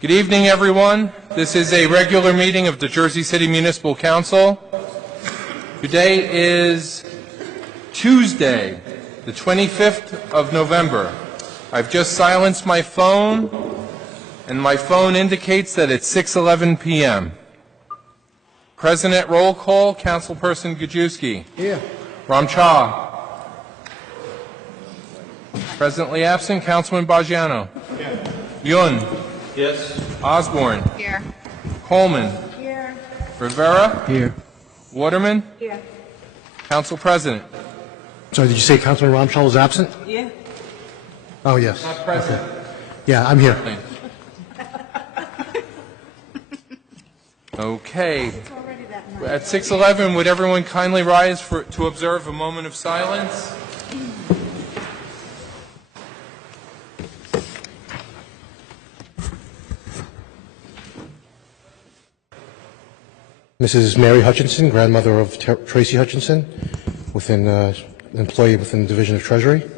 Good evening, everyone. This is a regular meeting of the Jersey City Municipal Council. Today is Tuesday, the 25th of November. I've just silenced my phone, and my phone indicates that it's 6:11 p.m. President roll call, Councilperson Gajewski. Here. Ramchal. Presently absent, Councilman Bagiano. Yun. Yes. Osborne. Here. Coleman. Here. Rivera. Here. Waterman. Here. Council President. Sorry, did you say Councilman Ramchal is absent? Yeah. Oh, yes. Not present. Yeah, I'm here. Okay. At 6:11, would everyone kindly rise to observe a moment of silence? Mrs. Mary Hutchinson, grandmother of Tracy Hutchinson, employee within the Division of Treasury,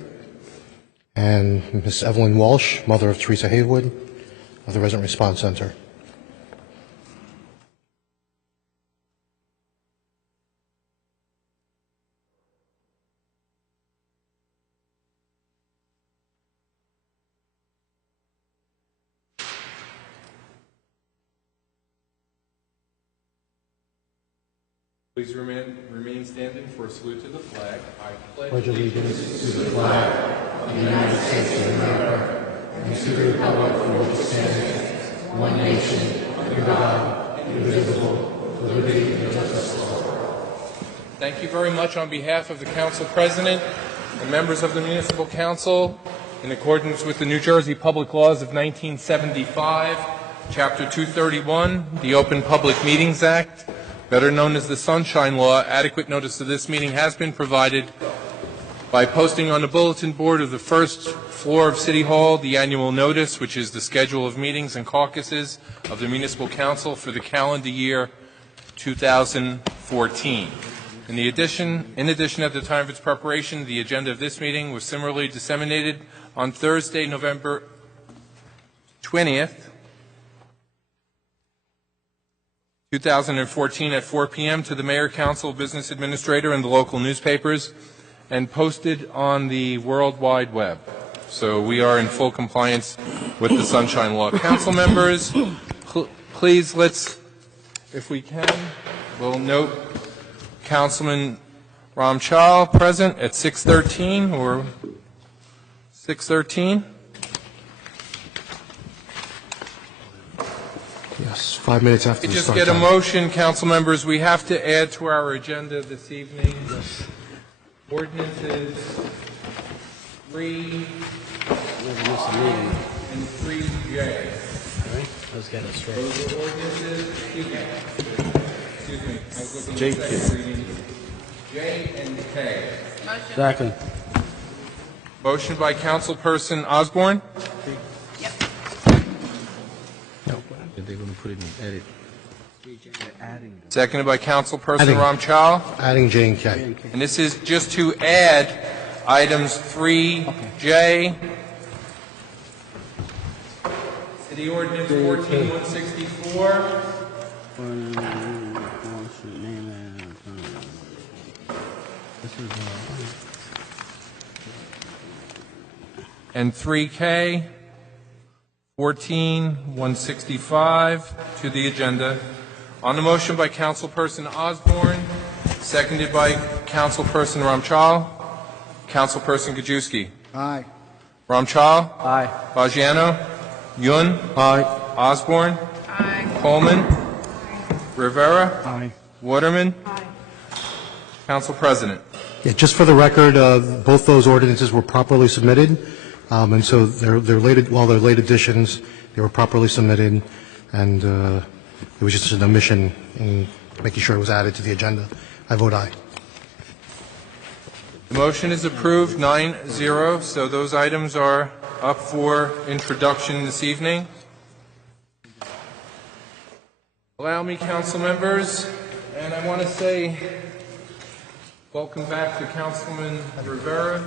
and Miss Evelyn Walsh, mother of Teresa Haywood of the Resident Response Center. Please remain standing for a salute to the flag. I Pledge allegiance to the flag of the United States of America and to the republic for which it stands, one nation, under God, indivisible, with liberty and justice for all. Thank you very much on behalf of the Council President and members of the Municipal Council. In accordance with the New Jersey Public Laws of 1975, Chapter 231, the Open Public Meetings Act, better known as the Sunshine Law, adequate notice of this meeting has been provided by posting on the bulletin board of the first floor of City Hall the annual notice, which is the schedule of meetings and caucuses of the Municipal Council for the calendar year 2014. In addition, at the time of its preparation, the agenda of this meeting was similarly disseminated on Thursday, November 20th, 2014 at 4 p.m. to the Mayor, Council, Business Administrator, and the local newspapers, and posted on the World Wide Web. So we are in full compliance with the Sunshine Law. Council members, please if we can, we'll note Councilman Ramchal present at 6:13 or 6:13. Yes, 5 minutes after the Just start get a time. motion, council members. We have to add to our agenda this evening ordinances 3 and 3J. Let's get it straight. Those are ordinances. Excuse me. I was looking at the second reading. J and K. Second. Motion by Councilperson Osborne. They're going to put it in edit. Seconded by Councilperson Adding. Ramchal. Adding J and K. And this is just to add items 3J, City Ordinance 14164, and 3K, 14165 to the agenda. On the motion by Councilperson Osborne, seconded by Councilperson Ramchal. Councilperson Gajewski. Aye. Ramchal. Aye. Bagiano. Yun. Aye. Osborne. Aye. Coleman. Rivera. Aye. Waterman. Aye. Council President. Yeah, just for the record, both those ordinances were properly submitted, and so they're late additions, they were properly submitted, and it was just an omission in making sure it was added to the agenda. I vote aye. The motion is approved 9-0, so those items are up for introduction this evening. Allow me, council members, and I want to say welcome back to Councilman Rivera.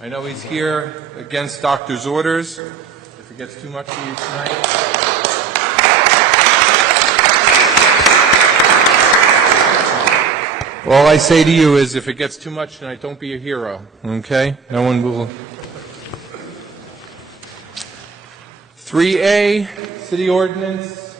I know he's here against doctor's orders. If it gets too much for you tonight. All I say to you is, if it gets too much tonight, don't be a hero, okay? No one will. 3A, City Ordinance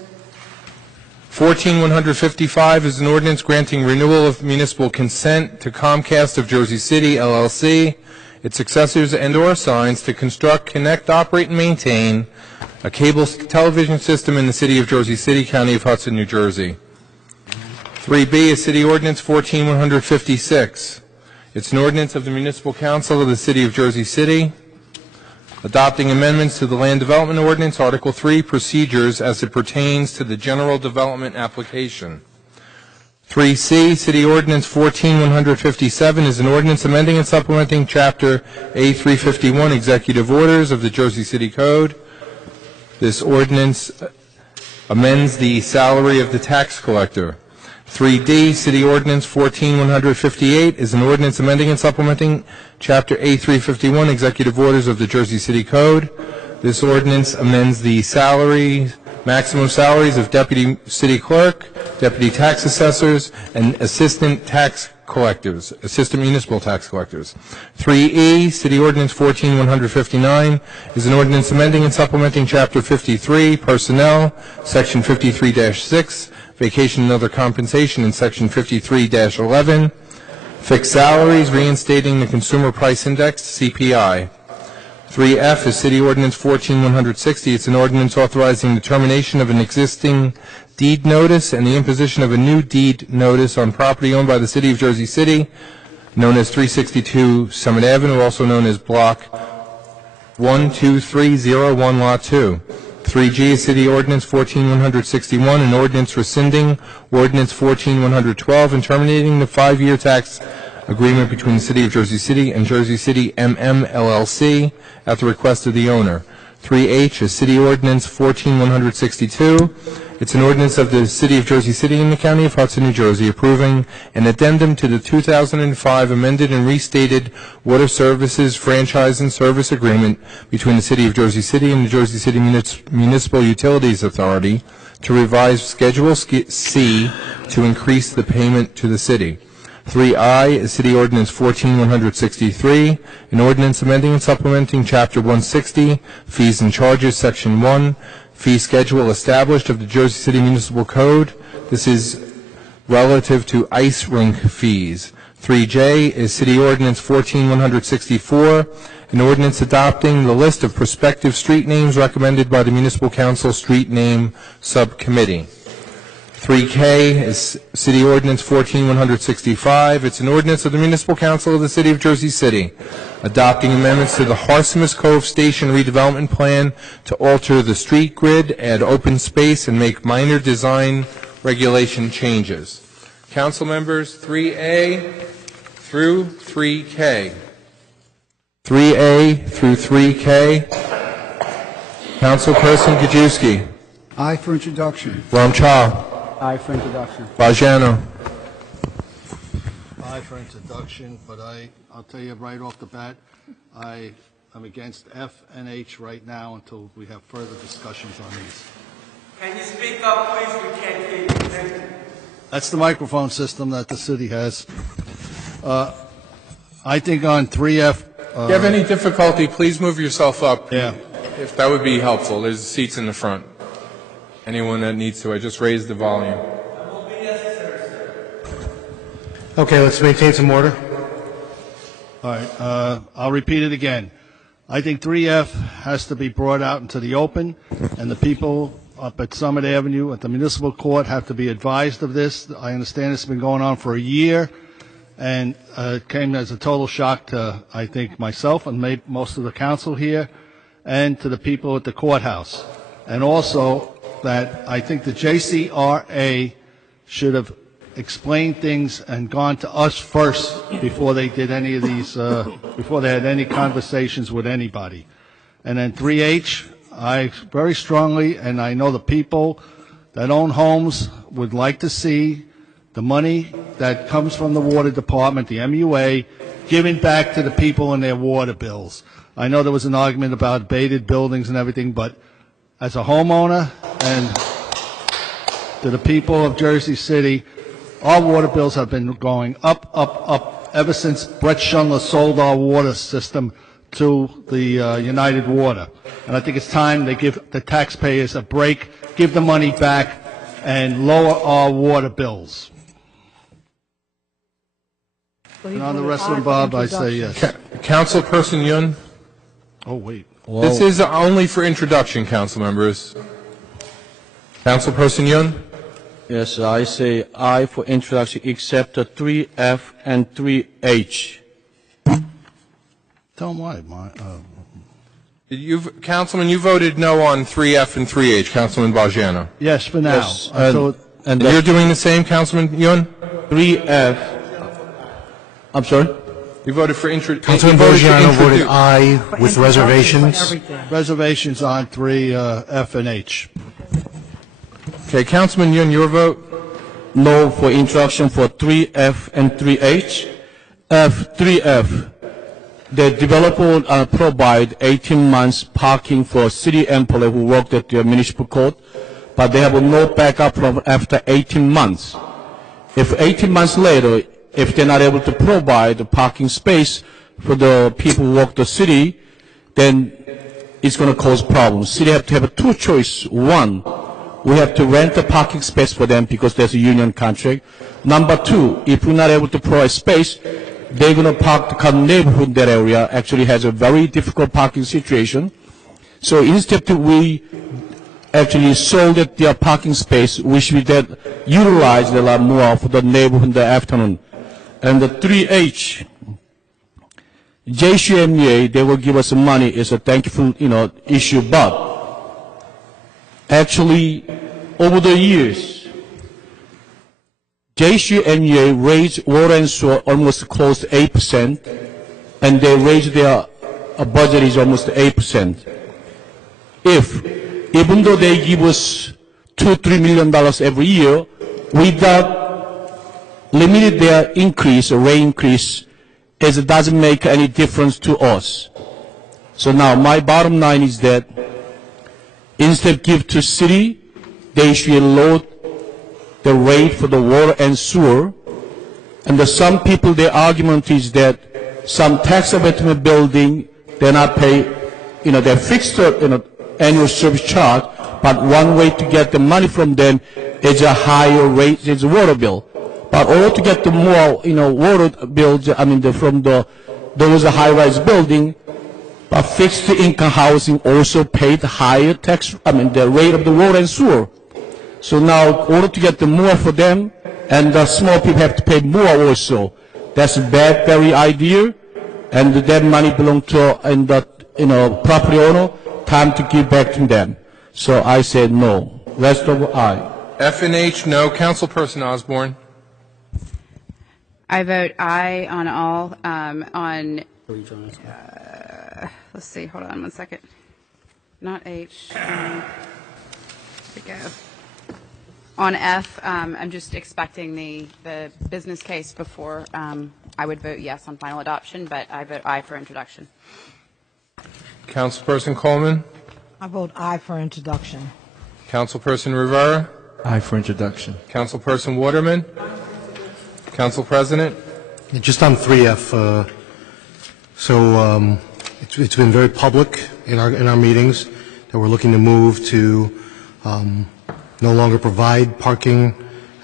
14155 is an ordinance granting renewal of municipal consent to Comcast of Jersey City, LLC, its successors and/or assigns to construct, connect, operate, and maintain a cable television system in the City of Jersey City, County of Hudson, New Jersey. 3B is City Ordinance 14156. It's an ordinance of the Municipal Council of the City of Jersey City, adopting amendments to the Land Development Ordinance, Article 3, Procedures as it pertains to the General Development Application. 3C, City Ordinance 14157 is an ordinance amending and supplementing Chapter A351, Executive Orders of the Jersey City Code. This ordinance amends the salary of the tax collector. 3D, City Ordinance 14158 is an ordinance amending and supplementing Chapter A351, Executive Orders of the Jersey City Code. This ordinance amends the maximum salaries of Deputy City Clerk, Deputy Tax Assessors, and Assistant Municipal Tax Collectors. 3E, City Ordinance 14159 is an ordinance amending and supplementing Chapter 53, Personnel, Section 53-6, Vacation and Other Compensation in Section 53-11, Fixed Salaries, reinstating the Consumer Price Index, CPI. 3F is City Ordinance 14160. It's an ordinance authorizing the termination of an existing deed notice and the imposition of a new deed notice on property owned by the City of Jersey City, known as 362 Summit Avenue, also known as Block 12301, Lot 2. 3G is City Ordinance 14161, an ordinance rescinding Ordinance 14112 and terminating the 5-year tax agreement between the City of Jersey City and Jersey City MM LLC at the request of the owner. 3H is City Ordinance 14162. It's an ordinance of the City of Jersey City in the County of Hudson, New Jersey, approving an addendum to the 2005 amended and restated Water Services Franchise and Service Agreement between the City of Jersey City and the Jersey City Municipal Utilities Authority to revise Schedule C to increase the payment to the city. 3I is City Ordinance 14163, an ordinance amending and supplementing Chapter 160, Fees and Charges, Section 1, Fee Schedule established of the Jersey City Municipal Code. This is relative to ice rink fees. 3J is City Ordinance 14164, an ordinance adopting the list of prospective street names recommended by the Municipal Council Street Name Subcommittee. 3K is City Ordinance 14165. It's an ordinance of the Municipal Council of the City of Jersey City, adopting amendments to the Harsimus Cove Station redevelopment plan to alter the street grid, add open space, and make minor design regulation changes. Council members, 3A through 3K. 3A through 3K. Councilperson Gajewski. Aye for introduction. Ramchal. Aye for introduction. Bajano. Aye for introduction, but I'll tell you right off the bat, I am against F and H right now until we have further discussions on these. Can you speak up, please? We can't hear you. Thank you. That's the microphone system that the city has. I think on 3F... If you have any difficulty, please move yourself up. Yeah. If that would be helpful. There's seats in the front. Anyone that needs to, I just raised the volume. Okay, let's maintain some order. All right, I'll repeat it again. I think 3F has to be brought out into the open, and the people up at Summit Avenue at the municipal court have to be advised of this. I understand it's been going on for a year, and it came as a total shock to, I think, myself and maybe most of the council here, and to the people at the courthouse. And also that I think the JCRA should have explained things and gone to us first before they did any of these, before they had any conversations with anybody. And then 3H, I very strongly, and I know the people that own homes would like to see the money that comes from the water department, the MUA, given back to the people in their water bills. I know there was an argument about abated buildings and everything, but as a homeowner and to the people of Jersey City, Our water bills have been going up, up, up ever since Brett Schundler sold our water system to the United Water. And I think it's time they give the taxpayers a break, give the money back, and lower our water bills. And on the rest of them, Bob, I say yes. Councilperson Yun? Oh, wait. This is only for introduction, council members. Councilperson Yun? Yes, I say aye for introduction except the 3F and 3H. Tell them why, Councilman, you voted no on 3F and 3H, Councilman Bajano. Yes, for now. Yes, I thought- and You're doing the same, Councilman Yun? 3F. I'm sorry? You voted for Councilman Bojano voted aye with reservations. reservations on 3F and H. Okay, Councilman Yun, your vote? No for introduction for 3F and 3H. 3F. The developer will provide 18 months parking for city employees who worked at the municipal court, but they have no backup from after 18 months. If 18 months later, if they're not able to provide the parking space for the people who work the city, then it's going to cause problems. City have to have two choices. One, we have to rent a parking space for them because there's a union contract. Number two, if we're not able to provide space, they're going to park the car neighborhood in that area actually has a very difficult parking situation. So instead we actually sold it their parking space, which we then utilized a lot more for the neighborhood in the afternoon. And the 3H, JCMEA, they will give us money. It's a thankful, issue, but actually over the years, JCMEA raised water and sewer almost close to 8%, and they raised their budget is almost 8%. Even though they give us $2-3 million every year, without limited their increase, or rate increase, it doesn't make any difference to us. So now my bottom line is that instead give to city, they should load the rate for the water and sewer. And some people, their argument is that some tax abatement building, they're not pay, they're fixed, annual service charge, but one way to get the money from them is a higher rate, is a water bill. But all to get the more, water bills, from those high-rise building, but fixed income housing also paid higher tax, the rate of the water and sewer. So now, in order to get the more for them, and the small people have to pay more also. That's a bad, very idea, and that money belongs to property owner. Time to give back to them. So I said no. Rest of aye. F and H, no. Councilperson Osborne. I vote aye on all. Let's see. Hold on one second. Not H. Here we go. On F, I'm just expecting the business case before I would vote yes on final adoption, but I vote aye for introduction. Councilperson Coleman. I vote aye for introduction. Councilperson Rivera. Aye for introduction. Councilperson Waterman. Council President. Just on 3F, it's been very public in our meetings that we're looking to move to no longer provide parking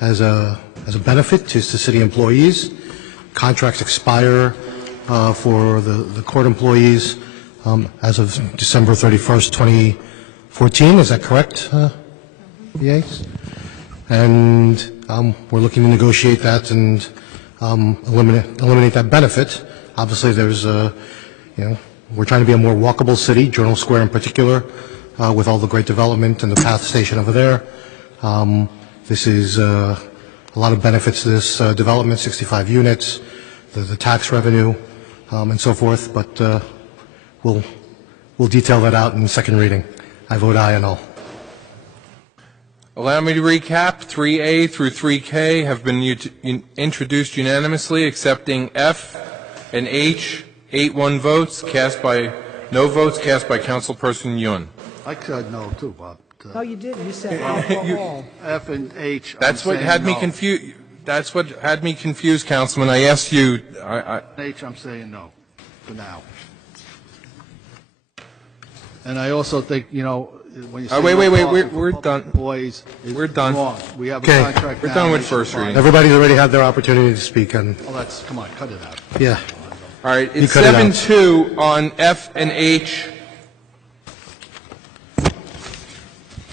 as a benefit to city employees. Contracts expire for the court employees as of December 31st, 2014. Is that correct, VAs? And we're looking to negotiate that and eliminate that benefit. Obviously, there's we're trying to be a more walkable city, Journal Square in particular, with all the great development and the PATH station over there. This is a lot of benefits to this development, 65 units, the tax revenue, and so forth. But we'll detail that out in the second reading. I vote aye on all. Allow me to recap. 3A through 3K have been introduced unanimously, accepting F and H. 8-1 votes cast by no votes cast by Councilperson Yun. I said no, too, Bob. No, you didn't. You said aye for all. F and H. That's I'm what saying had me no. confused. That's what had me confused, Councilman. I asked you, H, I'm saying no, for now. And I also think, you know, when you say... wait, no parking we're for public done. employees, it's We're done. wrong. We have a Okay. contract We're now done with nationwide. first reading. Everybody's already had their opportunity to speak, and, Oh, that's, come on, cut it out. yeah. all right, it's cut it out. 7-2 on F and H.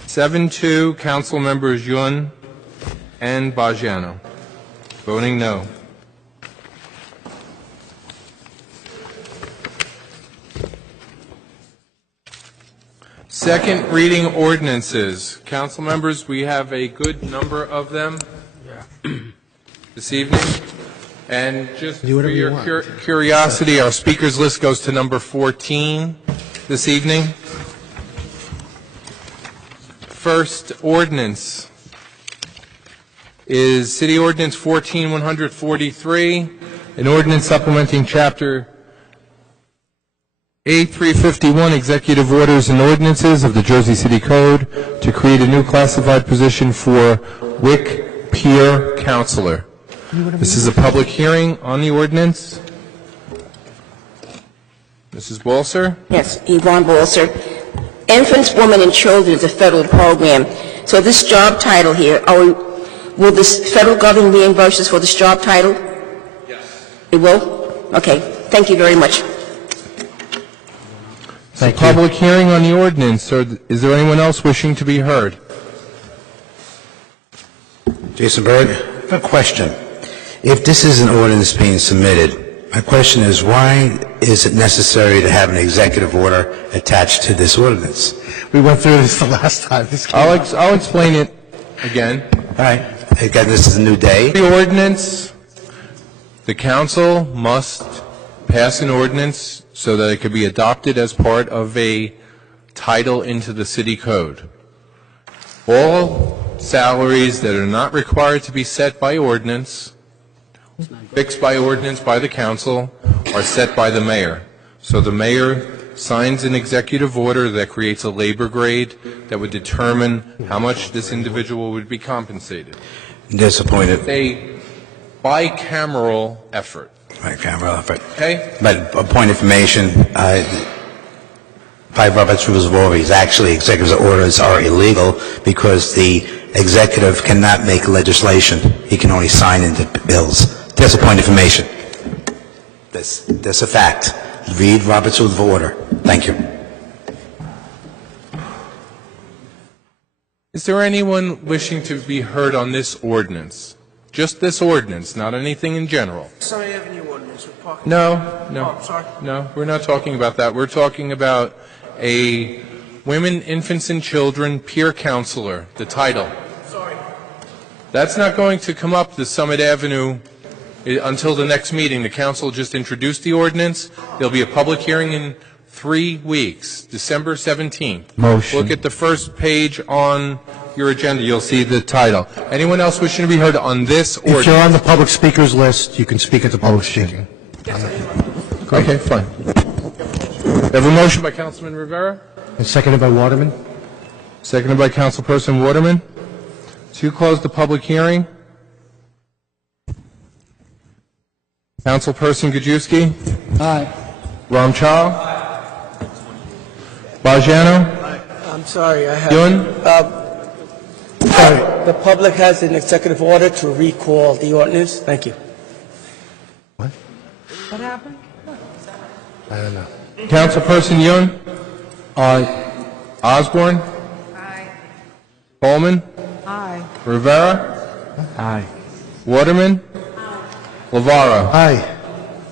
7-2, council members Yun and Bajano. Voting no. Second reading ordinances. Council members, we have a good number of them this evening. And just Do for whatever you your want. curiosity, our speakers list goes to number 14 this evening. First ordinance is City Ordinance 14-143, an ordinance supplementing Chapter A351 Executive Orders and Ordinances of the Jersey City Code to create a new classified position for WIC Peer Counselor. This is a public hearing on the ordinance. Mrs. Balser? Yes, Yvonne Bolser. Infants, Women, and Children is a federal program. So this job title here, will this federal government reimburse us for this job title? Yes. It will? Okay. Thank you very much. It's a public hearing on the ordinance. Is there anyone else wishing to be heard? Jason Berg, I have a question. If this is an ordinance being submitted, my question is, why is it necessary to have an executive order attached to this ordinance? We went through this the last time. I'll explain it again. All right. Again, this is a new day. The ordinance, the council must pass an ordinance so that it could be adopted as part of a title into the city code. All salaries that are not required to be set by ordinance, fixed by ordinance by the council, are set by the mayor. So the mayor signs an executive order that creates a labor grade that would determine how much this individual would be compensated. Disappointed. A bicameral effort. My camera effort. Okay? But a point of information, by Robert's Rules of Order, actually executive orders are illegal because the executive cannot make legislation. He can only sign into bills. That's a point of information. That's a fact. Read Robert's Rules of Order. Thank you. Is there anyone wishing to be heard on this ordinance? Just this ordinance, not anything in general? Summit Avenue ordinance with parking. No. Oh, I'm sorry. No, we're not talking about that. We're talking about a women, infants, and children peer counselor, the title. Sorry. That's not going to come up the Summit Avenue until the next meeting. The council just introduced the ordinance. There'll be a public hearing in 3 weeks, December 17th. Motion. Look at the first page on your agenda. You'll see the title. Anyone else wishing to be heard on this If you're ordinance? on the public speakers list, you can speak at the public speaking. Okay, fine. We have a motion by Councilman Rivera, And seconded by Waterman? seconded by Councilperson Waterman, to close the public hearing. Councilperson Gajewski? Aye. Ramchal? Bajano? I'm sorry, I have... Yun? The public has an executive order to recall the ordinance. Thank you. What happened? I don't know. Councilperson Yun? Aye. Osborne? Aye. Coleman? Aye. Rivera? Aye. Waterman? Lavaro? Aye.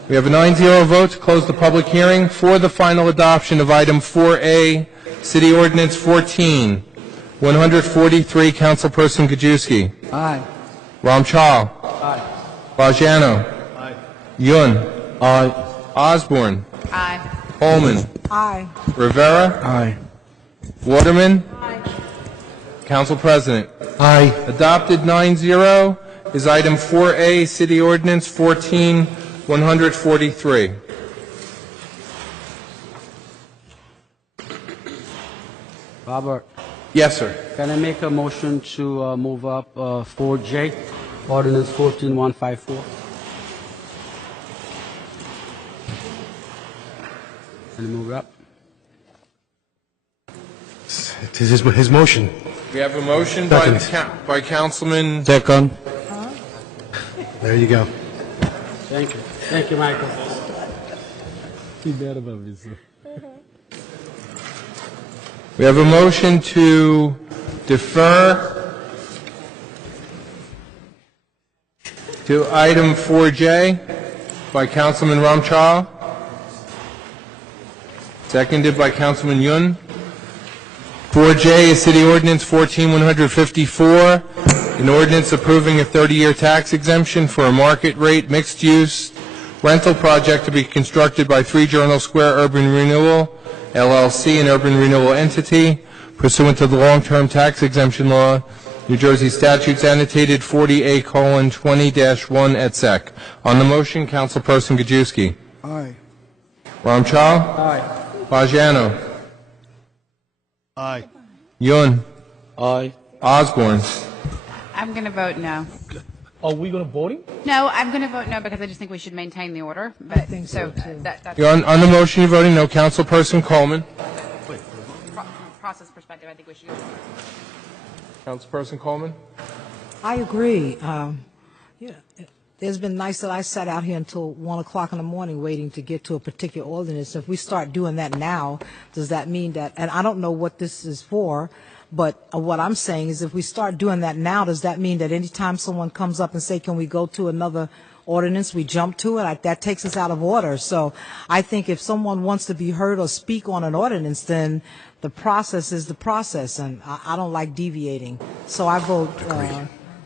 We have a 9-0 vote to close the public hearing for the final adoption of item 4A, City Ordinance 14, 143, Councilperson Gajewski. Aye. Ramchal. Aye. Bajano. Aye. Yun. Aye. Osborne. Aye. Coleman. Aye. Rivera. Aye. Waterman. Aye. Council President. Aye. Adopted 9-0 is item 4A, City Ordinance 14, 143. Robert, Yes, sir. can I make a motion to move up 4J? Ordinance 14154. Can you move it up? It is his motion. We have a motion by, Second. by Councilman Second. There you go. Thank you. Thank you, Michael. We have a motion to defer to item 4J by Councilman Ramchal, seconded by Councilman Yun. 4J is City Ordinance 14154, an ordinance approving a 30-year tax exemption for a market-rate mixed-use rental project to be constructed by 3 Journal Square Urban Renewal, LLC, an urban renewal entity, pursuant to the long-term tax exemption law, New Jersey statutes annotated 40A:20-1 et sec. On the motion, Councilperson Gajewski. Aye. Ramchal? Aye. Bajano? Aye. Yun? Aye. Osborne? I'm going to vote no. Are we going to voting? No, I'm going to vote no because I just think we should maintain the order. But, I think so, too. That's You're on the motion, you're voting no. Councilperson Coleman? from a process perspective, I think we should. Councilperson Coleman? I agree. It's been nice that I sat out here until 1 o'clock in the morning waiting to get to a particular ordinance. If we start doing that now, does that mean that, and I don't know what this is for, but what I'm saying is if we start doing that now, does that mean that anytime someone comes up and say, can we go to another ordinance, we jump to it? That takes us out of order. So I think if someone wants to be heard or speak on an ordinance, then the process is the process, and I don't like deviating. So I vote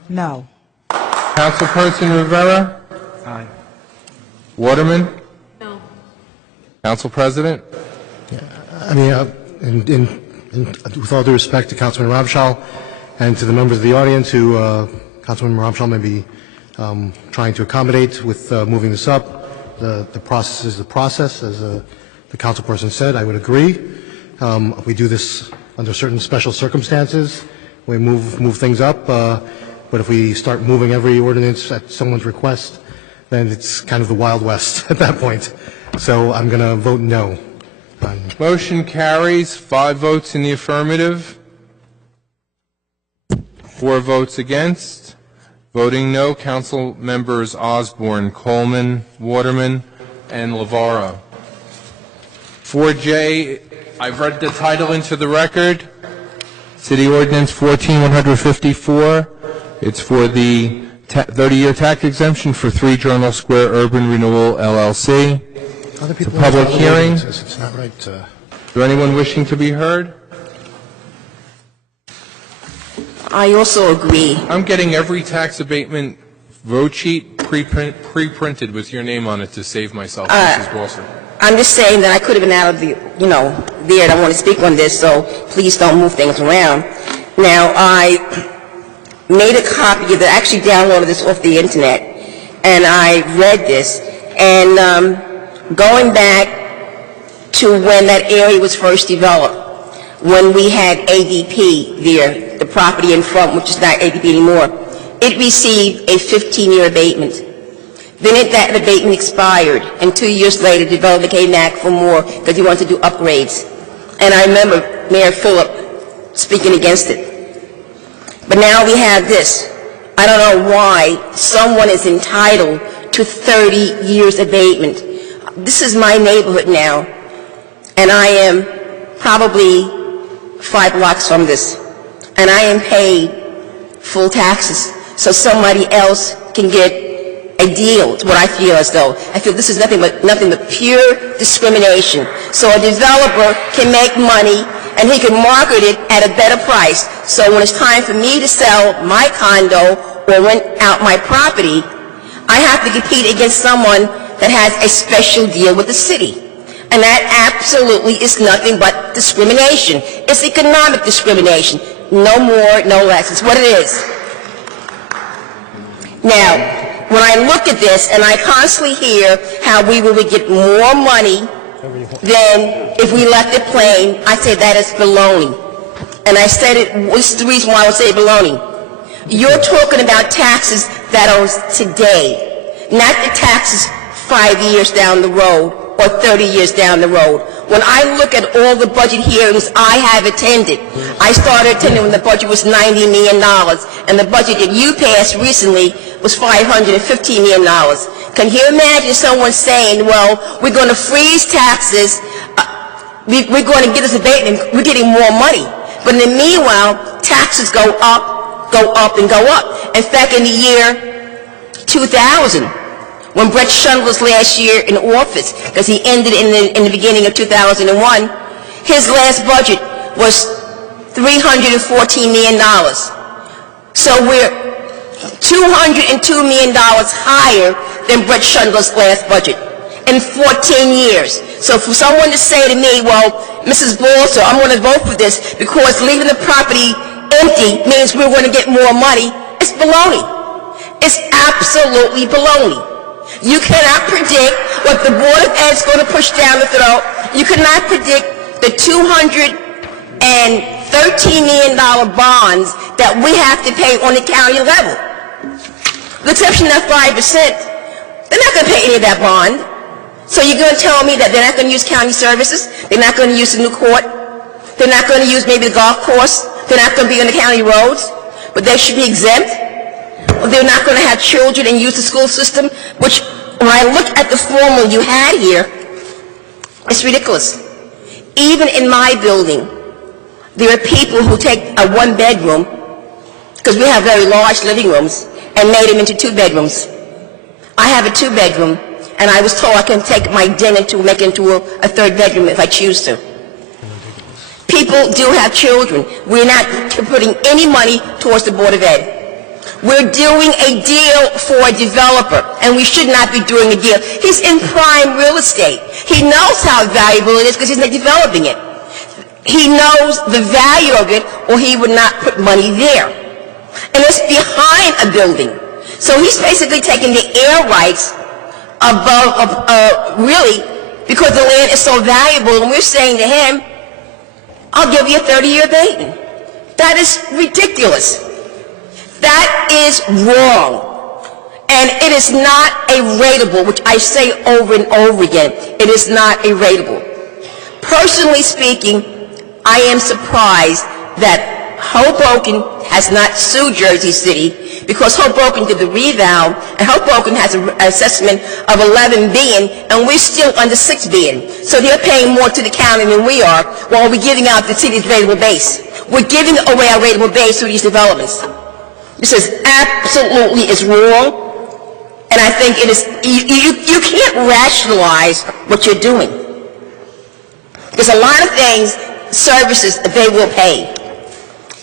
no. Councilperson Rivera? Aye. Waterman? No. Council President? I mean, with all due respect to Councilman Ramchal and to the members of the audience who Councilman Ramchal may be trying to accommodate with moving this up, the process is the process, as the councilperson said. I would agree. We do this under certain special circumstances. We move things up. But if we start moving every ordinance at someone's request, then it's kind of the Wild West at that point. So I'm going to vote no. Motion carries 5 votes in the affirmative, 4 votes against. Voting no, Council members Osborne, Coleman, Waterman, and Lavaro. 4J, I've read the title into the record. City Ordinance 14154. It's for the 30-year tax exemption for 3 Journal Square Urban Renewal, LLC. It's a public hearing. It's not right. Is there anyone wishing to be heard? I also agree. I'm getting every tax abatement vote sheet pre-printed with your name on it to save myself, Mrs. Walser. I'm just saying that I could have been out of the, there, and I want to speak on this, so please don't move things around. Now, I made a copy of it, actually downloaded this off the internet, and I read this, and going back to when that area was first developed, when we had ADP there, the property in front, which is not ADP anymore, it received a 15-year abatement. Then that abatement expired, and 2 years later, the developer came back for more because he wanted to do upgrades. And I remember Mayor Phillip speaking against it. But now we have this. I don't know why someone is entitled to 30 years abatement. This is my neighborhood now, and I am probably 5 blocks from this, and I am paid full taxes, so somebody else can get a deal. It's what I feel as though. I feel this is nothing but pure discrimination. So a developer can make money and he can market it at a better price. So when it's time for me to sell my condo or rent out my property, I have to compete against someone that has a special deal with the city. And that absolutely is nothing but discrimination. It's economic discrimination. No more, no less. It's what it is. Now, when I look at this and I constantly hear how we will get more money than if we left it plain, I say that is baloney. And I said it, what's the reason why I would say baloney? You're talking about taxes that are today, not the taxes 5 years down the road or 30 years down the road. When I look at all the budget hearings I have attended, I started attending when the budget was $90 million, and the budget that you passed recently was $515 million. Can you imagine someone saying, well, we're going to freeze taxes, we're going to get this abatement, we're getting more money. But in the meanwhile, taxes go up, and go up. In fact, in the year 2000, when Brett Shundler was last year in office, because he ended in the beginning of 2001, his last budget was $314 million. So we're $202 million higher than Brett Shundler's last budget in 14 years. So for someone to say to me, well, Mrs. Balser, I'm going to vote for this because leaving the property empty means we're going to get more money, it's baloney. It's absolutely baloney. You cannot predict what the Board of Ed is going to push down the throat. You cannot predict the $213 million bonds that we have to pay on the county level. With the exception of 5%, they're not going to pay any of that bond. So you're going to tell me that they're not going to use county services? They're not going to use the new court? They're not going to use maybe the golf course? They're not going to be on the county roads? But they should be exempt? They're not going to have children and use the school system, which when I look at the formula you had here, it's ridiculous. Even in my building, there are people who take a one-bedroom, because we have very large living rooms, and made them into 2 bedrooms. I have a 2-bedroom, and I was told I can take my den and make it into a 3rd bedroom if I choose to. People do have children. We're not putting any money towards the Board of Ed. We're doing a deal for a developer, and we should not be doing a deal. He's in prime real estate. He knows how valuable it is because he's not developing it. He knows the value of it, or he would not put money there. And it's behind a building. So he's basically taking the air rights really, because the land is so valuable, and we're saying to him, I'll give you a 30-year abatement. That is ridiculous. That is wrong. And it is not a rateable, which I say over and over again. It is not a rateable. Personally speaking, I am surprised that Hoboken has not sued Jersey City, because Hoboken did the revow, and Hoboken has an assessment of $11 billion, and we're still under $6 billion. So they're paying more to the county than we are, while we're giving out the city's rateable base. We're giving away our rateable base through these developments. This is absolutely is wrong, and I think it is. You can't rationalize what you're doing. There's a lot of things, services that they will pay,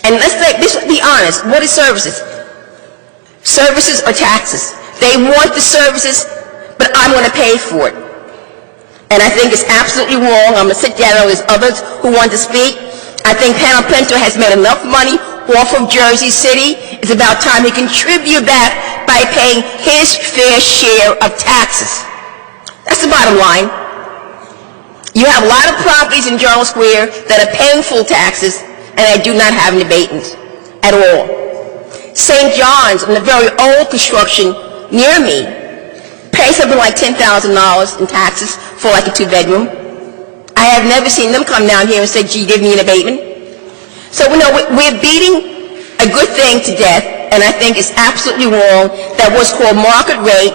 and let's be honest. What is services? Services are taxes. They want the services, but I'm going to pay for it, and I think it's absolutely wrong. I'm going to sit down. There's others who want to speak. I think Panel Pinto has made enough money off of Jersey City. It's about time he contribute back by paying his fair share of taxes. That's the bottom line. You have a lot of properties in Journal Square that are paying full taxes, and they do not have an abatement at all. St. John's, in the very old construction near me, pays something like $10,000 in taxes for like a 2-bedroom. I have never seen them come down here and say, gee, give me an abatement. So we're beating a good thing to death, and I think it's absolutely wrong that what's called market rate,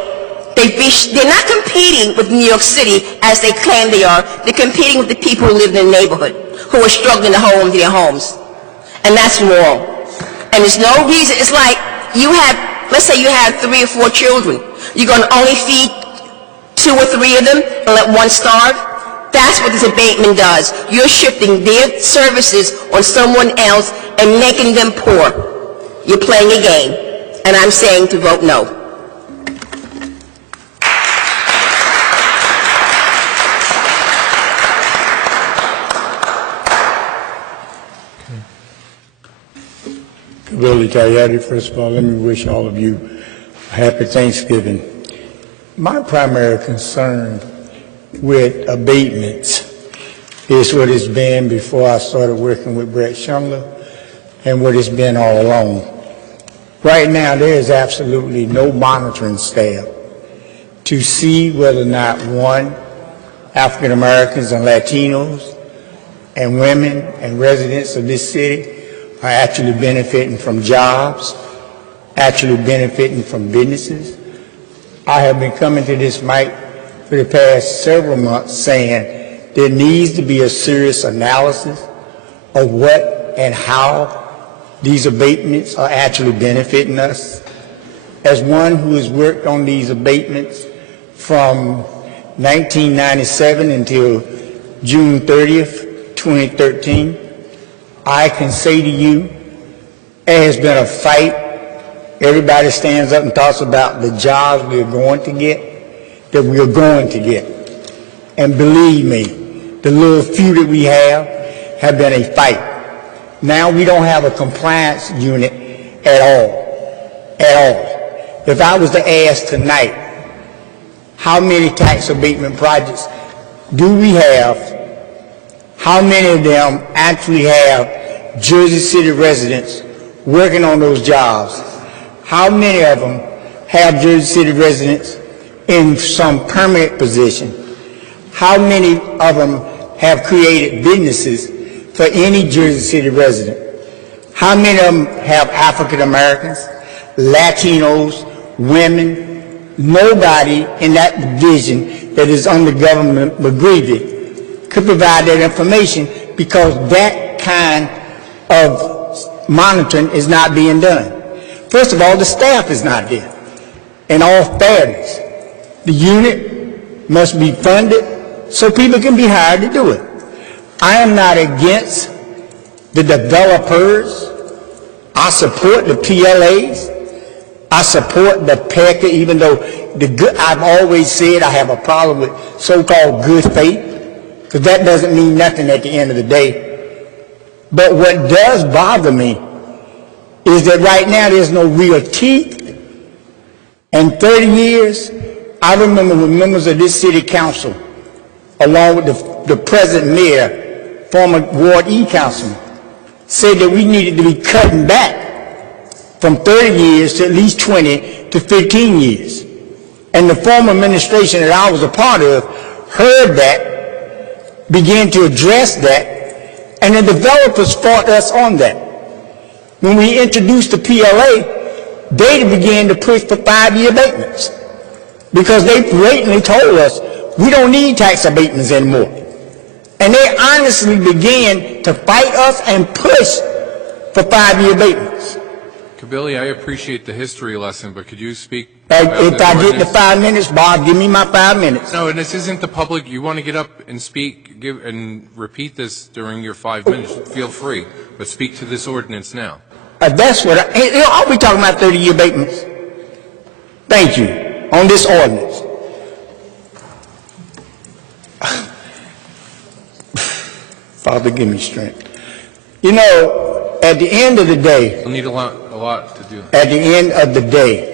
they're not competing with New York City as they claim they are. They're competing with the people who live in the neighborhood, who are struggling to hold on to their homes. And that's wrong. And there's no reason. It's like let's say you have 3 or 4 children. You're going to only feed 2 or 3 of them and let one starve? That's what this abatement does. You're shifting their services on someone else and making them poor. You're playing a game, and I'm saying to vote no. Willie Tayari, first of all, let me wish all of you a happy Thanksgiving. My primary concern with abatements is what it's been before I started working with Brett Shundler and what it's been all along. Right now, there is absolutely no monitoring staff to see whether or not, one, African Americans and Latinos and women and residents of this city are actually benefiting from jobs, actually benefiting from businesses. I have been coming to this mic for the past several months saying there needs to be a serious analysis of what and how these abatements are actually benefiting us. As one who has worked on these abatements from 1997 until June 30th, 2013, I can say to you, it has been a fight. Everybody stands up and talks about the jobs we are going to get, that we are going to get. And believe me, the little few that we have been a fight. Now we don't have a compliance unit at all, at all. If I was to ask tonight, how many tax abatement projects do we have? How many of them actually have Jersey City residents working on those jobs? How many of them have Jersey City residents in some permanent position? How many of them have created businesses for any Jersey City resident? How many of them have African Americans, Latinos, women? Nobody in that division that is under Governor McGreevey could provide that information because that kind of monitoring is not being done. First of all, the staff is not there. In all fairness, the unit must be funded so people can be hired to do it. I am not against the developers. I support the PLAs. I support the PECA, even though I've always said I have a problem with so-called good faith, because that doesn't mean nothing at the end of the day. But what does bother me is that right now there's no real teeth. In 30 years, I remember when members of this city council, along with the present mayor, former Ward E councilman, said that we needed to be cutting back from 30 years to at least 20 to 15 years. And the former administration that I was a part of heard that, began to address that, and the developers fought us on that. When we introduced the PLA, they began to push for 5-year abatements because they blatantly told us we don't need tax abatements anymore. And they honestly began to fight us and push for 5-year abatements. Kabili, I appreciate the history lesson, but could you speak If I get the 5 minutes, Bob, give me my 5 minutes. No, and this isn't the public. You want to get up and speak, and repeat this during your 5 minutes. Feel free, but speak to this ordinance now. That's what I'll be talking about 30-year abatements. Thank you. On this ordinance. Father, give me strength. You know, at the end of the day, You'll need a lot to do. at the end of the day,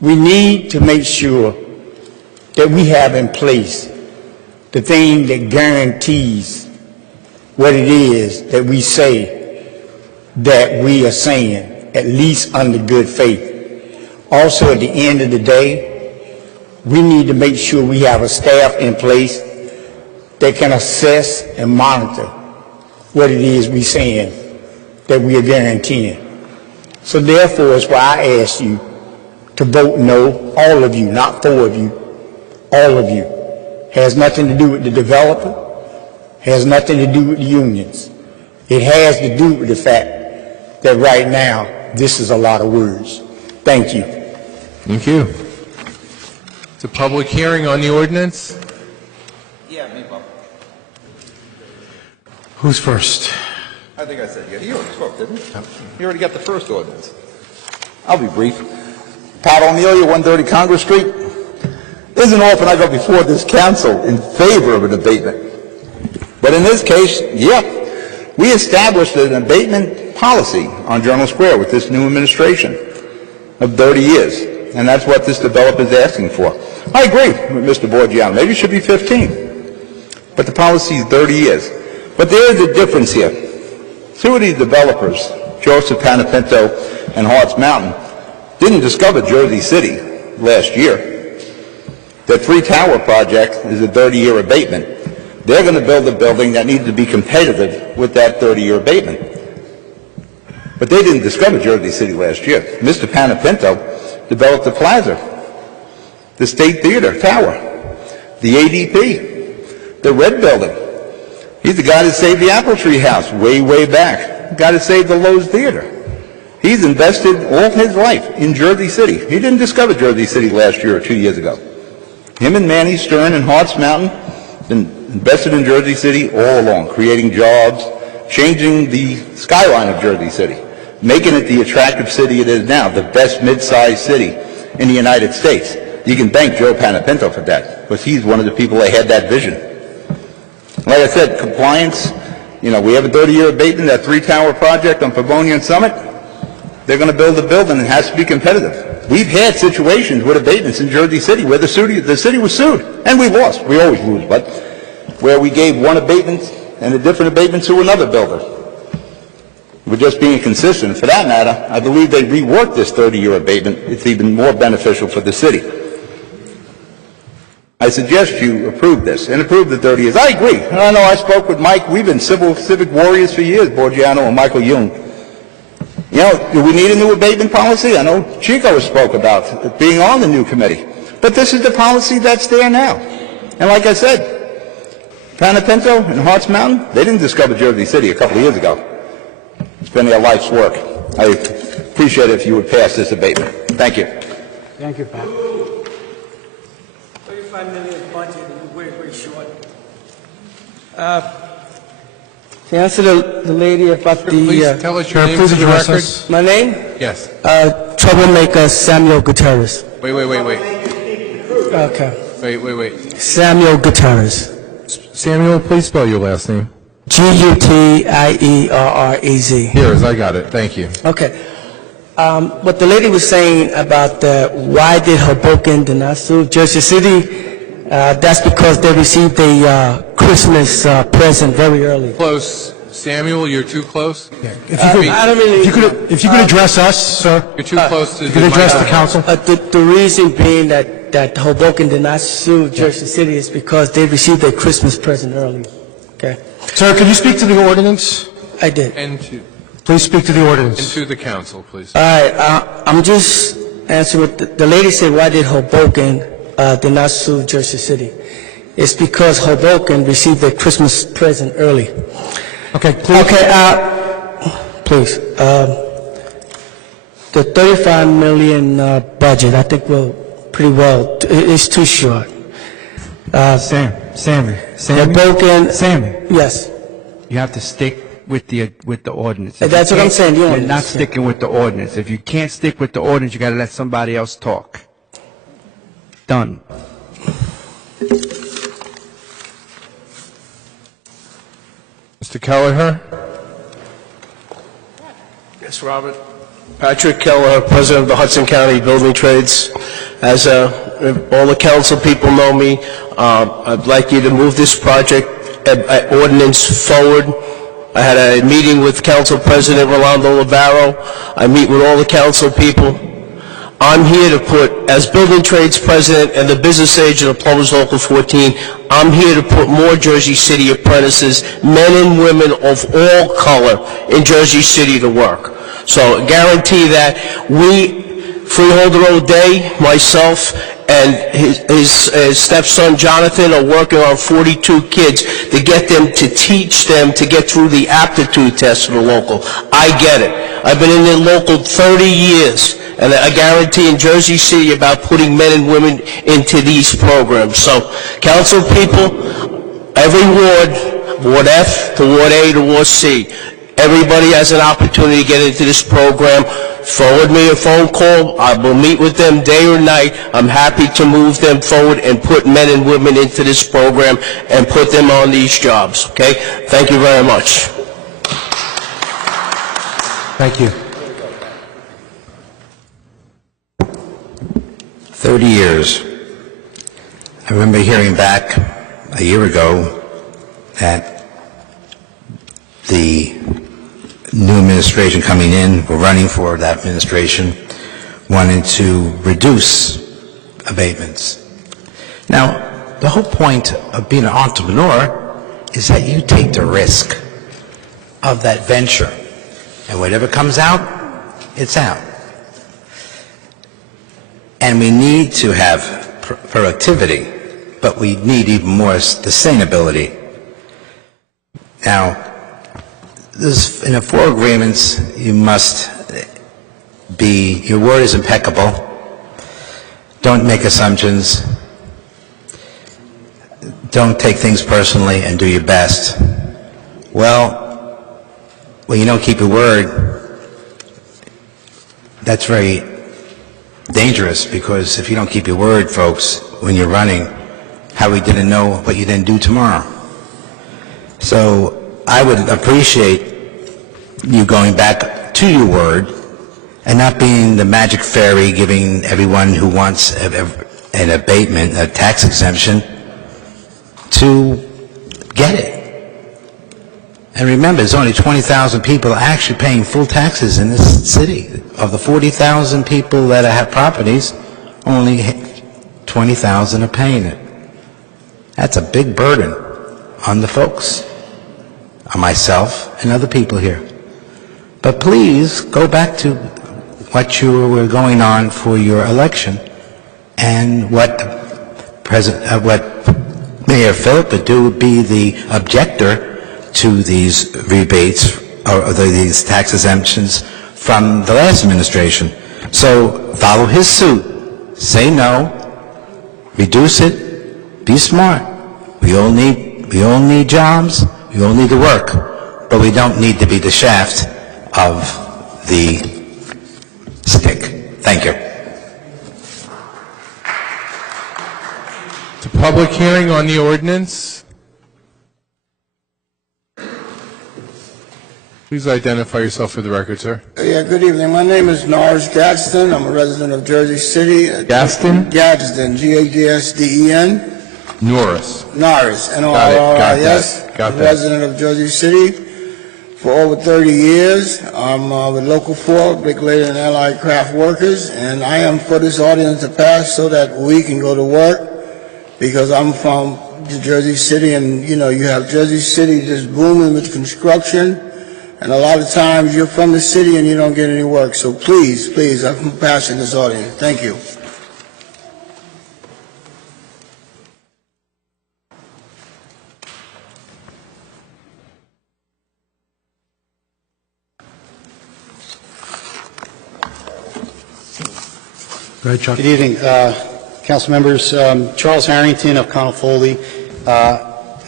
we need to make sure that we have in place the thing that guarantees what it is that we say that we are saying, at least under good faith. Also, at the end of the day, we need to make sure we have a staff in place that can assess and monitor what it is we're saying that we are guaranteeing. So therefore, it's why I ask you to vote no, all of you, not 4 of you, all of you. Has nothing to do with the developer, has nothing to do with the unions. It has to do with the fact that right now, this is a lot of words. Thank you. Thank you. It's a public hearing on the ordinance. Yeah, me, Bob. Who's first? I think I said, yeah, he already spoke, didn't he? He already got the first ordinance. I'll be brief. Pat O'Melia, 130 Congress Street. Isn't often I go before this council in favor of an abatement. But in this case, yeah, we established an abatement policy on Journal Square with this new administration of 30 years. And that's what this developer is asking for. I agree with Mr. Borgiano. Maybe it should be 15. But the policy is 30 years. But there is a difference here. Two of these developers, Joseph Panapinto and Harts Mountain, didn't discover Jersey City last year. The three-tower project is a 30-year abatement. They're going to build a building that needs to be competitive with that 30-year abatement. But they didn't discover Jersey City last year. Mr. Panapinto developed the Plaza, the State Theater Tower, the ADP, the Red Building. He's the guy that saved the Apple Tree House way, way back. The guy that saved the Lowe's Theater. He's invested all his life in Jersey City. He didn't discover Jersey City last year or 2 years ago. Him and Manny Stern and Harts Mountain been invested in Jersey City all along, creating jobs, changing the skyline of Jersey City, making it the attractive city it is now, the best mid-sized city in the United States. You can thank Joe Panapinto for that, because he's one of the people that had that vision. Like I said, compliance, we have a 30-year abatement, that three-tower project on Pavonia and Summit. They're going to build a building and it has to be competitive. We've had situations with abatements in Jersey City where the city was sued, and we lost. We always lose, but where we gave one abatement and a different abatement to another builder. We're just being consistent. For that matter, I believe they reworked this 30-year abatement. It's even more beneficial for the city. I suggest you approve this and approve the 30 years. I agree. I know I spoke with Mike. We've been civic warriors for years, Borgiano and Michael Young. Do we need a new abatement policy? I know Chico spoke about it being on the new committee. But this is the policy that's there now. And like I said, Panapinto and Harts Mountain, they didn't discover Jersey City a couple of years ago. It's been their life's work. I appreciate it if you would pass this abatement. Thank you. Thank you, Pat. 35 million budget, and we're very short. To answer the lady about Please tell us your name for the record. My name? Yes. Troublemaker Samuel Gutierrez. Wait. Okay. Wait. Samuel Gutierrez. Samuel, please spell your last name. Gutierrez. Here, I got it. Thank you. Okay. What the lady was saying about why did Hoboken did not sue Jersey City, that's because they received a Christmas present very early. Close. Samuel, you're too close. Yeah. If you could address us, sir. You're too close to you could address the council. The reason being that Hoboken did not sue Jersey City is because they received a Christmas present early. Okay. Sir, can you speak to the ordinance? I did. Please speak to the ordinance. And to the council, please. All right. I'm just answering what the lady said. Why did Hoboken did not sue Jersey City? It's because Hoboken received a Christmas present early. Okay, please. Okay, please. The 35 million budget, I think pretty well. It's too short. Sammy. Hoboken. Sammy. Yes. You have to stick with the ordinance. That's what I'm saying. You're not sticking with the ordinance. If you can't stick with the ordinance, you got to let somebody else talk. Done. Mr. Kelleher? Yes, Robert. Patrick Kelleher, President of the Hudson County Building Trades. As all the council people know me, I'd like you to move this project ordinance forward. I had a meeting with Council President Rolando Navarro. I meet with all the council people. I'm here to put, as Building Trades President and the business agent of Plumbers Local 14, I'm here to put more Jersey City apprentices, men and women of all color, in Jersey City to work. So I guarantee that Freeholder O'Day, myself, and his stepson Jonathan are working on 42 kids to get them, to teach them to get through the aptitude test for the local. I get it. I've been in the local 30 years, and I guarantee in Jersey City about putting men and women into these programs. So, council people, every ward, Ward F to Ward A to Ward C, everybody has an opportunity to get into this program. Forward me a phone call. I will meet with them day or night. I'm happy to move them forward and put men and women into this program and put them on these jobs. Okay? Thank you very much. Thank you. 30 years. I remember hearing back a year ago that the new administration coming in, we're running for that administration, wanted to reduce abatements. Now, the whole point of being an entrepreneur is that you take the risk of that venture, and whatever comes out, it's out. And we need to have productivity, but we need even more sustainability. Now, in the 4 agreements, you must be, your word is impeccable. Don't make assumptions. Don't take things personally, and do your best. Well, when you don't keep your word, that's very dangerous, because if you don't keep your word, folks, when you're running, how we didn't know what you didn't do tomorrow. So I would appreciate you going back to your word and not being the magic fairy giving everyone who wants an abatement, a tax exemption, to get it. And remember, there's only 20,000 people actually paying full taxes in this city. Of the 40,000 people that have properties, only 20,000 are paying it. That's a big burden on the folks, on myself and other people here. But please go back to what you were going on for your election, and what Mayor Philip would do would be the objector to these rebates or these tax exemptions from the last administration. So follow his suit. Say no. Reduce it. Be smart. We all need jobs. We all need to work. But we don't need to be the shaft of the stick. Thank you. To public hearing on the ordinance. Please identify yourself for the record, sir. Yeah, good evening. My name is Norris Gadsden. I'm a resident of Jersey City. Gadsden? Gadsden, Gadsden. Norris. Norris, N-O-R-R-I-S. Got that. Resident of Jersey City for over 30 years. I'm with Local 4, Brick-Layer and Allied Craft Workers, and I am for this ordinance to pass so that we can go to work, because I'm from Jersey City, and you know, you have Jersey City just booming with construction. And a lot of times you're from the city and you don't get any work. So please, please, I'm passing this ordinance. Thank you. Go ahead, Chuck. Good evening, council members. Charles Harrington of Connell Foley,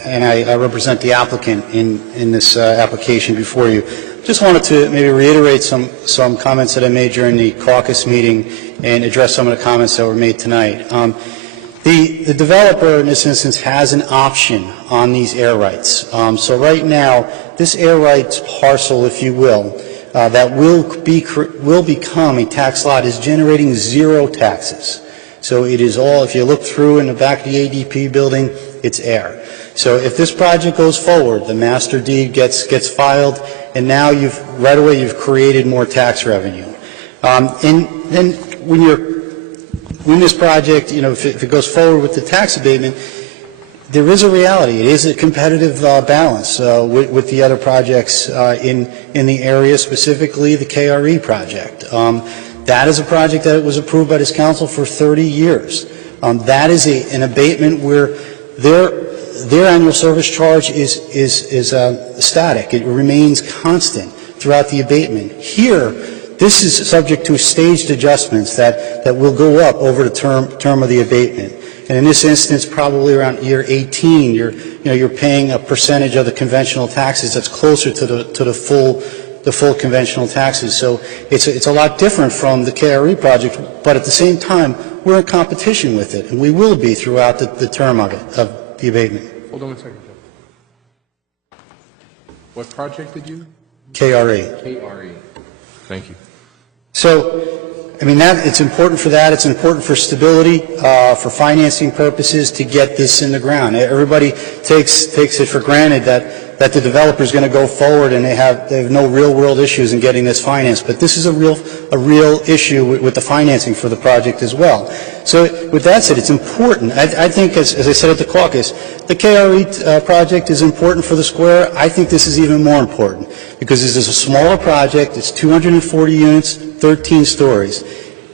and I represent the applicant in this application before you. Just wanted to maybe reiterate some comments that I made during the caucus meeting and address some of the comments that were made tonight. The developer in this instance has an option on these air rights. So right now, this air rights parcel, if you will, that will become a tax lot is generating 0 taxes. So it is all, if you look through in the back of the ADP building, it's air. So if this project goes forward, the master deed gets filed, and now right away you've created more tax revenue. And then when this project, you know, if it goes forward with the tax abatement, there is a reality. It is a competitive balance with the other projects in the area, specifically the KRE project. That is a project that was approved by this council for 30 years. That is an abatement where their annual service charge is static. It remains constant throughout the abatement. Here, this is subject to staged adjustments that will go up over the term of the abatement. And in this instance, probably around year 18, you're paying a percentage of the conventional taxes that's closer to the full conventional taxes. So it's a lot different from the KRE project, but at the same time, we're in competition with it, and we will be throughout the term of the abatement. Hold on one second, Joe. What project did you? KRE. KRE. Thank you. So, I mean, it's important for that. It's important for stability, for financing purposes, to get this in the ground. Everybody takes it for granted that that the developer's going to go forward and they have no real-world issues in getting this financed. But this is a real issue with the financing for the project as well. So with that said, it's important. I think, as I said at the caucus, the KRE project is important for the square. I think this is even more important because this is a smaller project. It's 240 units, 13 stories.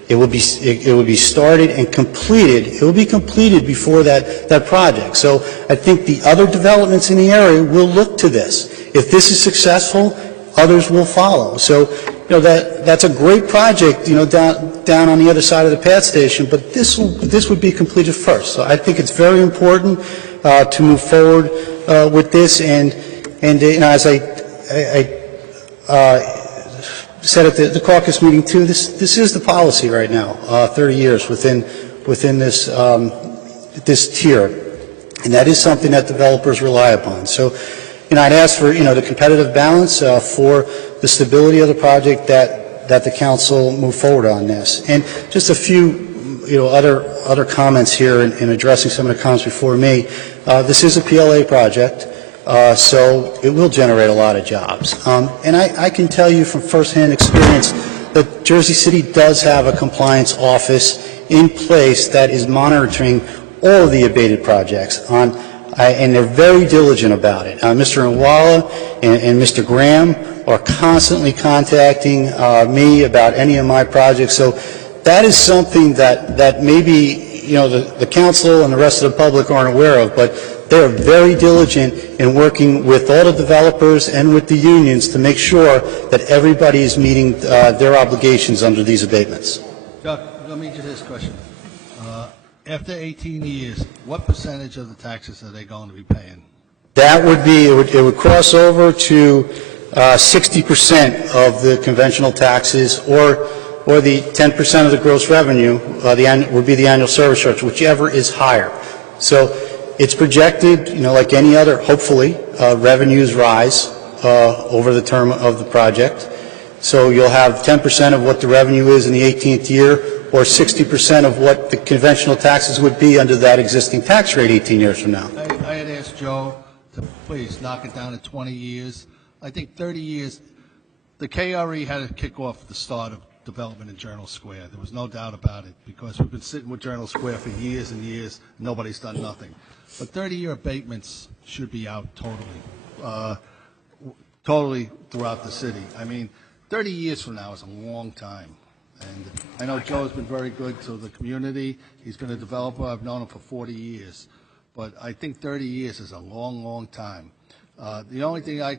It will be started and completed. It will be completed before that project. So I think the other developments in the area will look to this. If this is successful, others will follow. So, that's a great project, down on the other side of the PATH station, but this would be completed first. So I think it's very important to move forward with this. And as I said at the caucus meeting too, this is the policy right now, 30 years within this this tier, and that is something that developers rely upon. So, I'd ask for the competitive balance for the stability of the project that the council move forward on this. And just a few other comments here in addressing some of the comments before me. This is a PLA project. So it will generate a lot of jobs. And I can tell you from firsthand experience that Jersey City does have a compliance office in place that is monitoring all of the abated projects, and they're very diligent about it. Mr. Nwala and Mr. Graham are constantly contacting me about any of my projects. So that is something that maybe the council and the rest of the public aren't aware of, but they are very diligent in working with all the developers and with the unions to make sure that everybody is meeting their obligations under these abatements. Chuck, let me just this question. After 18 years, what percentage of the taxes are they going to be paying? That would be, it would cross over to 60% of the conventional taxes, or the 10% of the gross revenue would be the annual service charge, whichever is higher. So it's projected, like any other, hopefully, revenues rise over the term of the project. So you'll have 10% of what the revenue is in the 18th year, or 60% of what the conventional taxes would be under that existing tax rate 18 years from now. I had asked Joe to please knock it down to 20 years. I think 30 years, the KRE had to kick off the start of development in Journal Square. There was no doubt about it, because we've been sitting with Journal Square for years and years, and nobody's done nothing. But 30-year abatements should be out totally throughout the city. I mean, 30 years from now is a long time. And I know Joe's been very good to the community. He's been a developer. I've known him for 40 years. But I think 30 years is a long, long time. The only thing I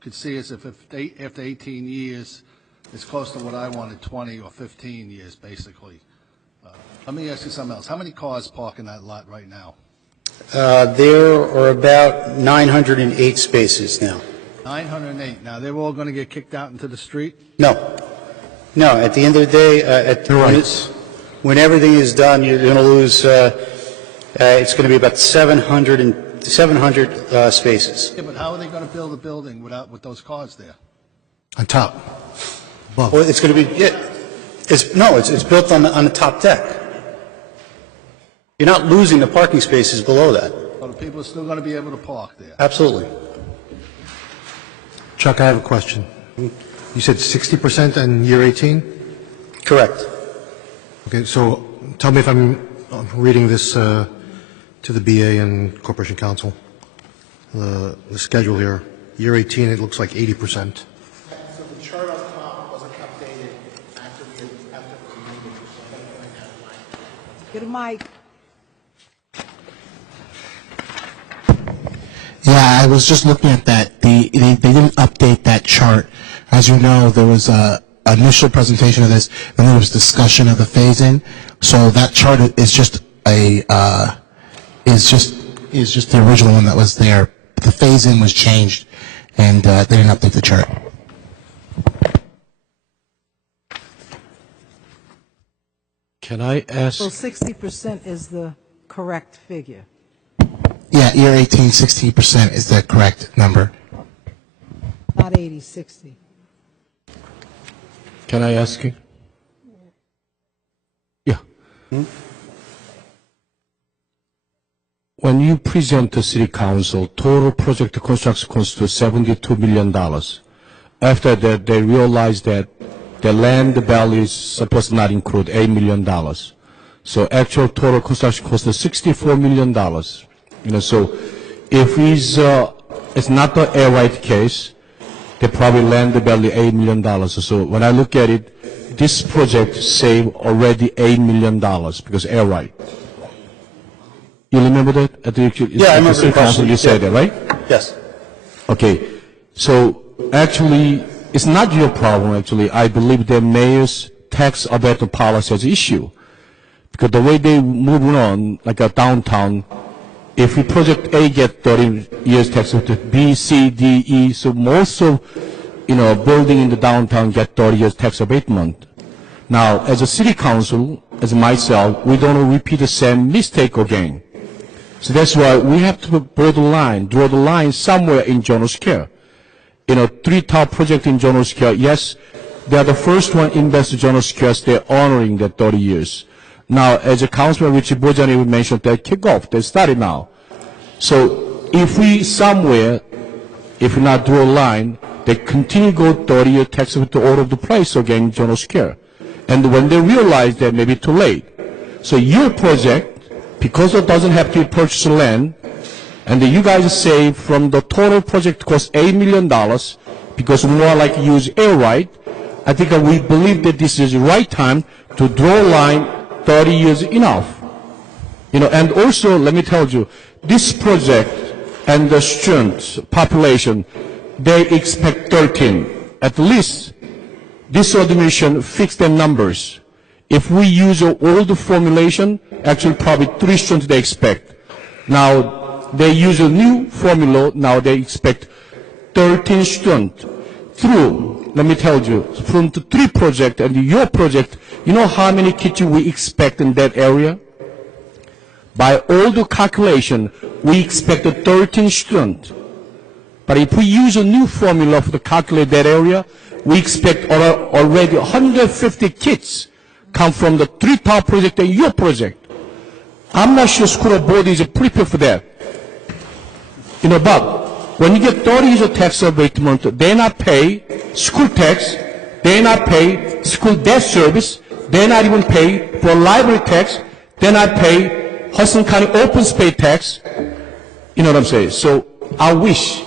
could see is if after 18 years, it's close to what I wanted, 20 or 15 years, basically. Let me ask you something else. How many cars park in that lot right now? There are about 908 spaces now. 908. Now, they're all going to get kicked out into the street? No. No, at the end of the day, when everything is done, you're going to lose, it's going to be about 700 spaces. Yeah, but how are they going to build a building with those cars there? On top. Above. Well, it's going to be, it's built on the top deck. You're not losing the parking spaces below that. So the people are still going to be able to park there? Absolutely. Chuck, I have a question. You said 60% in year 18? Correct. Okay, so tell me if I'm reading this to the BA and Corporation Council. The schedule here, year 18, it looks like 80%. So the chart on top wasn't updated after we Get a mic. Yeah, I was just looking at that. They didn't update that chart. As you know, there was a initial presentation of this, and there was discussion of the phase-in. So that chart is just the original one that was there. The phase-in was changed, and they didn't update the chart. Can I ask? So 60% is the correct figure. Yeah, year 18, 60% is the correct number. Not 80, 60. Can I ask you? Yeah. when you present to City Council, total project construction cost to $72 million. After that, they realized that the land value is supposed to not include $8 million. So actual total construction cost is $64 million. So if it's not the air right case, they probably land value $8 million. So when I look at it, this project saved already $8 million because air right. You remember that? Yeah, I remember the question. You said that, right? Yes. Okay. So actually, it's not your problem, actually. I believe the mayor's tax abatement policy is an issue. Because the way they move on, like a downtown, if we project A get 30 years tax abatement, B, C, D, E, so most of, building in the downtown get 30 years tax abatement. Now, as a city council, as myself, we don't repeat the same mistake again. So that's why we have to draw the line somewhere in Jono Square. 3 top projects in Jono Square, yes, they are the first one invest in Jono Square, they're honoring that 30 years. Now, as a Councilman Richie Bojani mentioned, they kick off, they started now. So if we not draw a line, they continue to go 30-year tax to all of the place again in Jono Square. And when they realize that maybe too late. So your project, because it doesn't have to purchase land, and you guys save from the total project cost $8 million, because more like use air right, I think we believe that this is the right time to draw a line 30 years enough. And also, let me tell you, this project and the student population, they expect 13. At least, this administration fixed their numbers. If we use an old formulation, actually probably 3 students they expect. Now, they use a new formula, now they expect 13 students. Through, let me tell you, from the 3 project and your project, you know how many kids we expect in that area? By all the calculation, we expect 13 students. But if we use a new formula to calculate that area, we expect already 150 kids come from the 3 top project and your project. I'm not sure school board is prepared for that. But when you get 30 years of tax abatement, they not pay school tax, they not pay school debt service, they not even pay for library tax, they not pay Hudson County open space tax. You know what I'm saying? So I wish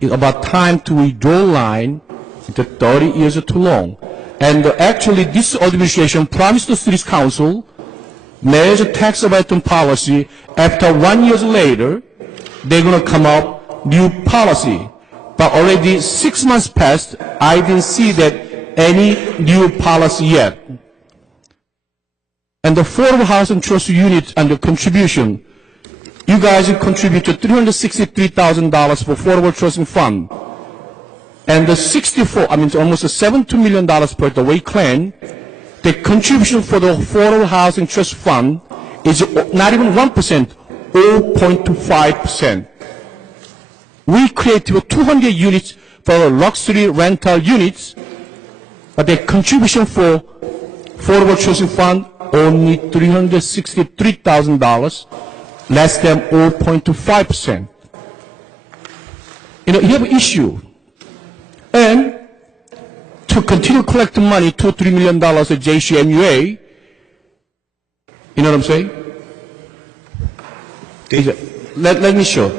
it's about time to withdraw line. The 30 years are too long. And actually, this administration promised the City Council mayor's tax abatement policy. After 1 year later, they're going to come up new policy. But already 6 months passed, I didn't see that any new policy yet. And the Affordable Housing Trust Unit and the contribution, you guys contribute to $363,000 for Affordable Trust Fund. And the almost $72 million per the way claim, the contribution for the Affordable Housing Trust Fund is not even 1%, 0.25%. We created 200 units for luxury rental units, but the contribution for Affordable Trust Fund only $363,000, less than 0.25%. You have an issue. And to continue collecting money, $2-3 million at JCMUA, you know what I'm saying? Let me show.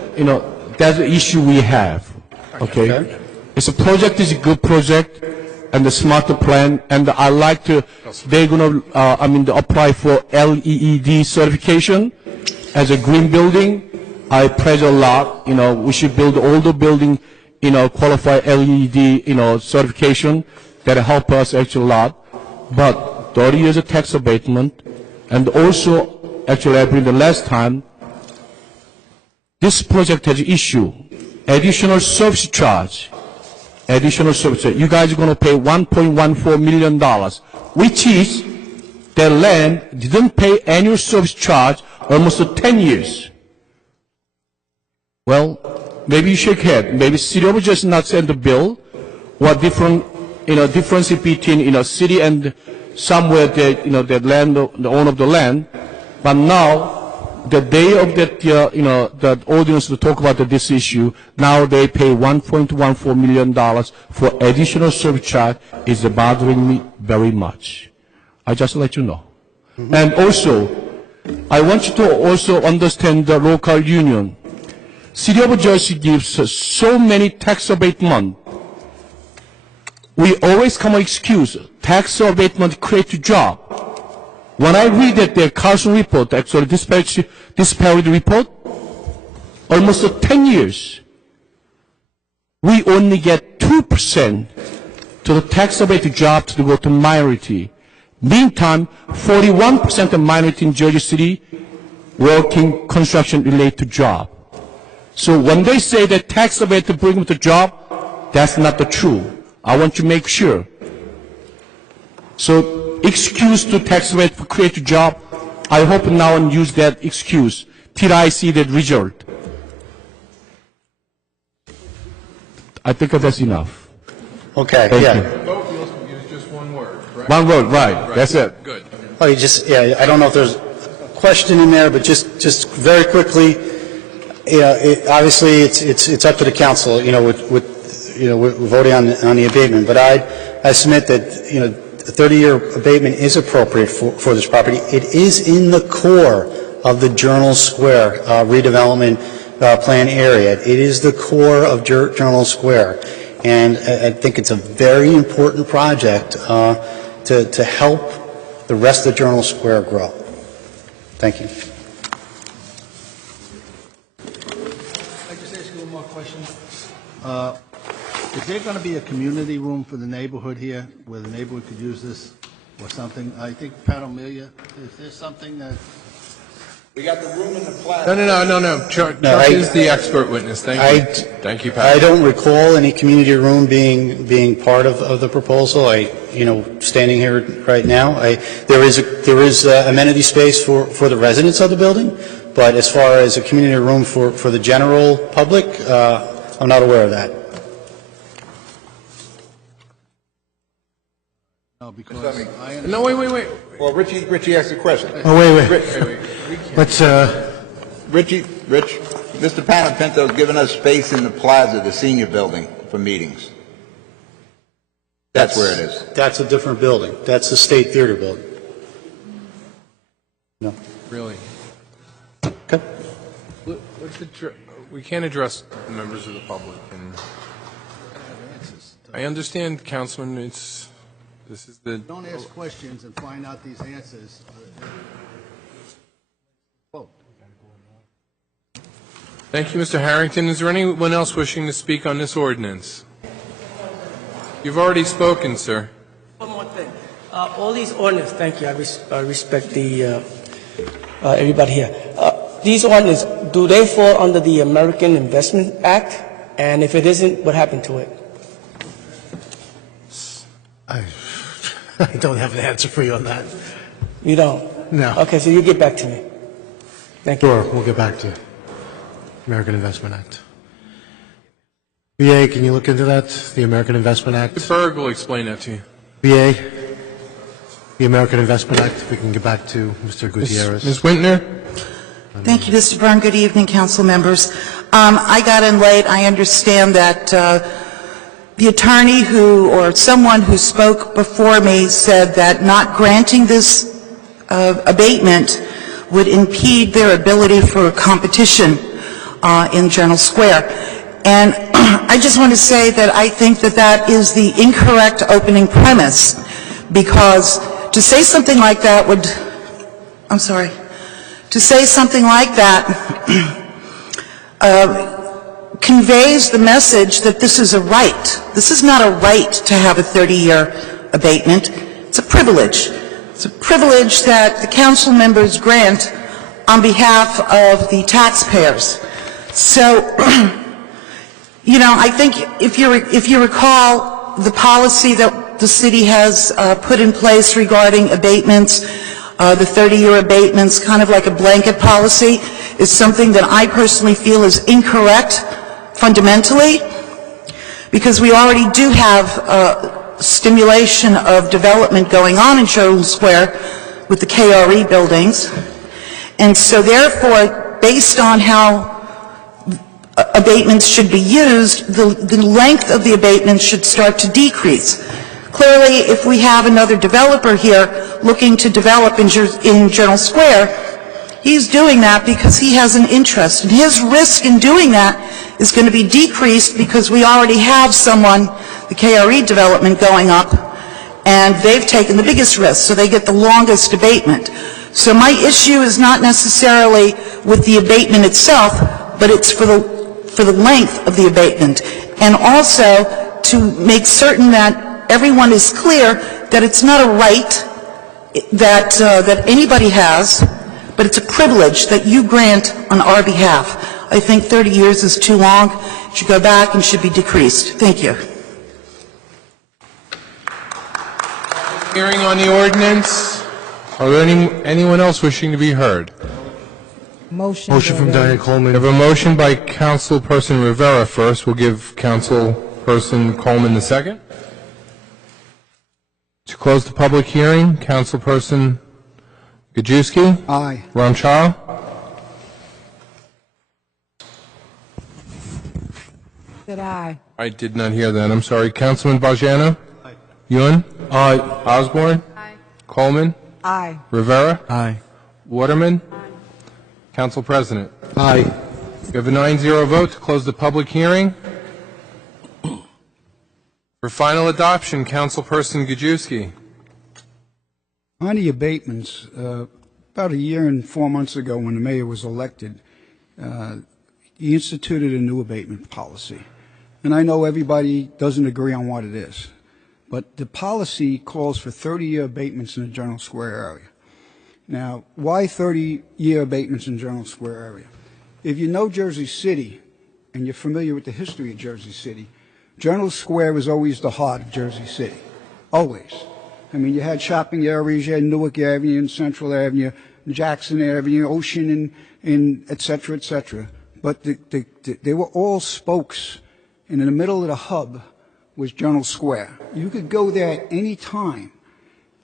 That's the issue we have. Okay? It's a project, is a good project, and the smarter plan, and I like to, they're going to, apply for LEED certification as a green building. I praise a lot, we should build all the building, qualify LED, certification that help us actually a lot. But 30 years of tax abatement, and also, actually, I bring the last time, this project has issue, additional service charge. Additional service charge. You guys are going to pay $1.14 million, which is the land didn't pay annual service charge almost 10 years. Well, maybe you shake head. Maybe city of just not send the bill. What difference between, city and somewhere the land, the owner of the land. But now, the day of that, that ordinance to talk about this issue, now they pay $1.14 million for additional service charge is bothering me very much. I just let you know. And also, I want you to also understand the local union. City of Jersey gives us so many tax abatement. We always come with excuse, tax abatement creates job. When I read that the Carlson report, actually disparity report, almost 10 years, we only get 2% to the tax abated job to go to minority. Meantime, 41% of minority in Jersey City working construction related job. So when they say that tax abated bring them to job, that's not the truth. I want to make sure. So excuse to tax rate for create a job, I hope now and use that excuse till I see that result. I think that's enough. Okay, Thank yeah. you. Vote, you'll use just one word, correct? One word, right. That's it. Good. Oh, you just, yeah, I don't know if there's a question in there, but just very quickly, obviously it's up to the council, we're voting on the abatement, but I submit that, a 30-year abatement is appropriate for this property. It is in the core of the Journal Square redevelopment plan area. It is the core of Journal Square, and I think it's a very important project to help the rest of Journal Square grow. Thank you. I just ask you one more question. Is there going to be a community room for the neighborhood here, where the neighborhood could use this or something? I think Pat O'Melia, is there something that... We got the room in the plaza. No. Chuck is the expert witness. Thank you, Pat. I don't recall any community room being part of the proposal. Standing here right now, there is amenity space for the residents of the building, but as far as a community room for the general public, I'm not aware of that. No, because No, wait. Well, Richie asked a question. Oh, wait. Let's, Rich, Mr. Panapinto has given us space in the plaza, the senior building, for meetings. That's where it is. That's a different building. That's the State Theater building. No. Really? Okay. We can't address members of the public. And I understand, Councilman, this is the... Don't ask questions and find out these answers. Vote. Thank you, Mr. Harrington. Is there anyone else wishing to speak on this ordinance? You've already spoken, sir. One more thing. All these ordinances, thank you, I respect the everybody here. These ordinances, do they fall under the American Investment Act? And if it isn't, what happened to it? I don't have an answer for you on that. You don't? No. Okay, so you get back to me. Thank you. Sure, we'll get back to you. American Investment Act. VA, can you look into that? The American Investment Act? Mr. Berg will explain that to you. VA, the American Investment Act, if we can get back to Mr. Gutierrez. Ms. Wintner? Thank you, Mr. Byrne. Good evening, council members. I got in late. I understand that the attorney or someone who spoke before me said that not granting this abatement would impede their ability for competition in Journal Square. And I just want to say that I think that is the incorrect opening premise, because to say something like that conveys the message that this is a right. This is not a right to have a 30-year abatement. It's a privilege. It's a privilege that the council members grant on behalf of the taxpayers. So, I think if you recall the policy that the city has put in place regarding abatements, the 30-year abatements, kind of like a blanket policy, is something that I personally feel is incorrect fundamentally, because we already do have stimulation of development going on in Journal Square with the KRE buildings. And so therefore, based on how abatements should be used, the length of the abatement should start to decrease. Clearly, if we have another developer here looking to develop in Journal Square, he's doing that because he has an interest. And his risk in doing that is going to be decreased because we already have someone, the KRE development, going up, and they've taken the biggest risk, so they get the longest abatement. So my issue is not necessarily with the abatement itself, but it's for the length of the abatement, and also to make certain that everyone is clear that it's not a right that anybody has, but it's a privilege that you grant on our behalf. I think 30 years is too long. It should go back and should be decreased. Thank you. Hearing on the ordinance. Are there anyone else wishing to be heard? Motion. Motion from Diane Coleman. We have a motion by Councilperson Rivera first. We'll give Councilperson Coleman the second. To close the public hearing, Councilperson Gajewski. Aye. Ramchal. Said aye. I did not hear that. I'm sorry. Councilman Bajano? Aye. Yuen? Aye. Osborne? Aye. Coleman? Aye. Rivera? Aye. Waterman? Aye. Council President? Aye. We have a 9-0 vote to close the public hearing. For final adoption, Councilperson Gajewski. On the abatements, about a year and 4 months ago when the mayor was elected, he instituted a new abatement policy. And I know everybody doesn't agree on what it is, but the policy calls for 30-year abatements in the Journal Square area. Now, why 30-year abatements in Journal Square area? If you know Jersey City and you're familiar with the history of Jersey City, Journal Square was always the heart of Jersey City, always. I mean, you had shopping areas, you had Newark Avenue and Central Avenue, Jackson Avenue, Ocean, and et cetera, et cetera. But they were all spokes, and in the middle of the hub was Journal Square. You could go there at any time,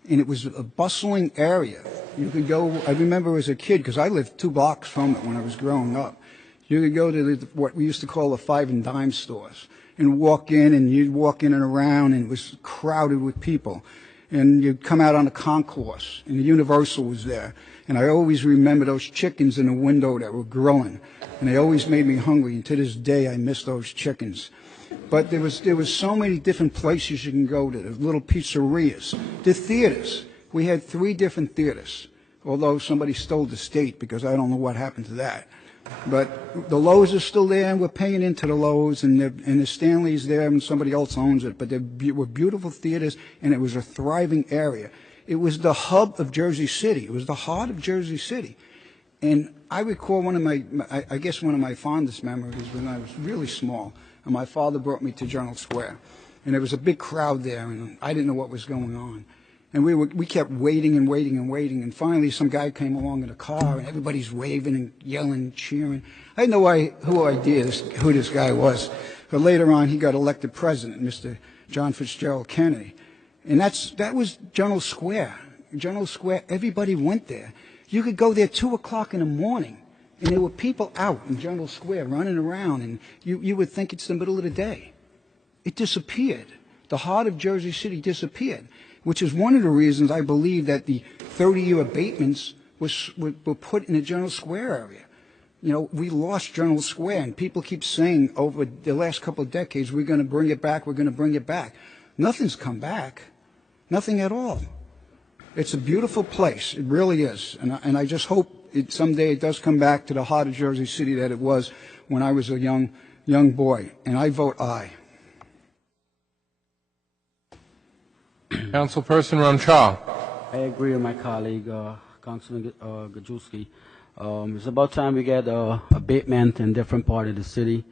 and it was a bustling area. You could go, I remember as a kid, because I lived 2 blocks from it when I was growing up, you could go to what we used to call the 5 and dime stores and walk in, and you'd walk in and around, and it was crowded with people. And you'd come out on the concourse, and the Universal was there. And I always remember those chickens in the window that were growing, and they always made me hungry. And to this day, I miss those chickens. But there was so many different places you can go to, the little pizzerias, the theaters. We had 3 different theaters, although somebody stole the state because I don't know what happened to that. But the Lowe's is still there, and we're paying into the Lowe's, and the Stanley's there, and somebody else owns it. But they were beautiful theaters, and it was a thriving area. It was the hub of Jersey City. It was the heart of Jersey City. And I recall one of my fondest memories when I was really small, and my father brought me to Journal Square. And there was a big crowd there, and I didn't know what was going on. And we kept waiting and waiting and waiting, and finally some guy came along in a car, and everybody's waving and yelling and cheering. I had no idea who this guy was. But later on, he got elected president, Mr. John Fitzgerald Kennedy. And that was Journal Square. Journal Square, everybody went there. You could go there 2 o'clock in the morning, and there were people out in Journal Square running around, and you would think it's the middle of the day. It disappeared. The heart of Jersey City disappeared, which is one of the reasons I believe that the 30-year abatements were put in the Journal Square area. You know, we lost Journal Square, and people keep saying over the last couple of decades, we're going to bring it back, we're going to bring it back. Nothing's come back. Nothing at all. It's a beautiful place. It really is. And I just hope someday it does come back to the heart of Jersey City that it was when I was a young boy. And I vote aye. Councilperson Ramchal. I agree with my colleague, Councilman Gajewski. It's about time we get abatement in different parts of the city.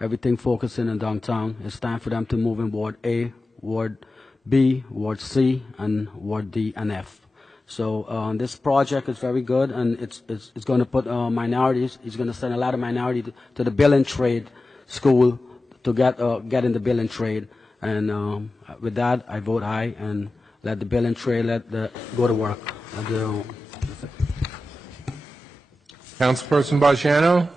Everything focusing in downtown. It's time for them to move in Ward A, Ward B, Ward C, and Ward D and F. So this project is very good, and it's going to put minorities. It's going to send a lot of minorities to the bill and trade school to get in the bill and trade. And with that, I vote aye and let the bill and trade go to work. Councilperson Bajano?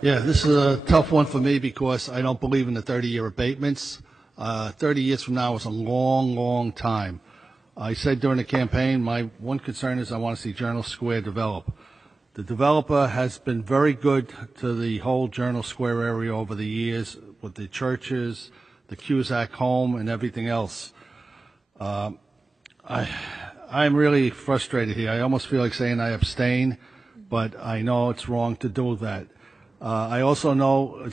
Yeah, this is a tough one for me because I don't believe in the 30-year abatements. 30 years from now is a long, long time. I said during the campaign, my one concern is I want to see Journal Square develop. The developer has been very good to the whole Journal Square area over the years with the churches, the Cusack home, and everything else. I'm really frustrated here. I almost feel like saying I abstain, but I know it's wrong to do that. I also know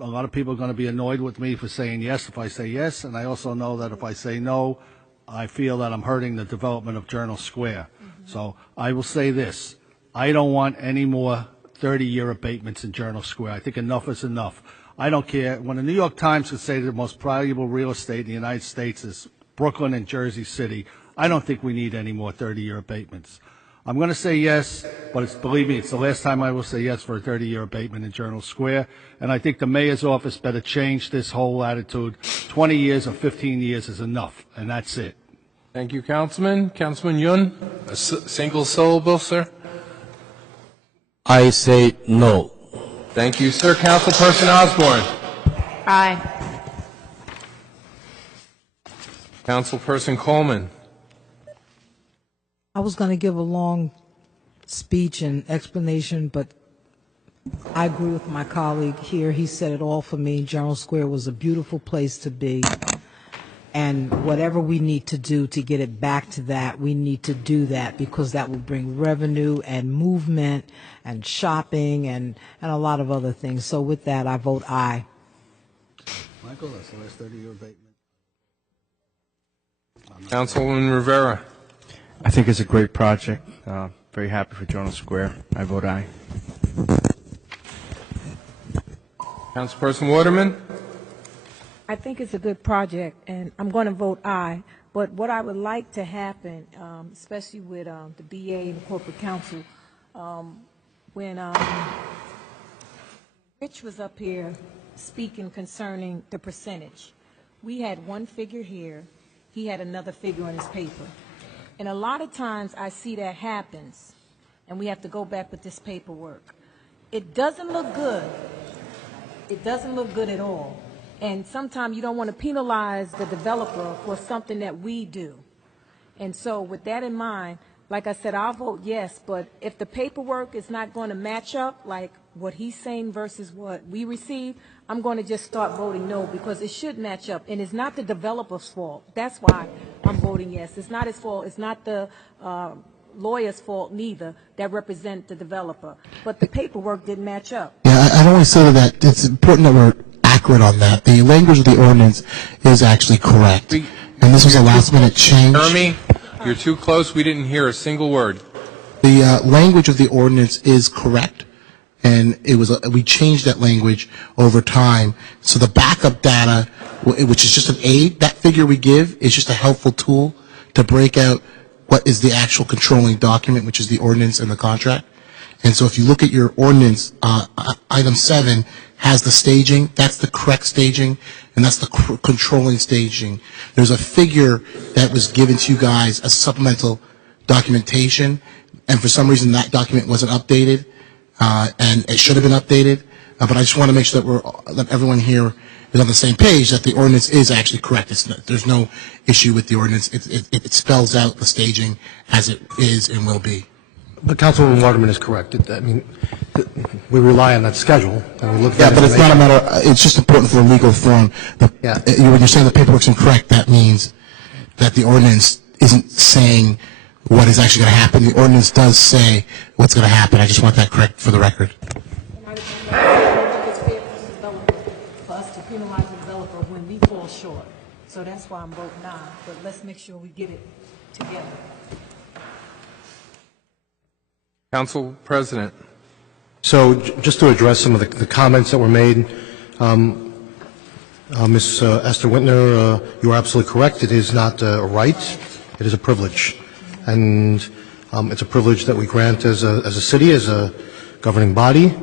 a lot of people are going to be annoyed with me for saying yes if I say yes, and I also know that if I say no, I feel that I'm hurting the development of Journal Square. So I will say this. I don't want any more 30-year abatements in Journal Square. I think enough is enough. I don't care. When the New York Times could say the most valuable real estate in the United States is Brooklyn and Jersey City, I don't think we need any more 30-year abatements. I'm going to say yes, but believe me, it's the last time I will say yes for a 30-year abatement in Journal Square. And I think the mayor's office better change this whole attitude. 20 years or 15 years is enough, and that's it. Thank you, Councilman. Councilman Yun, a single syllable, sir. I say no. Thank you, sir. Councilperson Osborne. Aye. Councilperson Coleman. I was going to give a long speech and explanation, but I agree with my colleague here. He said it all for me. Journal Square was a beautiful place to be. And whatever we need to do to get it back to that, we need to do that because that will bring revenue and movement and shopping and a lot of other things. So with that, I vote aye. Michael, that's the last 30-year abatement. Councilwoman Rivera. I think it's a great project. Very happy for Journal Square. I vote aye. Councilperson Waterman. I think it's a good project, and I'm going to vote aye. But what I would like to happen, especially with the BA and the corporate counsel, when Rich was up here speaking concerning the percentage, we had one figure here, he had another figure on his paper. And a lot of times I see that happens, and we have to go back with this paperwork. It doesn't look good. It doesn't look good at all. And sometimes you don't want to penalize the developer for something that we do. And so with that in mind, like I said, I'll vote yes, but if the paperwork is not going to match up, like what he's saying versus what we receive, I'm going to just start voting no, because it should match up. And it's not the developer's fault. That's why I'm voting yes. It's not his fault. It's not the lawyer's fault neither that represent the developer. But the paperwork didn't match up. Yeah, I'd only say that it's important that we're accurate on that. The language of the ordinance is actually correct. And this was a last-minute change. Jeremy, you're too close. We didn't hear a single word. The language of the ordinance is correct, and it was we changed that language over time. So the backup data, which is just an aid, that figure we give is just a helpful tool to break out what is the actual controlling document, which is the ordinance and the contract. And so if you look at your ordinance, item 7 has the staging. That's the correct staging, and that's the controlling staging. There's a figure that was given to you guys as supplemental documentation, and for some reason that document wasn't updated, and it should have been updated. But I just want to make sure that everyone here is on the same page, that the ordinance is actually correct. There's no issue with the ordinance. It spells out the staging as it is and will be. But Councilwoman Waterman is correct. We rely on that schedule. And we look at but it's not a matter. It's just important for the legal form. When you're saying the paperwork's incorrect, that means that the ordinance isn't saying what is actually going to happen. The ordinance does say what's going to happen. I just want that correct for the record. It's fair for us to penalize the developer when we fall short. So that's why I'm voting aye. But let's make sure we get it together. Council President. So just to address some of the comments that were made, Ms. Esther Whitner, you are absolutely correct. It is not a right. It is a privilege. And it's a privilege that we grant as a city, as a governing body.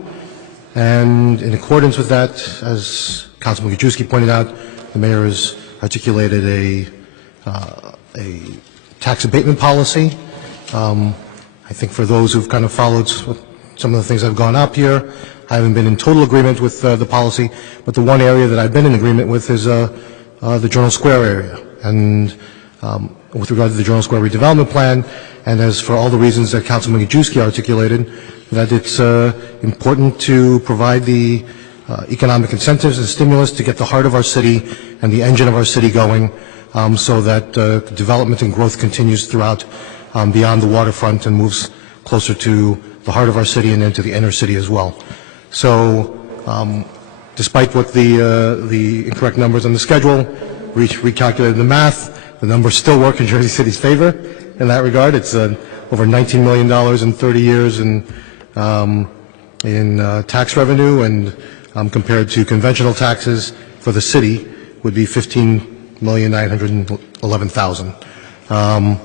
And in accordance with that, as Councilman Gajewski pointed out, the mayor has articulated a tax abatement policy. I think for those who've kind of followed some of the things that have gone up here. I haven't been in total agreement with the policy, but the one area that I've been in agreement with is the Journal Square area. And with regard to the Journal Square redevelopment plan, and as for all the reasons that Councilman Gajewski articulated, that it's important to provide the economic incentives and stimulus to get the heart of our city and the engine of our city going, so that development and growth continues throughout beyond the waterfront and moves closer to the heart of our city and into the inner city as well. So despite what the incorrect numbers on the schedule, recalculated the math, the numbers still work in Jersey City's favor in that regard. It's over $19 million in 30 years in tax revenue, and compared to conventional taxes for the city would be $15,911,000.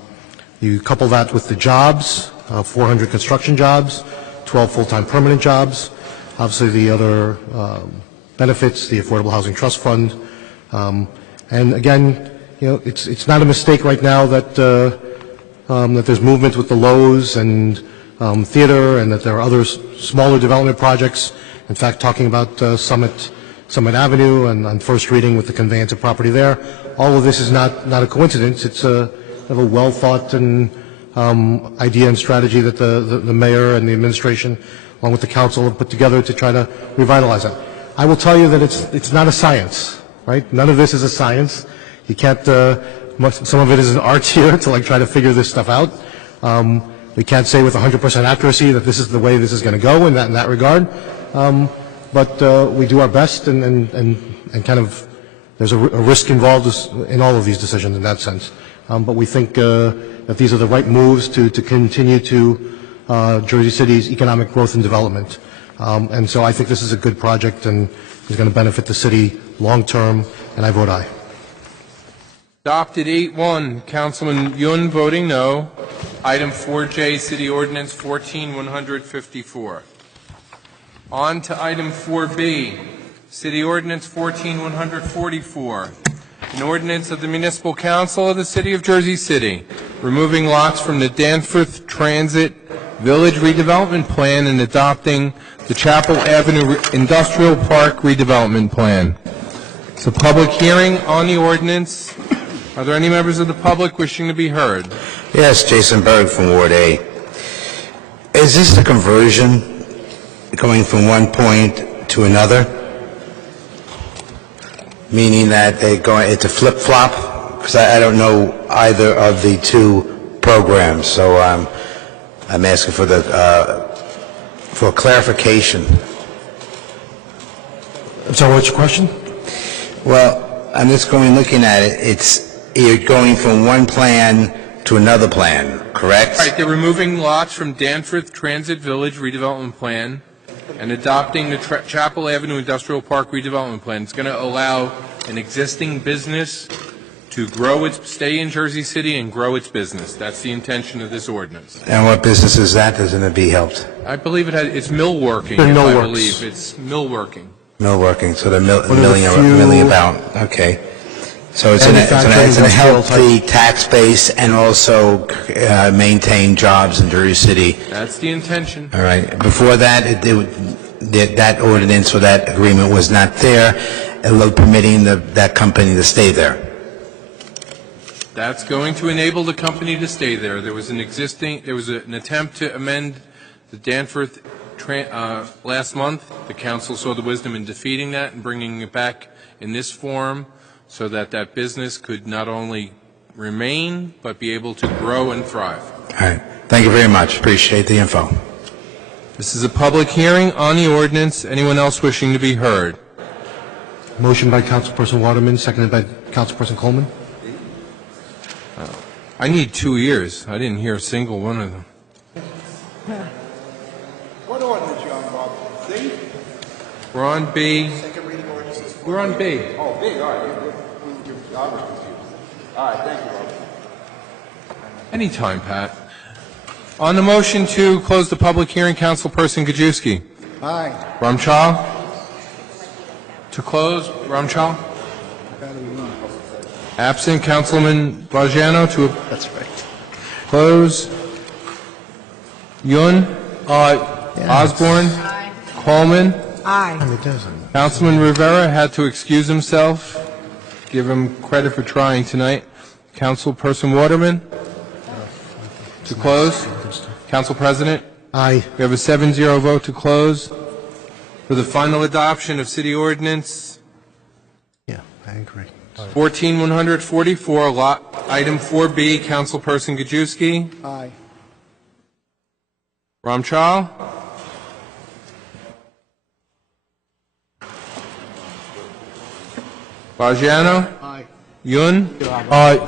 You couple that with the jobs, 400 construction jobs, 12 full-time permanent jobs, obviously the other benefits, the Affordable Housing Trust Fund, and again, it's not a mistake right now that that there's movement with the Lowe's and theater, and that there are other smaller development projects. In fact, talking about Summit Avenue and on first reading with the conveyance of property there. All of this is not a coincidence. It's a well thought and idea and strategy that the mayor and the administration, along with the council, have put together to try to revitalize it. I will tell you that it's not a science, right? None of this is a science. You can't. Some of it is an art here to try to figure this stuff out. We can't say with 100% accuracy that this is the way this is going to go in that regard. But we do our best, and kind of there's a risk involved in all of these decisions in that sense. But we think that these are the right moves to continue to Jersey City's economic growth and development. And so I think this is a good project and is going to benefit the city long term, and I vote aye. Adopted 8-1, Councilman Yun voting no. Item 4J, City Ordinance 14-154. On to item 4B, City Ordinance 14-144. An ordinance of the Municipal Council of the City of Jersey City, removing lots from the Danforth Transit Village Redevelopment Plan and adopting the Chapel Avenue Industrial Park Redevelopment Plan. It's a public hearing on the ordinance. Are there any members of the public wishing to be heard? Yes, Jason Berg from Ward A. Is this the conversion going from one point to another? Meaning that it's a flip-flop? Because I don't know either of the two programs, so I'm asking for clarification. So what's your question? Well, I'm just looking at it. You're going from one plan to another plan, correct? Right, they're removing lots from Danforth Transit Village Redevelopment Plan and adopting the Chapel Avenue Industrial Park Redevelopment Plan. It's going to allow an existing business to stay in Jersey City and grow its business. That's the intention of this ordinance. And what business is that that's going to be helped? I believe it's millworking, I believe. It's millworking. Millworking, so they're milling about. Okay. So it's going to help the tax base and also maintain jobs in Jersey City. That's the intention. All right. Before that, that ordinance or that agreement was not there, permitting that company to stay there. That's going to enable the company to stay there. There was an attempt to amend the Danforth last month. The council saw the wisdom in defeating that and bringing it back in this form, so that business could not only remain, but be able to grow and thrive. All right. Thank you very much. Appreciate the info. This is a public hearing on the ordinance. Anyone else wishing to be heard? Motion by Councilperson Waterman, seconded by Councilperson Coleman. I need 2 ears. I didn't hear a single one of them. What ordinance you on, Bob? C? We're on B. Second reading ordinance. We're on B. Oh, B, all right. I was confused. All right, thank you, Bob. Anytime, Pat. On the motion to close the public hearing, Councilperson Gajewski. Aye. Ramchal? To close, Ramchal? Absent, Councilman Bajano to close. Yun? Osborne. Coleman. Aye. It doesn't. Councilman Rivera had to excuse himself. Give him credit for trying tonight. Councilperson Waterman. To close. Council President. Aye. We have a 7-0 vote to close. For the final adoption of city ordinance Yeah, I agree. 14144, item 4B, Councilperson Gajewski. Aye. Ramchal. Bajiano. Aye. Yun. Aye.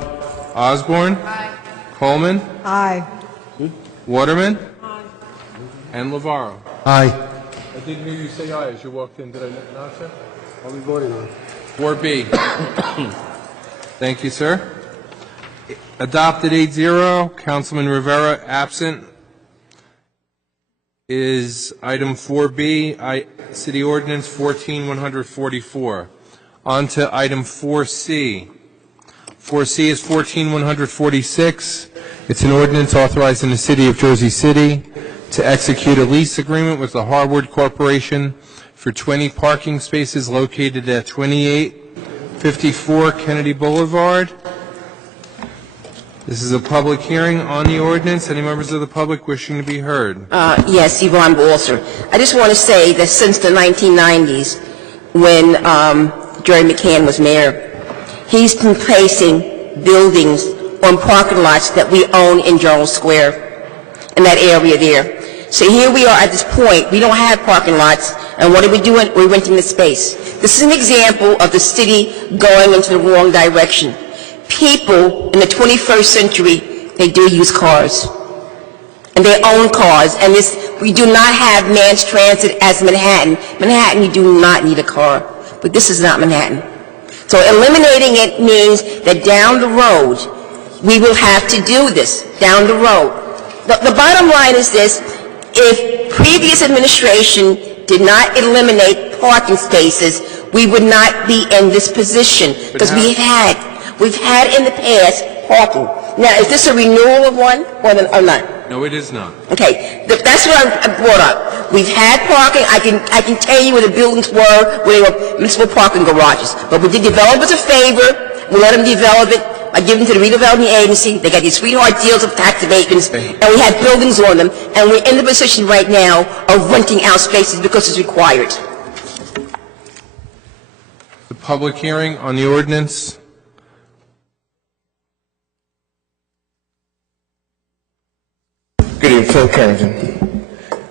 Osborne. Coleman. Aye. Waterman. And Lavarro. Aye. I didn't hear you say aye as you walked in. Did I not, sir? I'll be voting on. 4B. Thank you, sir. Adopted 8-0. Councilman Rivera absent. Is item 4B, City Ordinance 14144. On to item 4C. 4C is 14146. It's an ordinance authorizing the City of Jersey City to execute a lease agreement with the Harwood Corporation for 20 parking spaces located at 2854 Kennedy Boulevard. This is a public hearing on the ordinance. Any members of the public wishing to be heard? Yes, Yvonne Balser. I just want to say that since the 1990s, when Jerry McCann was mayor, he's been placing buildings on parking lots that we own in Jones Square, in that area there. So here we are at this point. We don't have parking lots, and what are we doing? We're renting the space. This is an example of the city going into the wrong direction. People in the 21st century, they do use cars, and they own cars, and we do not have mass transit as Manhattan. Manhattan, you do not need a car, but this is not Manhattan. So eliminating it means that down the road, we will have to do this, down the road. The bottom line is this: if previous administration did not eliminate parking spaces, we would not be in this position, because we've had in the past parking. Now, is this a renewal of one or not? No, it is not. Okay, that's what I brought up. We've had parking. I can tell you where the buildings were, where they were municipal parking garages. But we did developers a favor. We let them develop it. I give them to the redevelopment agency. They got these sweetheart deals of tax abatements, and we had buildings on them. And we're in the position right now of renting out spaces because it's required. The public hearing on the ordinance. Good evening, Phil Carrington.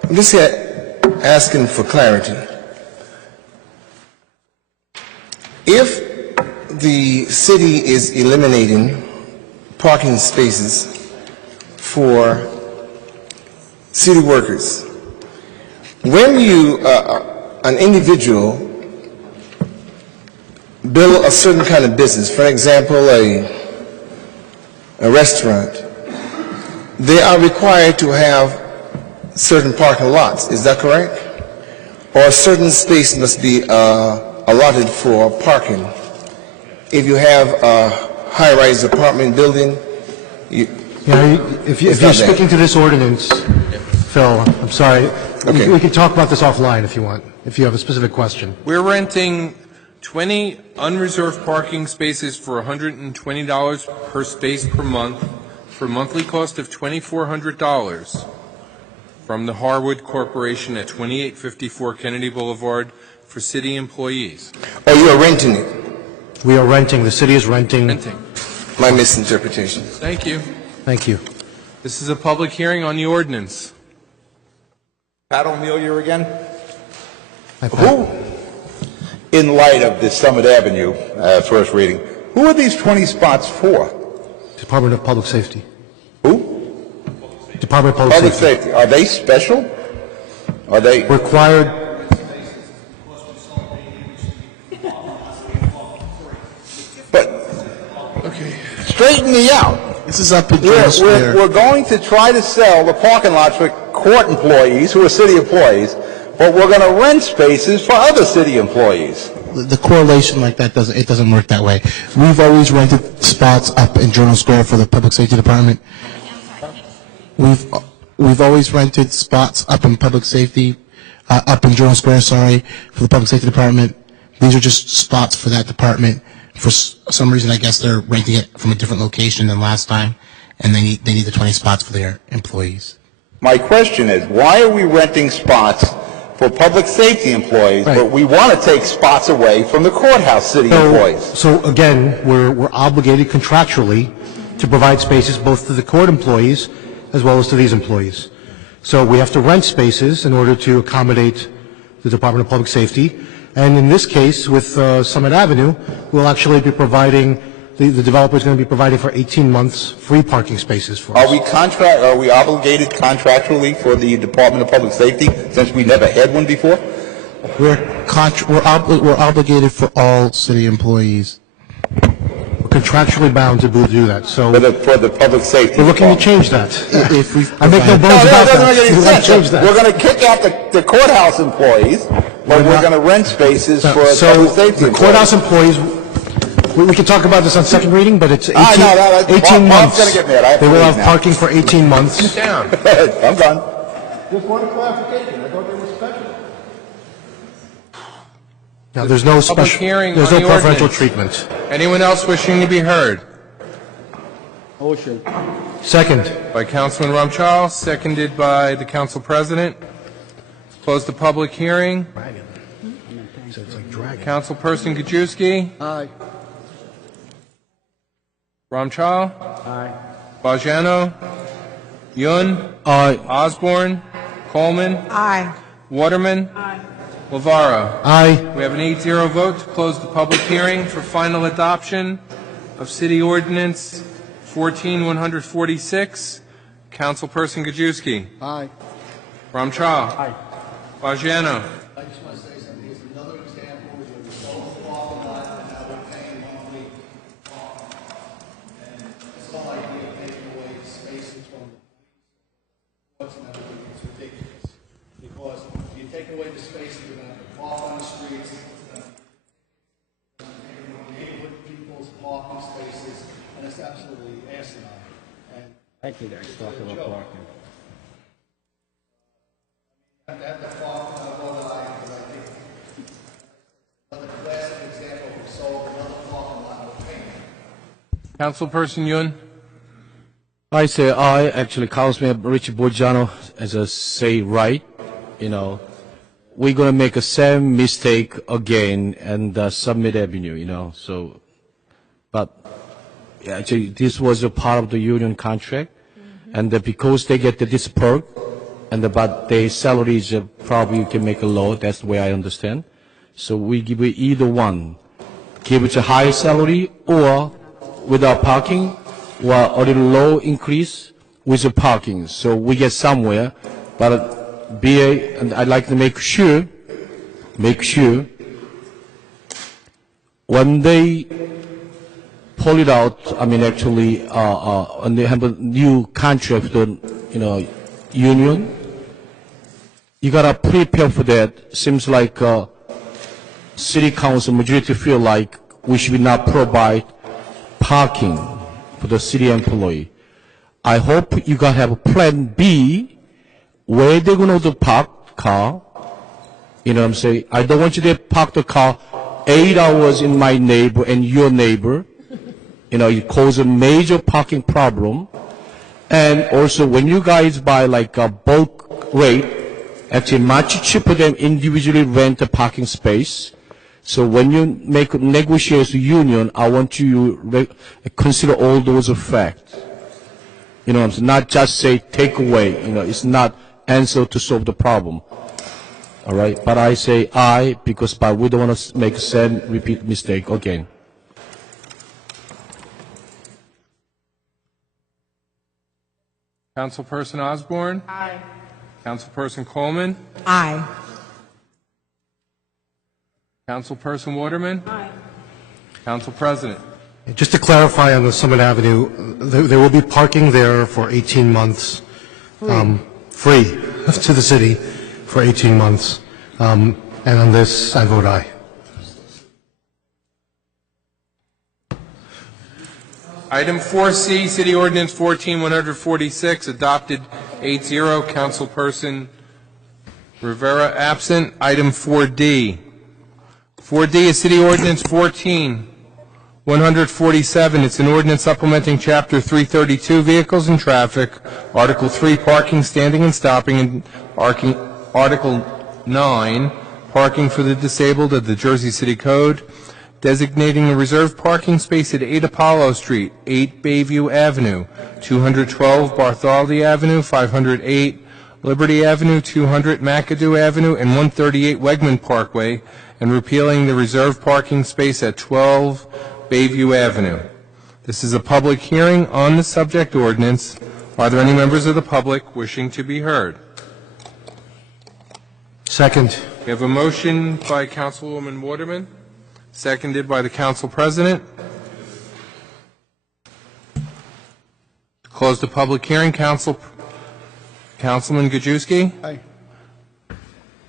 I'm just asking for clarity. If the city is eliminating parking spaces for city workers, when an individual build a certain kind of business, for example, a restaurant, they are required to have certain parking lots. Is that correct? Or a certain space must be allotted for parking. If you have a high-rise apartment building, if you're sticking to this ordinance, Phil, I'm sorry. Okay. We can talk about this offline if you want, if you have a specific question. We're renting 20 unreserved parking spaces for $120 per space per month for a monthly cost of $2,400 from the Harwood Corporation at 2854 Kennedy Boulevard for city employees. Oh, you are renting it? We are renting. The city is renting. My misinterpretation. Thank you. Thank you. This is a public hearing on the ordinance. Pat O'Meara again. Hi, Pat. Who, in light of this Summit Avenue first reading, who are these 20 spots for? Department of Public Safety. Who? Department of Public Safety. Are they special? Are they required? But straighten me out. This is up in Jones Square. We're going to try to sell the parking lots for court employees who are city employees, but we're going to rent spaces for other city employees. The correlation like that doesn't work that way. We've always rented spots up in Journal Square for the Public Safety Department. we've always rented spots up in public safety, up in Journal Square, sorry, for the public safety department. These are just spots for that department. For some reason, I guess they're renting it from a different location than last time, and they need the 20 spots for their employees. My question is, why are we renting spots for public safety employees, but we want to take spots away from the courthouse city employees? So again, we're obligated contractually to provide spaces both to the court employees as well as to these employees. So we have to rent spaces in order to accommodate the Department of Public Safety. And in this case, with Summit Avenue, we'll actually be providing, the developer is going to be providing for 18 months free parking spaces for us. Are we obligated contractually for the Department of Public Safety, since we never had one before? We're obligated for all city employees. We're contractually bound to do that. So for the public safety. we're looking to change that. I make no No, bones that about doesn't that. make any We're going to sense. change that. We're going to kick out the courthouse employees, but we're going to rent spaces for So public safety the employees. courthouse employees, we can talk about this on second reading, but it's 18 Bob's months. gonna get mad. I have They to will leave have now. parking for 18 months. Sit down. I'm done. Just one clarification. I thought they were special. Now, there's no Public special, hearing there's on no the preferential ordinance. treatment. Anyone else wishing to be heard? Motion. Second. By Councilman Rumchal, seconded by the Council President. Close the public hearing. Councilperson Gajewski. Aye. Rumchal. Aye. Bajano. Yun. Aye. Osborne. Coleman. Aye. Waterman. Lavaro. Aye. We have an 8-0 vote to close the public hearing for final adoption of City Ordinance 14-146. Councilperson Gajewski. Aye. Rumchal. Aye. Bajano. I just want to say something. Here's another example where we sold the parking lot and now we're paying monthly and it's the whole idea of taking away the spaces from what's and everything. It's ridiculous. Because if you take away the spaces, you're going to have to park on the streets, neighborhood people's parking spaces, and it's absolutely asinine. And I think that's talking about parking. have to have the park on the road line, because I think another classic example, we sold another parking lot of paint. Councilperson Yun. I say aye. Actually, Councilman Richard Bojano, as I say, right. You know, we're gonna make a same mistake again and Summit Avenue. You know, so, but yeah, actually, this was a part of the union contract, and because they get this perk, and but their salaries probably you can make a low. That's the way I understand. So we give it either one, give it a higher salary or without parking, or a little low increase with the parking. So we get somewhere, but BA, and I'd like to make sure when they pull it out, I mean actually, when they have a new contract with the, union, you gotta prepare for that. Seems like city council majority feel like we should not provide parking for the city employee. I hope you gotta have a plan B where they're gonna park car. You know what I'm saying? I don't want you to park the car 8 hours in my neighbor and your neighbor. It causes a major parking problem. And also when you guys buy like a bulk rate, actually much cheaper than individually rent a parking space. So when you make negotiate with union, I want you to consider all those facts. You know what I'm saying? Not just say take away. It's not answer to solve the problem. All right? But I say aye because we don't want to make same repeat mistake again. Councilperson Osborne. Aye. Councilperson Coleman. Aye. Councilperson Waterman. Aye. Council President. Just to clarify on the Summit Avenue, there will be parking there for 18 months, free to the city for 18 months. And on this, I vote aye. Item 4C, City Ordinance 14-146, adopted 8-0. Councilperson Rivera absent. Item 4D. 4D is City Ordinance 14-147. It's an ordinance supplementing Chapter 332, Vehicles and Traffic, Article 3, Parking, Standing and Stopping, and Article 9, Parking for the Disabled of the Jersey City Code, designating a reserved parking space at 8 Apollo Street, 8 Bayview Avenue, 212 Bartholdi Avenue, 508 Liberty Avenue, 200 McAdoo Avenue, and 138 Wegman Parkway, and repealing the reserved parking space at 12 Bayview Avenue. This is a public hearing on the subject ordinance. Are there any members of the public wishing to be heard? Second. We have a motion by Councilwoman Waterman, seconded by the Council President. To close the public hearing, Councilman Gajewski? Aye.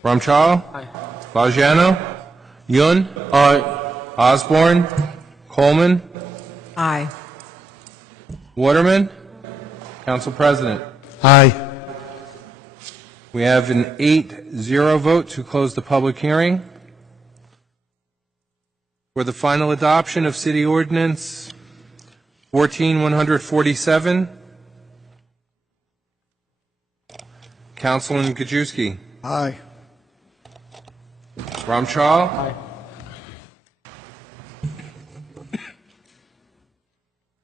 Ramchal? Aye. Bajano? Yun? Aye. Osborne? Coleman? Aye. Waterman? Council President? Aye. We have an 8-0 vote to close the public hearing. For the final adoption of City Ordinance 14-147, Councilman Gajewski. Aye. Ramchal? Aye.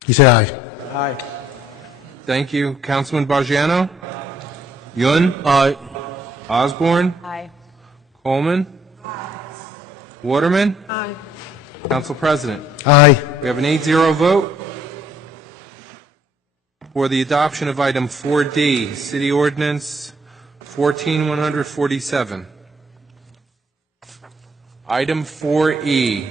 You say aye. Aye. Thank you. Councilman Bajano? Yun? Aye. Osborne? Aye. Coleman? Waterman? Aye. Council President? Aye. We have an 8-0 vote for the adoption of item 4D, City Ordinance 14-147. Item 4E,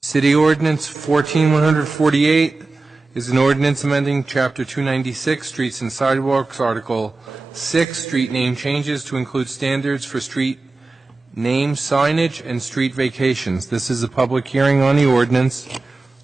City Ordinance 14-148 is an ordinance amending Chapter 296, Streets and Sidewalks, Article 6, Street Name Changes to include standards for street name signage and street vacations. This is a public hearing on the ordinance.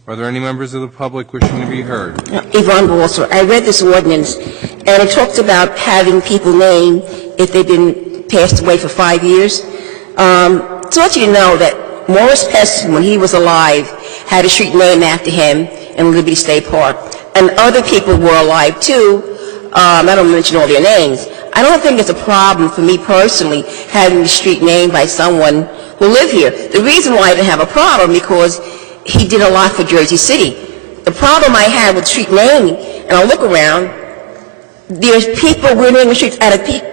Are there any members of the public wishing to be heard? Yvonne Balser, I read this ordinance, and it talks about having people named if they've been passed away for 5 years. So I want you to know that Morris Peston, when he was alive, had a street named after him in Liberty State Park. And other people were alive, too. I don't mention all their names. I don't think it's a problem for me personally having the street named by someone who lived here. The reason why I didn't have a problem because he did a lot for Jersey City. The problem I had with street naming, and I look around, there's people we're naming streets out of people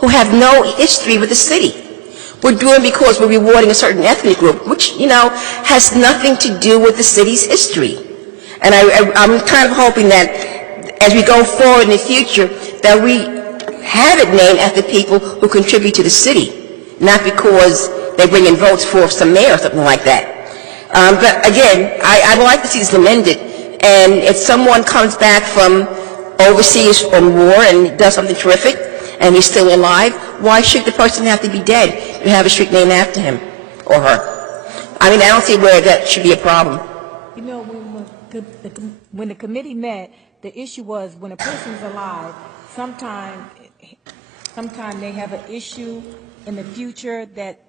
who have no history with the city. We're doing it because we're rewarding a certain ethnic group, which, has nothing to do with the city's history. And I'm kind of hoping that as we go forward in the future, that we have it named after people who contribute to the city, not because they bring in votes for some mayor or something like that. But again, I would like to see this amended. And if someone comes back from overseas from war and does something terrific, and he's still alive, why should the person have to be dead to have a street named after him or her? I mean, I don't see where that should be a problem. When the committee met, the issue was when a person's alive, sometime they have an issue in the future that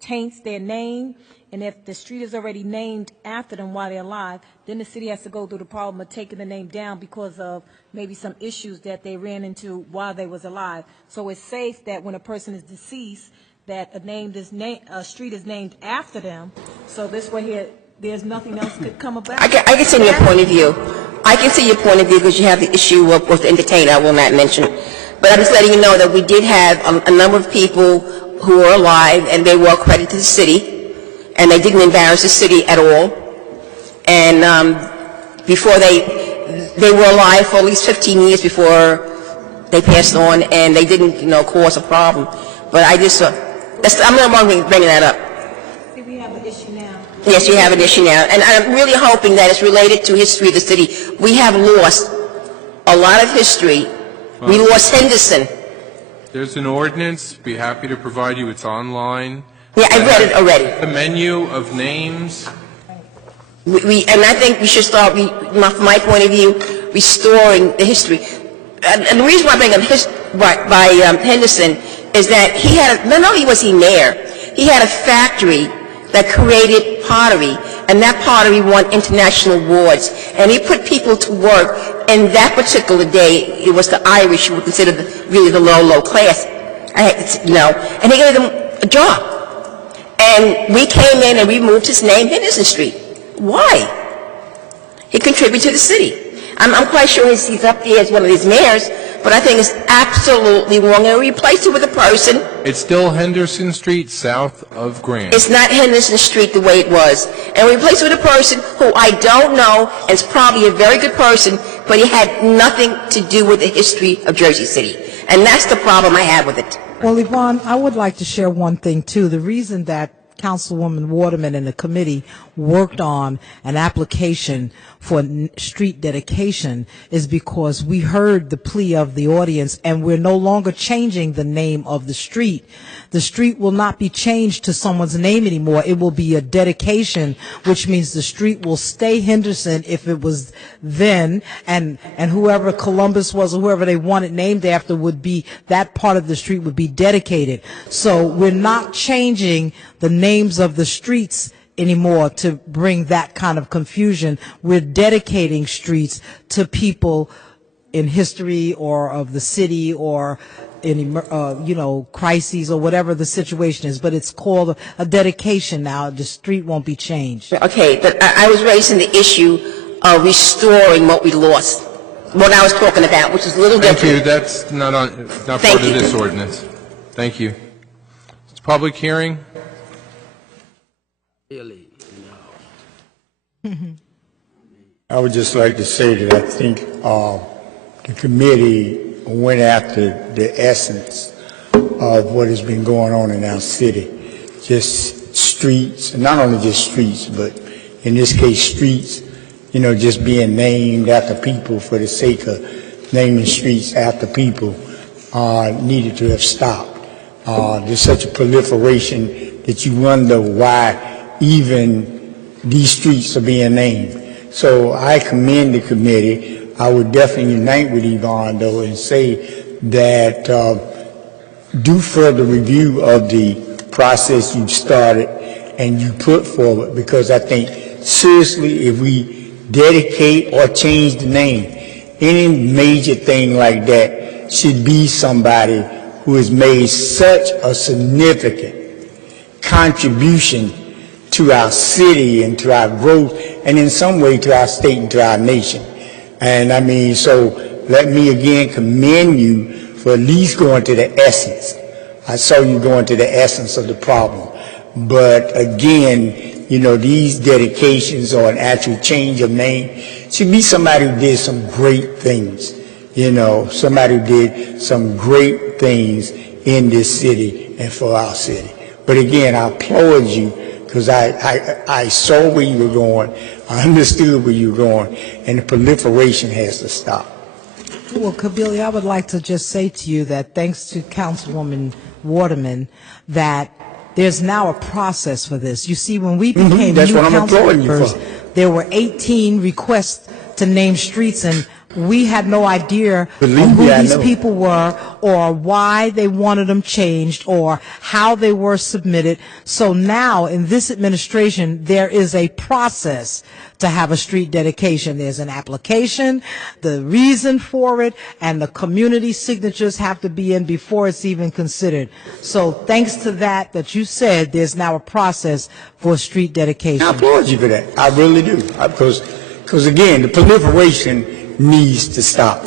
taints their name, and if the street is already named after them while they're alive, then the city has to go through the problem of taking the name down because of maybe some issues that they ran into while they was alive. So it's safe that when a person is deceased, that a street is named after them. So this way here, there's nothing else could come about. I can see your point of view. I can see your point of view because you have the issue of the entertainer. I will not mention it. But I'm just letting you know that we did have a number of people who were alive, and they were credited to the city, and they didn't embarrass the city at all. And before they were alive for at least 15 years before they passed on, and they didn't, cause a problem. But I'm not bringing that up. We have an issue now. Yes, you have an issue now, and I'm really hoping that it's related to history of the city. We have lost a lot of history. We lost Henderson. There's an ordinance. Be happy to provide you. It's online. Yeah, I read it already. The menu of names. And I think we should start, from my point of view, restoring the history. and the reason why I bring up Henderson is that he had, not only was he mayor, he had a factory that created pottery, and that pottery won international awards, and he put people to work. In that particular day, it was the Irish who were considered really the low class, and he gave them a job. And we came in and we moved his name, Henderson Street. Why? He contributed to the city. I'm quite sure he's up there as one of these mayors, but I think it's absolutely wrong. And we replaced it with a person. It's still Henderson Street, south of Grand. It's not Henderson Street the way it was. And we replaced it with a person who I don't know, and is probably a very good person, but he had nothing to do with the history of Jersey City. And that's the problem I have with it. Well, Yvonne, I would like to share one thing, too. The reason that Councilwoman Waterman and the committee worked on an application for street dedication is because we heard the plea of the audience, and we're no longer changing the name of the street. The street will not be changed to someone's name anymore. It will be a dedication, which means the street will stay Henderson if it was then, and whoever Columbus was or whoever they wanted named after would be, that part of the street would be dedicated. So we're not changing the names of the streets anymore to bring that kind of confusion. We're dedicating streets to people in history or of the city or in crises or whatever the situation is, but it's called a dedication now. The street won't be changed. Okay, but I was raising the issue of restoring what we lost, what I was talking about, which is a little different. Thank you. That's not part of this ordinance. Thank you. It's a public hearing. I would just like to say that I think the committee went after the essence of what has been going on in our city. Just streets, and not only just streets, but in this case streets, just being named after people for the sake of naming streets after people needed to have stopped. There's such a proliferation that you wonder why even these streets are being named. So I commend the committee. I would definitely unite with Yvonne, though, and say that do further review of the process you've started and you put forward, because I think, seriously, if we dedicate or change the name, any major thing like that should be somebody who has made such a significant contribution to our city and to our growth, and in some way to our state and to our nation. And I mean, so let me again commend you for at least going to the essence. I saw you going to the essence of the problem. But again, these dedications or an actual change of name should be somebody who did some great things. Somebody who did some great things in this city and for our city. But again, I applaud you, because I saw where you were going, I understood where you were going, and the proliferation has to stop. Well, Kabili, I would like to just say to you that thanks to Councilwoman Waterman, that there's now a process for this. You see, when we became new council members, there were 18 requests to name streets, and we had no idea who these people were or why they wanted them changed or how they were submitted. So now in this administration, there is a process to have a street dedication. There's an application, the reason for it, and the community signatures have to be in before it's even considered. So thanks to that you said, there's now a process for street dedication. I applaud you for that. I really do. Because again, the proliferation needs to stop.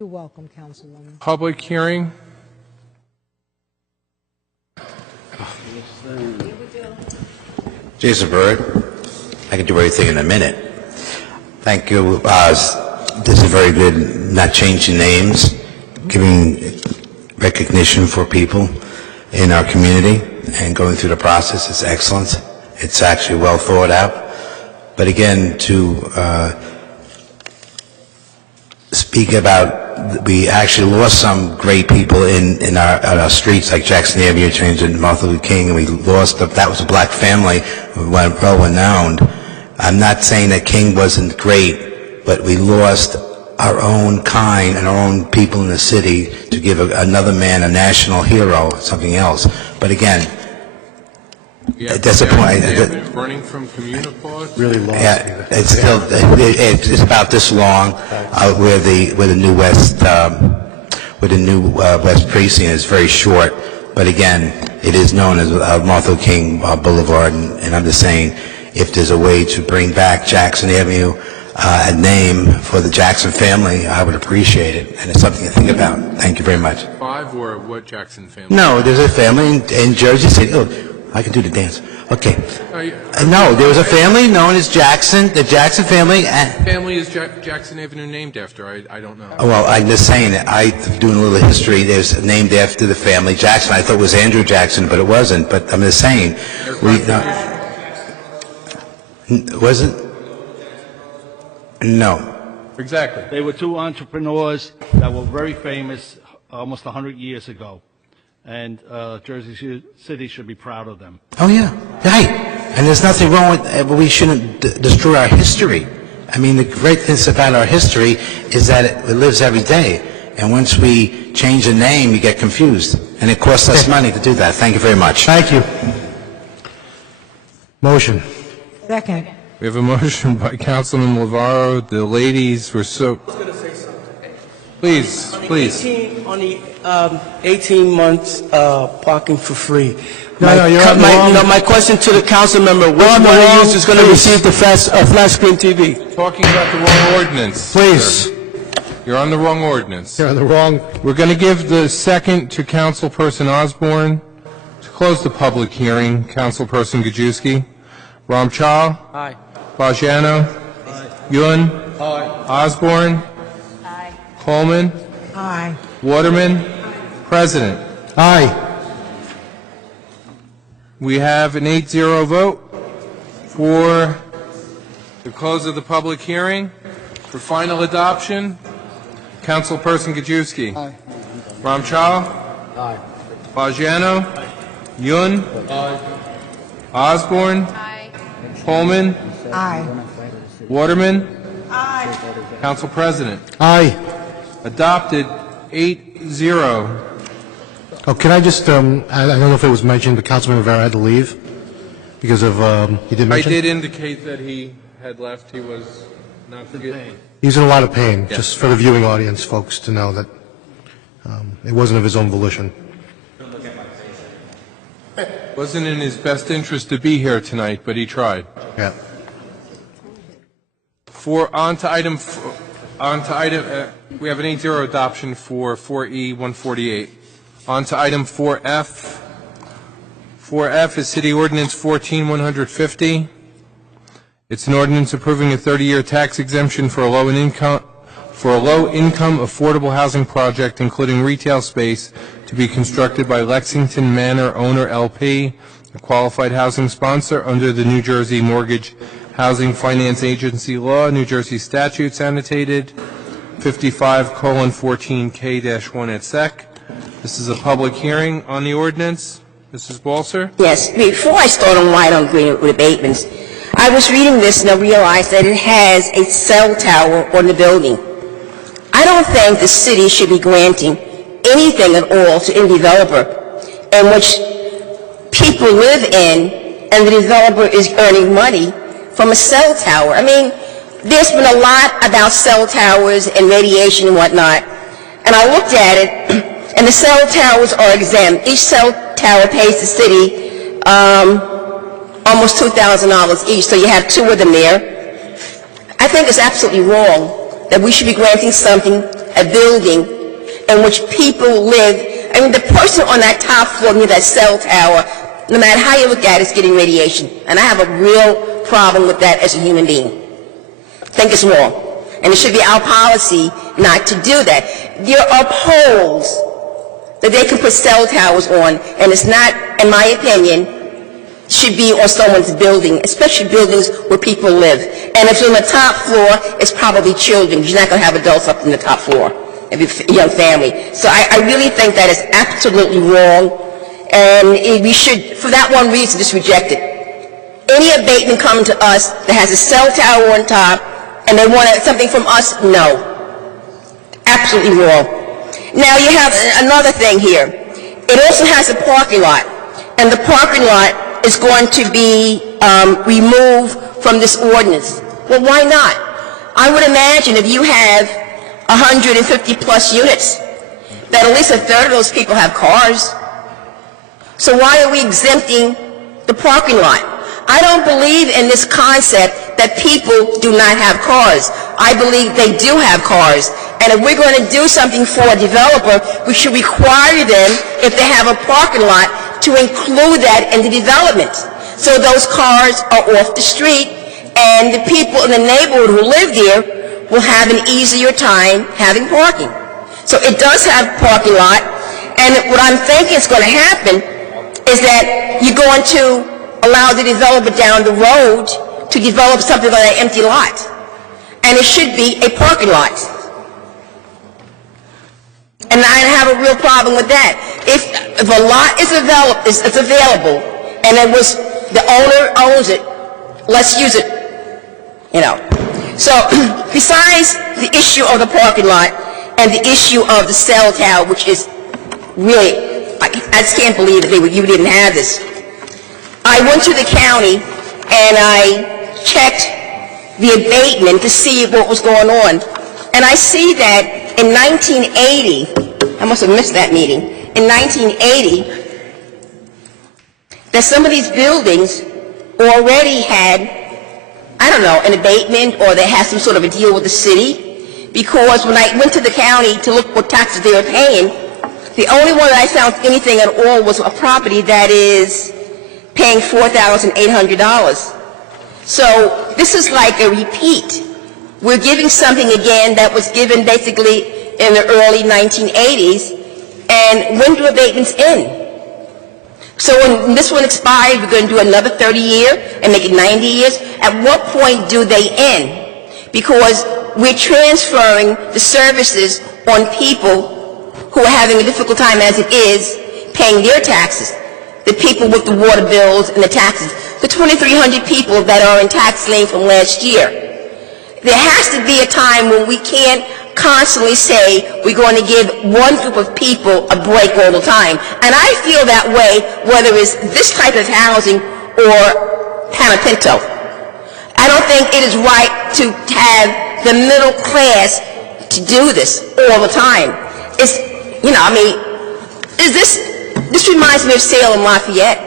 You're welcome, Councilwoman. Public hearing. Jason Bird. I can do everything in a minute. Thank you. This is very good, not changing names, giving recognition for people in our community and going through the process is excellent. It's actually well thought out. But again, to speak about, we actually lost some great people in our streets, like Jackson Avenue, changed to Martin Luther King, and we lost, that was a black family, well renowned. I'm not saying that King wasn't great, but we lost our own kind and our own people in the city to give another man a national hero, something else. But again, at this point, Running from Communipaws? Really long. yeah, it's still it's about this long. Where the new west west precinct is very short. But again, it is known as Martin Luther King Boulevard, and I'm just saying, if there's a way to bring back Jackson Avenue, a name for the Jackson family, I would appreciate it, and it's something to think about. Thank you very much. 5 or what Jackson family? No, there's a family in Jersey City. Oh, I can do the dance. Okay. No, there was a family known as Jackson, the Jackson family. Family is Jackson Avenue named after? I don't know. Well, I'm just saying that I'm doing a little history. There's named after the family Jackson. I thought it was Andrew Jackson, but it wasn't. But I'm just saying. Was it? No. Exactly. They were two entrepreneurs that were very famous almost 100 years ago. And Jersey City should be proud of them. Oh, yeah. Right. And there's nothing wrong with we shouldn't destroy our history. I mean, the great thing about our history is that it lives every day. And once we change the name, you get confused. And it costs us money to do that. Thank you very much. Thank you. Motion. Second. We have a motion by Councilman Navarro. The ladies were so... Please. On the 18 months parking for free. My question to the council member, which one of you is going to receive the flat screen TV? Talking about the wrong ordinance. Please. Sir. You're on the wrong ordinance. You're on the wrong. We're going to give the second to Councilperson Osborne. To close the public hearing, Councilperson Gajewski. Ramchal. Aye. Bajano. Yun. Osborne. Coleman. Aye. Waterman. President. Aye. We have an 8-0 vote for the close of the public hearing. For final adoption, Councilperson Gajewski. Aye. Ramchal. Aye. Bajano. Yun. Osborne. Coleman. Aye. Waterman. Council President. Aye. Adopted 8-0. Oh, can I just, I don't know if it was mentioned, but Councilman Rivera had to leave because of, he did I mention? did indicate that he had left. He was not forgetting. He's in a lot of pain, Yes. just for the viewing audience, folks, to know that it wasn't of his own volition. Wasn't in his best interest to be here tonight, but he tried. Yeah. We have an 8-0 adoption for 4E 148. On to item 4F. 4F is City Ordinance 14-150. It's an ordinance approving a 30-year tax exemption for a low-income affordable housing project, including retail space, to be constructed by Lexington Manor Owner LP, a qualified housing sponsor under the New Jersey Mortgage Housing Finance Agency Law, New Jersey Statutes Annotated 55:14K-1 et sec. This is a public hearing on the ordinance. Mrs. Balser? Yes. Before I start on why I don't agree with abatements, I was reading this and I realized that it has a cell tower on the building. I don't think the city should be granting anything at all to any developer in which people live in and the developer is earning money from a cell tower. I mean, there's been a lot about cell towers and radiation and whatnot, and I looked at it, and the cell towers are exempt. Each cell tower pays the city almost $2,000 each, so you have 2 of them there. I think it's absolutely wrong that we should be granting something, a building, in which people live. I mean, the person on that top floor near that cell tower, no matter how you look at it, is getting radiation. And I have a real problem with that as a human being. I think it's wrong. And it should be our policy not to do that. There are poles that they can put cell towers on, and it's not, in my opinion, should be on someone's building, especially buildings where people live. And if you're on the top floor, it's probably children. You're not going to have adults up in the top floor, if you're a young family. So I really think that is absolutely wrong, and we should, for that one reason, just reject it. Any abatement coming to us that has a cell tower on top, and they want something from us, no. Absolutely wrong. Now you have another thing here. It also has a parking lot, and the parking lot is going to be removed from this ordinance. Well, why not? I would imagine if you have 150 plus units, that at least a third of those people have cars. So why are we exempting the parking lot? I don't believe in this concept that people do not have cars. I believe they do have cars. And if we're going to do something for a developer, we should require them, if they have a parking lot, to include that in the development. So those cars are off the street, and the people in the neighborhood who live there will have an easier time having parking. So it does have a parking lot, and what I'm thinking is going to happen is that you're going to allow the developer down the road to develop something on an empty lot. And it should be a parking lot. And I have a real problem with that. If a lot is available, and the owner owns it, let's use it, you know. So besides the issue of the parking lot and the issue of the cell tower, which is really, I just can't believe that you didn't have this. I went to the county and I checked the abatement to see what was going on. And I see that in 1980, I must have missed that meeting, in 1980, that some of these buildings already had, I don't know, an abatement, or they had some sort of a deal with the city, because when I went to the county to look what taxes they were paying, the only one that I found anything at all was a property that is paying $4,800. So this is like a repeat. We're giving something again that was given basically in the early 1980s, and when do abatements end? So when this one expires, we're going to do another 30 years and make it 90 years. At what point do they end? Because we're transferring the services on people who are having a difficult time as it is paying their taxes. The people with the water bills and the taxes. The 2,300 people that are in tax lien from last year. There has to be a time when we can't constantly say we're going to give one group of people a break all the time. And I feel that way whether it's this type of housing or Panapinto. I don't think it is right to have the middle class to do this all the time. It's, you know, I mean, this reminds me of Salem Lafayette.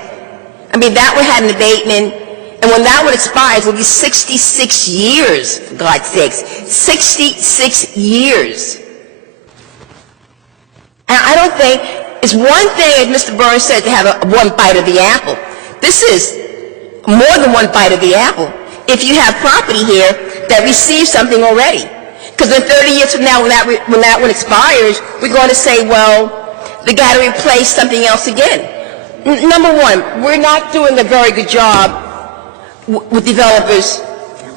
I mean, that one had an abatement, and when that one expires, it will be 66 years, for God's sakes. 66 years. And I don't think, it's one thing, as Mr. Burns said, to have one bite of the apple. This is more than one bite of the apple. If you have property here that receives something already. Because in 30 years from now, when that one expires, we're going to say, well, they got to replace something else again. Number one, we're not doing a very good job with developers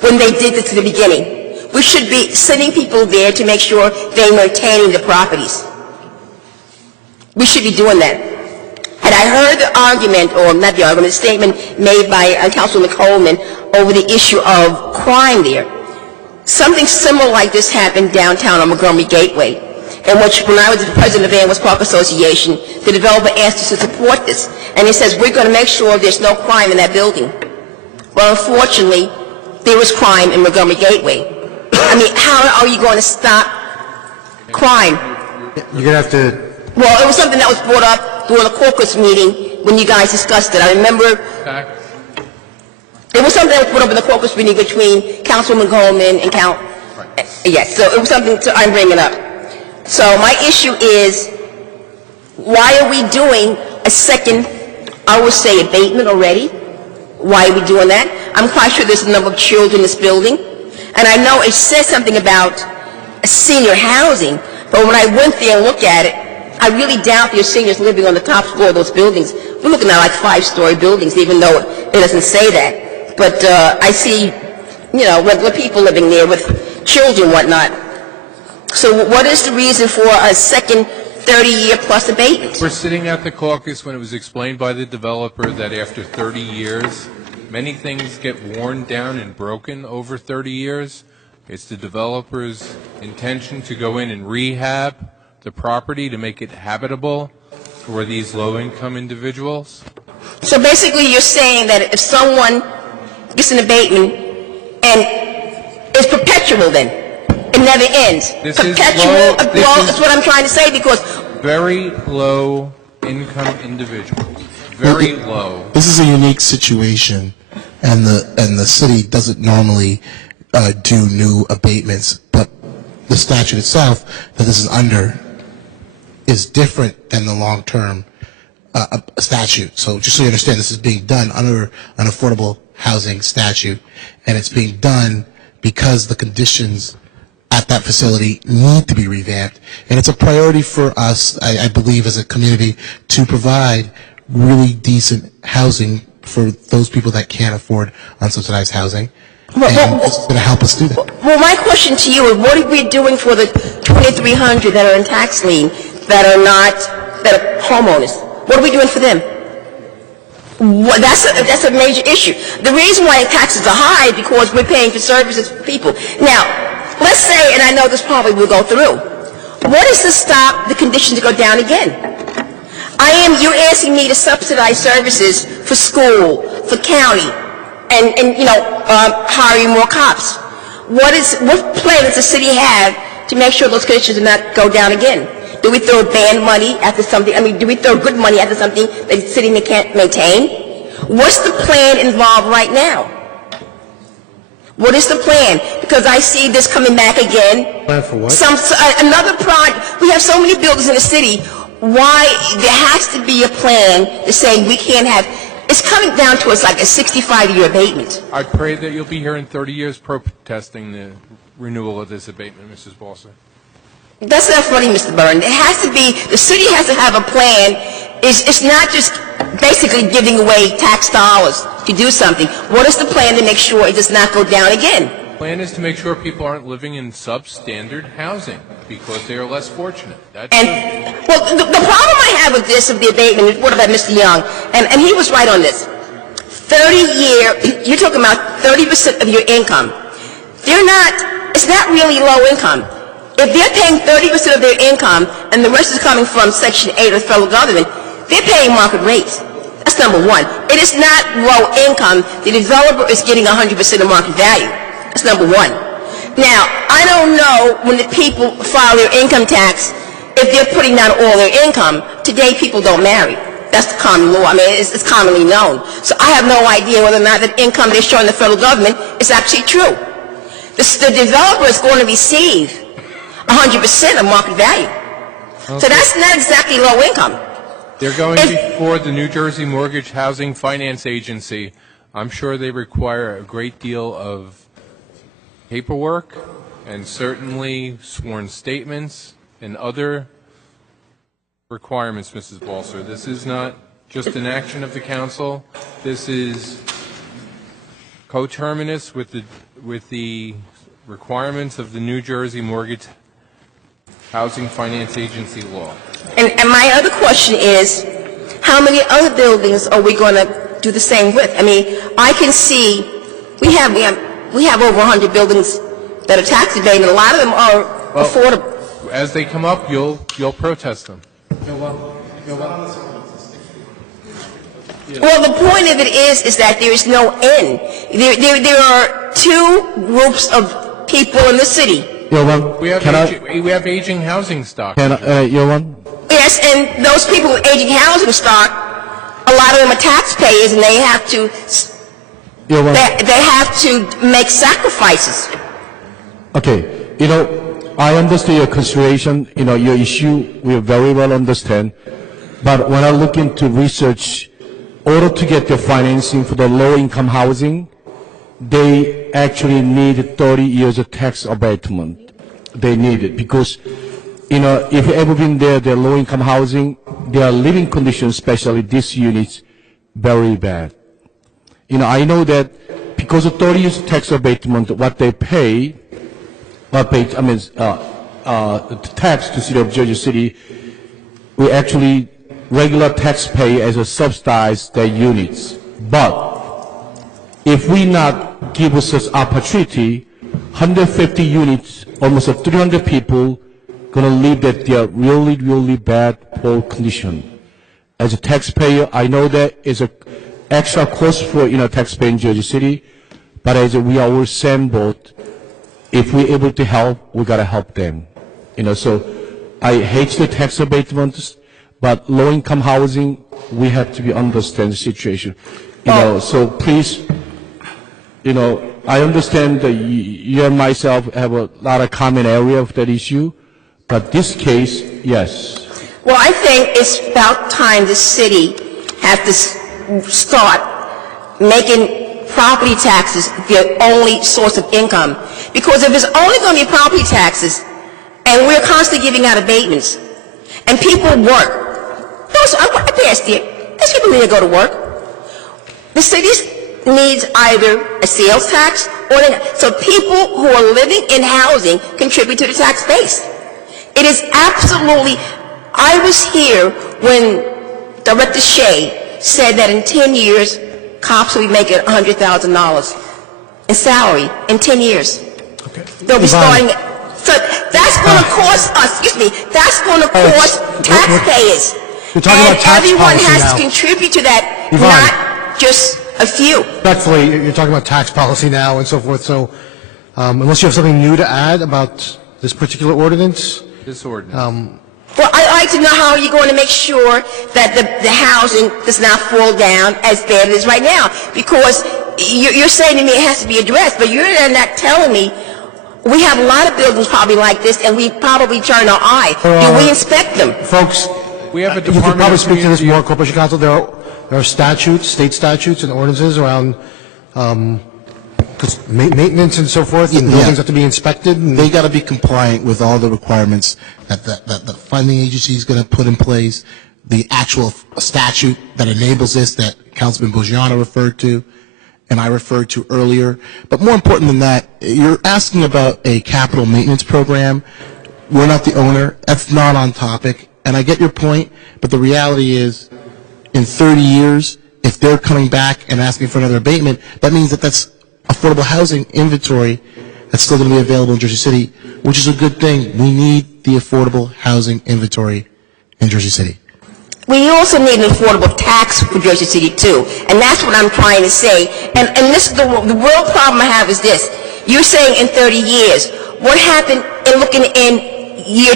when they did this in the beginning. We should be sending people there to make sure they're maintaining the properties. We should be doing that. And I heard the argument, or not the argument, the statement made by Councilman Coleman over the issue of crime there. Something similar like this happened downtown on Montgomery Gateway, in which, when I was the president of the Amherst Park Association, the developer asked us to support this. And he says, we're going to make sure there's no crime in that building. Well, unfortunately, there was crime in Montgomery Gateway. I mean, how are you going to stop crime? You're going to have to... Well, it was something that was brought up during the caucus meeting when you guys discussed it. I remember... It was something that was brought up in the caucus meeting between Councilman Coleman and Yes, so it was something I'm bringing up. So my issue is, why are we doing a second, I would say, abatement already? Why are we doing that? I'm quite sure there's a number of children in this building. And I know it says something about senior housing, but when I went there and looked at it, I really doubt there's seniors living on the top floor of those buildings. We're looking at like 5-story buildings, even though it doesn't say that. But I see, you know, regular people living there with children and whatnot. So what is the reason for a second 30-year plus abatement? We're sitting at the caucus when it was explained by the developer that after 30 years, many things get worn down and broken over 30 years. It's the developer's intention to go in and rehab the property to make it habitable for these low-income individuals. So basically, you're saying that if someone gets an abatement and it's perpetual then, it never ends. This is Perpetual, low- well, this is- that's what I'm trying to say, because Very low-income individuals, very low. This is a unique situation, and the city doesn't normally do new abatements, but the statute itself that this is under is different than the long-term statute. So just so you understand, this is being done under an affordable housing statute, and it's being done because the conditions at that facility need to be revamped. And it's a priority for us, I believe, as a community, to provide really decent housing for those people that can't afford unsubsidized housing. And it's going to help us do that. well, my question to you is, what are we doing for the 2,300 that are in tax lien that are homeowners? What are we doing for them? That's a major issue. The reason why taxes are high is because we're paying for services for people. Now, let's say, and I know this probably will go through, what is to stop the condition to go down again? You're asking me to subsidize services for school, for county, and hiring more cops. What plan does the city have to make sure those conditions do not go down again? Do we throw bad money after something? Do we throw good money after something that the city can't maintain? What's the plan involved right now? What is the plan? Because I see this coming back again. Plan for what? Another project. We have so many buildings in the city. Why there has to be a plan to say we can't have. It's coming down to us like a 65-year abatement. I pray that you'll be here in 30 years protesting the renewal of this abatement, Mrs. Balser. That's not funny, Mr. Byrne. It has to be, the city has to have a plan. It's not just basically giving away tax dollars to do something. What is the plan to make sure it does not go down again? The plan is to make sure people aren't living in substandard housing because they are less fortunate. Well, the problem I have with this, of the abatement, is what about Mr. Young? And he was right on this. 30-year, you're talking about 30% of your income. It's not really low income. If they're paying 30% of their income and the rest is coming from Section 8 of the federal government, they're paying market rates. That's number one. It is not low income. The developer is getting 100% of market value. That's number one. Now, I don't know when the people file their income tax if they're putting down all their income. Today, people don't marry. That's the common law. It's commonly known. So I have no idea whether or not that income they're showing the federal government is actually true. The developer is going to receive 100% of market value. Okay. So that's not exactly low income. They're going before the New Jersey Mortgage Housing Finance Agency. I'm sure they require a great deal of paperwork and certainly sworn statements and other requirements, Mrs. Balser. This is not just an action of the council. This is coterminous with the requirements of the New Jersey Mortgage Housing Finance Agency law. And my other question is, how many other buildings are we going to do the same with? I can see we have over 100 buildings that are tax abated, and a lot of them are affordable. As they come up, you'll protest them. Well, the point of it is that there is no end. There are two groups of people in the city. We have aging housing stock. Yes, and those people with aging housing stock, a lot of them are taxpayers, and they have to make sacrifices. Okay, I understand your consideration, your issue, we very well understand. But when I look into research, in order to get the financing for the low-income housing, they actually need 30 years of tax abatement. They need it because, if you've ever been there, the low-income housing, their living conditions, especially these units, very bad. I know that because of 30 years tax abatement, what they pay, tax to City of Jersey City, we actually regular tax pay as a subsidize their units. But if we not give us this opportunity 150 units, almost 300 people gonna live that they are really, really bad, poor condition. As a taxpayer, I know that is a extra cost for taxpayer in Jersey City, but as we are all same boat, if we're able to help, we gotta help them. So I hate the tax abatements, but low-income housing, we have to understand the situation. So please, I understand that you and myself have a lot of common area of that issue, but this case, yes. Well, I think it's about time the city has to start making property taxes their only source of income. Because if it's only going to be property taxes, and we're constantly giving out abatements, and people work, I passed it. Those people need to go to work. The city needs either a sales tax or so people who are living in housing contribute to the tax base. It is absolutely. I was here when Director Shea said that in 10 years, cops will be making $100,000 in salary in 10 years. Okay. They'll be starting. So that's going to cost us. That's going to cost taxpayers. We're talking about tax everyone policy has now. to contribute to that, Yvonne, not just a few. Respectfully, you're talking about tax policy now and so forth, so unless you have something new to add about this particular ordinance? This ordinance. Well, I'd like to know how you're going to make sure that the housing does not fall down as bad as it is right now. Because you're saying to me it has to be addressed, but you're not telling me we have a lot of buildings probably like this, and we probably turn our eye. Do we inspect them? Folks, we have a you could Department probably of speak to this Community- more, Corporation Counsel. There are statutes, state statutes and ordinances around maintenance and so forth, and buildings have to be inspected. They got to be compliant with all the requirements that the funding agency is going to put in place, the actual statute that enables this that Councilman Boggiano referred to and I referred to earlier. But more important than that, you're asking about a capital maintenance program. We're not the owner. That's not on topic. And I get your point, but the reality is in 30 years, if they're coming back and asking for another abatement, that means that that's affordable housing inventory that's still going to be available in Jersey City, which is a good thing. We need the affordable housing inventory in Jersey City. We also need an affordable tax for Jersey City too, and that's what I'm trying to say. And this the real problem I have is this: you're saying in 30 years, what happened in looking in year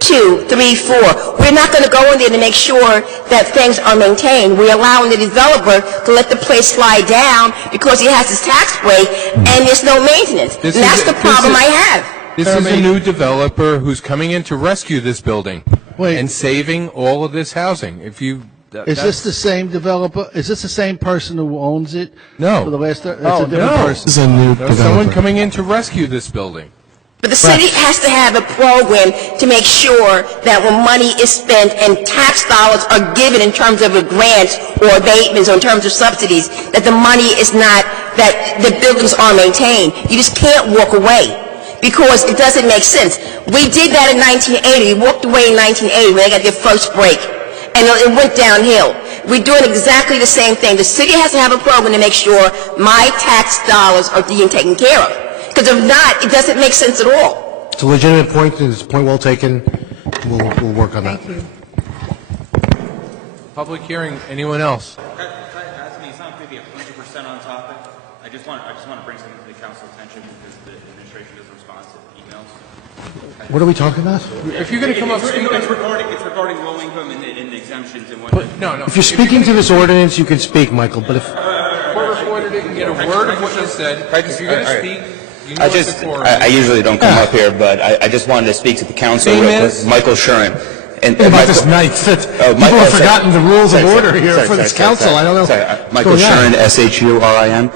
2, 3, 4? We're not going to go in there to make sure that things are maintained. We're allowing the developer to let the place slide down because he has his tax break and there's no maintenance. And that's the problem I have. This is a new developer who's coming in to rescue this building and saving all of this housing. Is this the same developer? Is this the same person who owns it? No. For the last, it's Oh, a different no. person. This is a new There's someone coming in to rescue this building. But the city has to have a program to make sure that when money is spent and tax dollars are given in terms of a grant or abatements or in terms of subsidies, that the money is not, that the buildings are maintained. You just can't walk away because it doesn't make sense. We did that in 1980. We walked away in 1980 when they got their first break. And it went downhill. We're doing exactly the same thing. The city has to have a program to make sure my tax dollars are being taken care of. Because if not, it doesn't make sense at all. It's a legitimate point, and it's a point well taken. We'll work on that. Thank you. Public hearing. Anyone else? Can I ask me, it's not maybe 100% on topic. I just want to bring something to the council's attention because the administration doesn't respond to emails. What are we talking about? If you're going to come up, It's regarding low income and exemptions and whatnot. no. If you're speaking to this ordinance, you can speak, Michael, but if... Court reporter didn't get a word of what you said. If you're going to speak, you know what the quorum I is. usually don't come up here, but I just wanted to speak to the council Name real quick. is? Michael Shuren. And about this night, people have forgotten the rules of order here for this council. I don't know. Michael Shuren, S-H-U-R-I-N.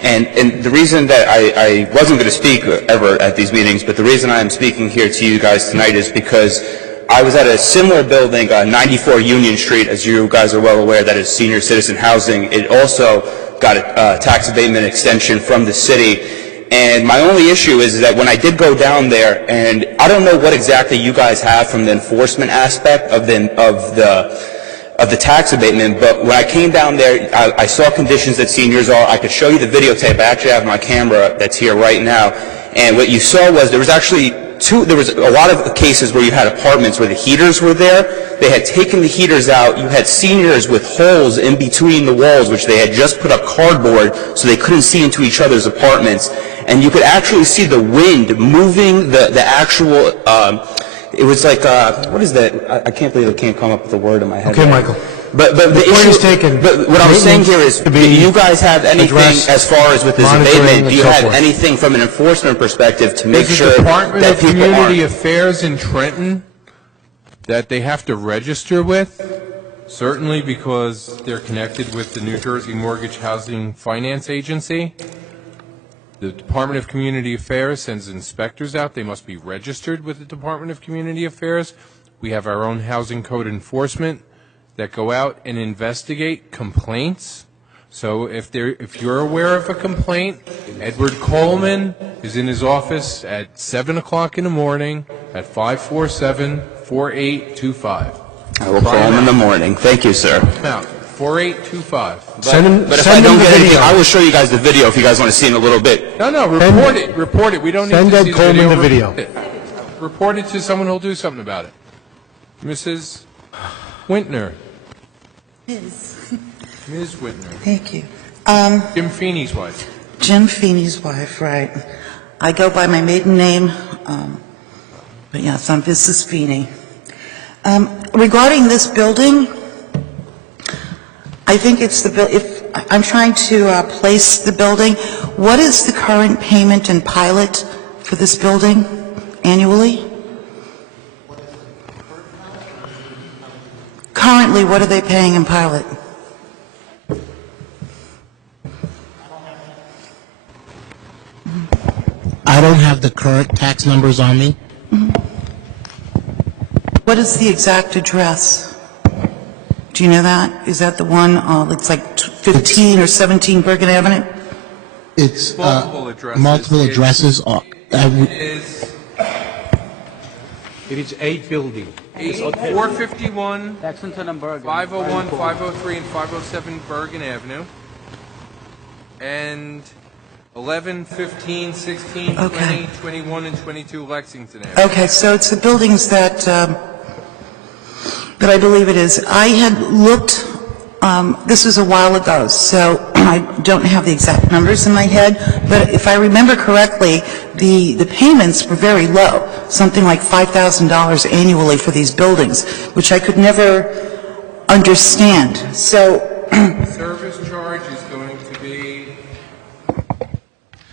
And the reason that I wasn't going to speak ever at these meetings, but the reason I am speaking here to you guys tonight is because I was at a similar building, 94 Union Street, as you guys are well aware, that is senior citizen housing. It also got a tax abatement extension from the city. And my only issue is that when I did go down there, and I don't know what exactly you guys have from the enforcement aspect of the tax abatement, but when I came down there, I saw conditions that seniors are. I could show you the videotape. I actually have my camera that's here right now. And what you saw was there was a lot of cases where you had apartments where the heaters were there. They had taken the heaters out. You had seniors with holes in between the walls, which they had just put up cardboard so they couldn't see into each other's apartments. And you could actually see the wind moving the actual, it was like, what is that? I can't believe I can't come up with a word in my head. Okay, Michael. But the point issue is taken. But what I was saying here is, do you guys have anything as far as with this abatement? Do you have anything from an enforcement perspective to make sure Does the Department that of people Community aren't? Affairs in Trenton that they have to register with? Certainly because they're connected with the New Jersey Mortgage Housing Finance Agency. The Department of Community Affairs sends inspectors out. They must be registered with the Department of Community Affairs. We have our own housing code enforcement that go out and investigate complaints. So if you're aware of a complaint, Edward Coleman is in his office at 7 o'clock in the morning at 547-4825. I will call him in the morning. Thank you, sir. Now, 4825. But if I don't get anything, I will show you guys the video if you guys want to see in a little bit. No, report it. Report it. We don't need Send to Ed see Coleman the the video. video. Report it to someone who'll do something about it. Mrs. Wintner. Ms. Wintner. Thank you. Jim Feeney's wife. Jim Feeney's wife, right. I go by my maiden name, but yes, I'm Mrs. Feeney. Regarding this building, I think it's if I'm trying to place the building, what is the current payment and pilot for this building annually? Currently, what are they paying in pilot? I don't have the current tax numbers on me. What is the exact address? Do you know that? Is that the one, it's like 15 or 17 Bergen Avenue? It's Multiple addresses. multiple addresses. It is 8 buildings. 451, Lexington and Bergen. 501, 503, and 507 Bergen Avenue. And 11, 15, 16, Okay. 20, 21, and 22 Lexington Avenue. Okay, so it's the buildings that I believe it is. I had looked, this was a while ago, so I don't have the exact numbers in my head, but if I remember correctly, the payments were very low, something like $5,000 annually for these buildings, which I could never understand. So Service charge is going to be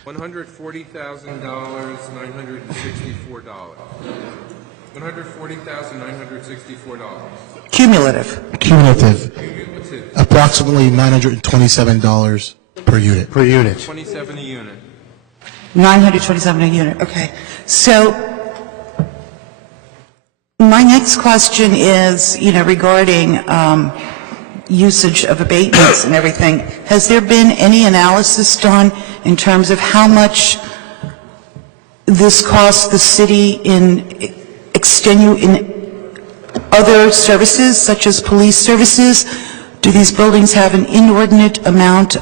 $140,964. $140,964. cumulative. Cumulative, approximately $927 per unit. Per unit. 27 a unit. 927 a unit, okay. So my next question is, regarding usage of abatements and everything. Has there been any analysis done in terms of how much this costs the city in other services, such as police services? Do these buildings have an inordinate amount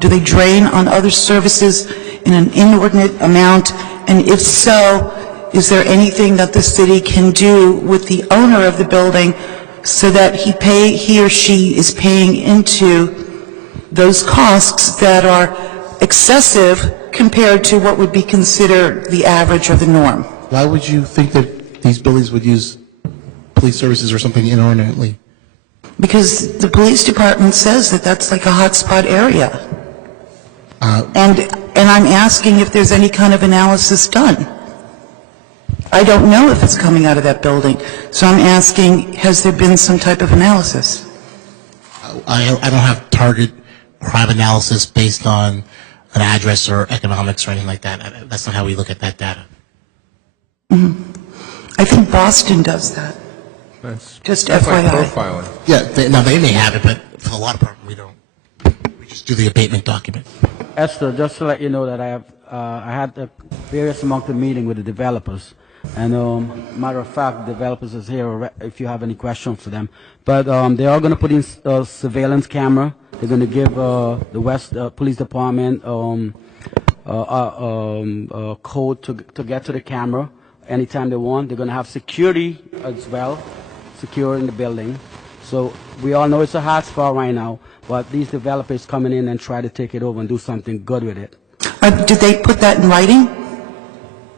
do they drain on other services in an inordinate amount? And if so, is there anything that the city can do with the owner of the building so that he or she is paying into those costs that are excessive compared to what would be considered the average or the norm? Why would you think that these buildings would use police services or something inordinately? Because the police department says that that's like a hotspot area. And I'm asking if there's any kind of analysis done. I don't know if it's coming out of that building. So I'm asking, has there been some type of analysis? I don't have target or have analysis based on an address or economics or anything like that. That's not how we look at that data. I think Boston does that. Just FYI. Profiling. Yeah, they may have it, but for the law department, we don't. We just do the abatement document. Esther, just to let you know that I had a various amount of meeting with the developers, and matter of fact, developers is here if you have any questions for them. But they are going to put in a surveillance camera. They're going to give the West Police Department code to get to the camera anytime they want. They're going to have security as well, secure in the building. So we all know it's a hot spot right now, but these developers coming in and try to take it over and do something good with it. Did they put that in writing?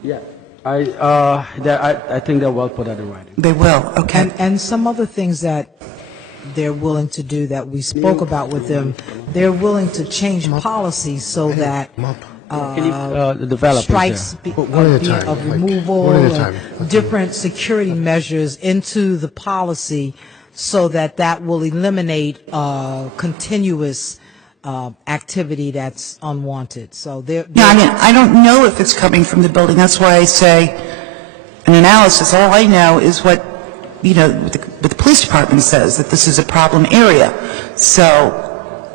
Yeah. I think they will put that in writing. They will, okay. And some other things that they're willing to do that we spoke about with them, they're willing to change policies so that the developers, strikes One at a time, of like, removal one at a time. and different security measures into the policy so that will eliminate continuous activity that's unwanted. So they're Yeah, I mean, I don't know if it's coming from the building. That's why I say an analysis. All I know is what the police department says, that this is a problem area. So,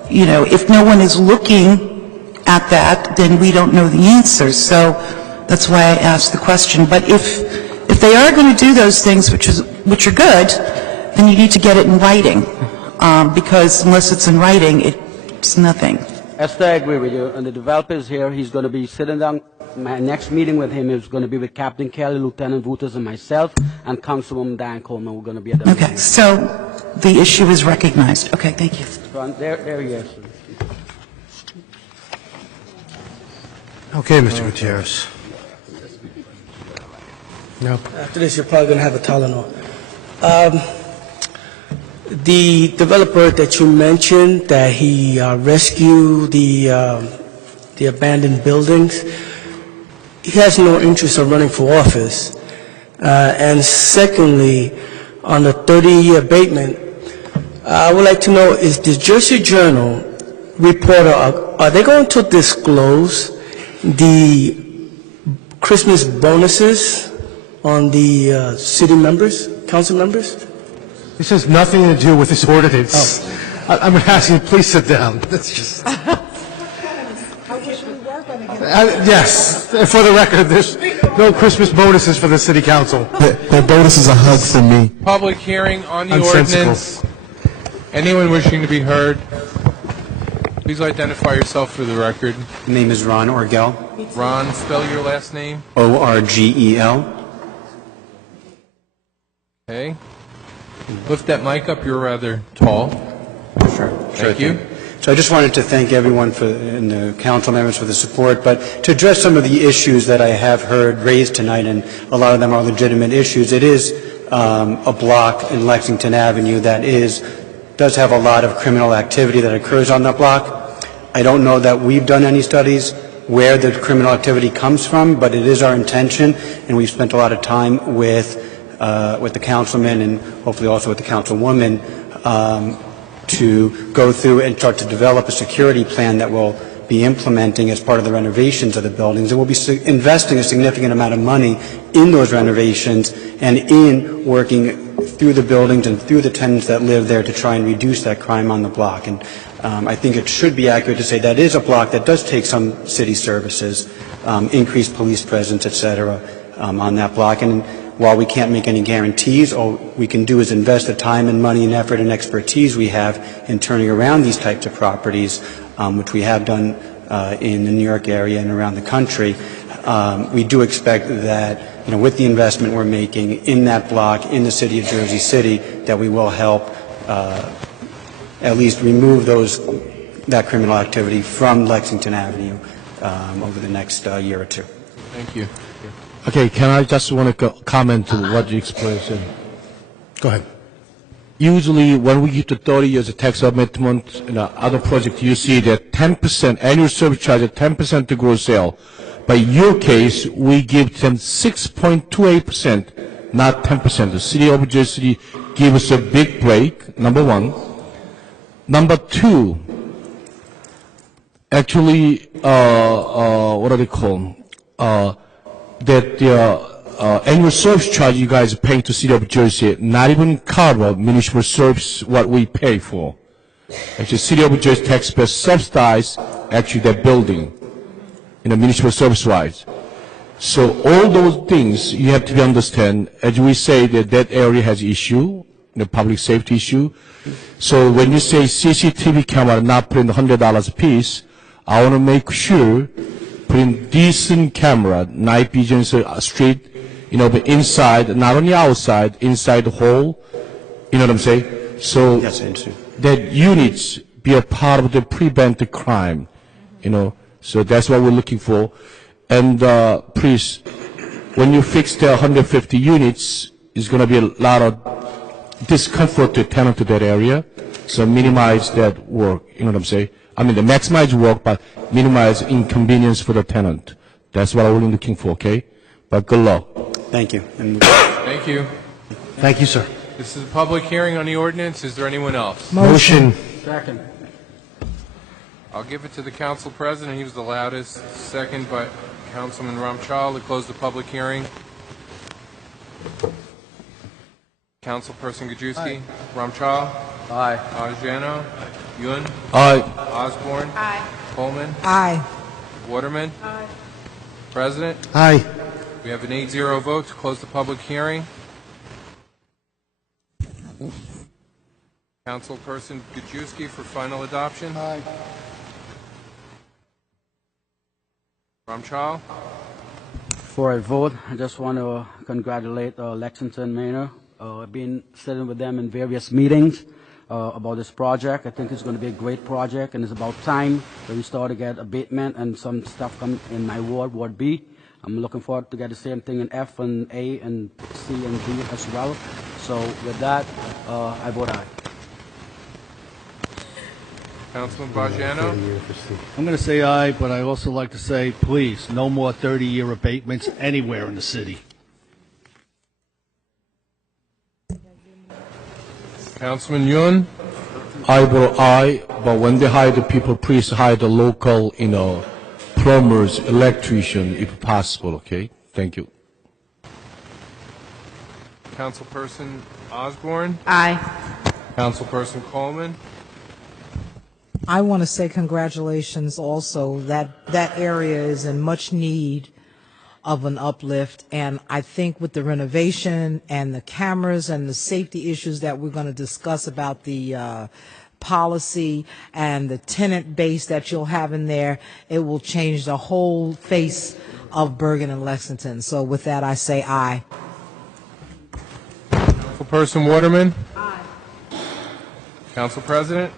if no one is looking at that, then we don't know the answer. So that's why I asked the question. But if they are going to do those things, which are good, then you need to get it in writing, because unless it's in writing, it's nothing. Esther, I agree with you. And the developer is here. He's going to be sitting down. My next meeting with him is going to be with Captain Kelly, Lieutenant Vutas, and myself, and Councilwoman Diane Coleman. We're going to be at the Okay, meeting. so the issue is recognized. Okay, thank you. There he is. Okay, Mr. Gutierrez. No. After this, you're probably going to have a Tylenol. The developer that you mentioned, that he rescued the abandoned buildings, he has no interest in running for office. And secondly, on the 30-year abatement, I would like to know, is the Jersey Journal reporter, are they going to disclose the Christmas bonuses on the city members, council members? This has nothing to do with this ordinance. I'm asking you, please sit down. That's just... Yes, for the record, there's no Christmas bonuses for the city council. Their bonus is a hug from me. Public hearing on the Unsensible. ordinance. Anyone wishing to be heard, please identify yourself for the record. My name is Ron Orgel, Ron, spell your last name. Orgel. Okay. Lift that mic up. You're rather tall. Sure. Thank you. So I just wanted to thank everyone and the council members for the support, but to address some of the issues that I have heard raised tonight, and a lot of them are legitimate issues. It is a block in Lexington Avenue that does have a lot of criminal activity that occurs on that block. I don't know that we've done any studies where the criminal activity comes from, but it is our intention, and we've spent a lot of time with the councilman and hopefully also with the councilwoman to go through and start to develop a security plan that will be implementing as part of the renovations of the buildings. And we'll be investing a significant amount of money in those renovations and in working through the buildings and through the tenants that live there to try and reduce that crime on the block. And I think it should be accurate to say that is a block that does take some city services, increased police presence, et cetera, on that block. And while we can't make any guarantees, all we can do is invest the time and money and effort and expertise we have in turning around these types of properties, which we have done in the New York area and around the country. We do expect that, with the investment we're making in that block, in the city of Jersey City, that we will help at least remove that criminal activity from Lexington Avenue over the next year or two. Thank you. Okay, can I just want to comment to what you explained? Go ahead. Usually, when we give the 30 years of tax abatement in other projects, you see that 10% annual service charge at 10% to gross sale. But in your case, we give them 6.28%, not 10%. The city of Jersey gives us a big break, number one. Number two, actually, what do they call that the annual service charge you guys are paying to city of Jersey not even cover municipal service what we pay for. Actually, city of Jersey taxpayers subsidize actually that building, municipal service wise. So all those things you have to understand as we say that area has issue, public safety issue. So when you say CCTV camera not putting $100 a piece, I want to make sure putting decent camera, night vision, street, but inside, not only outside, inside the hall. You know what I'm saying? So Yes, I understand. that units be a part of the prevent the crime. So that's what we're looking for. And please, when you fix the 150 units, it's going to be a lot of discomfort to tenant to that area. So minimize that work. You know what I'm saying? I mean, the maximize work, but minimize inconvenience for the tenant. That's what I'm looking for, okay? But good luck. Thank you. Thank you. Thank you, sir. This is a public hearing on the ordinance. Is there anyone else? Motion. Second. I'll give it to the council president. He was the loudest. Second by Councilman Ramchal to close the public hearing. Councilperson Gajewski. Ramchal. Aye. Ajano. Yun. Aye. Osborne. Aye. Coleman. Aye. Waterman. Aye. President. Aye. We have an 8-0 vote to close the public hearing. Councilperson Gajewski for final adoption. Aye. Ramchal. Before I vote, I just want to congratulate Lexington Manor. I've been sitting with them in various meetings about this project. I think it's going to be a great project, and it's about time that we start to get abatement and some stuff come in my ward, Ward B. I'm looking forward to get the same thing in F and A and C and D as well. So with that, I vote aye. Councilman Bajano. I'm going to say aye, but I also like to say, please, no more 30-year abatements anywhere in the city. Councilman Yun. I vote aye, but when they hire the people, please hire the local, plumbers, electrician, if possible, okay? Thank you. Councilperson Osborne. Aye. Councilperson Coleman. I want to say congratulations also. That area is in much need of an uplift, and I think with the renovation and the cameras and the safety issues that we're going to discuss about the policy and the tenant base that you'll have in there, it will change the whole face of Bergen and Lexington. So with that, I say aye. Councilperson Waterman. Aye. Council President.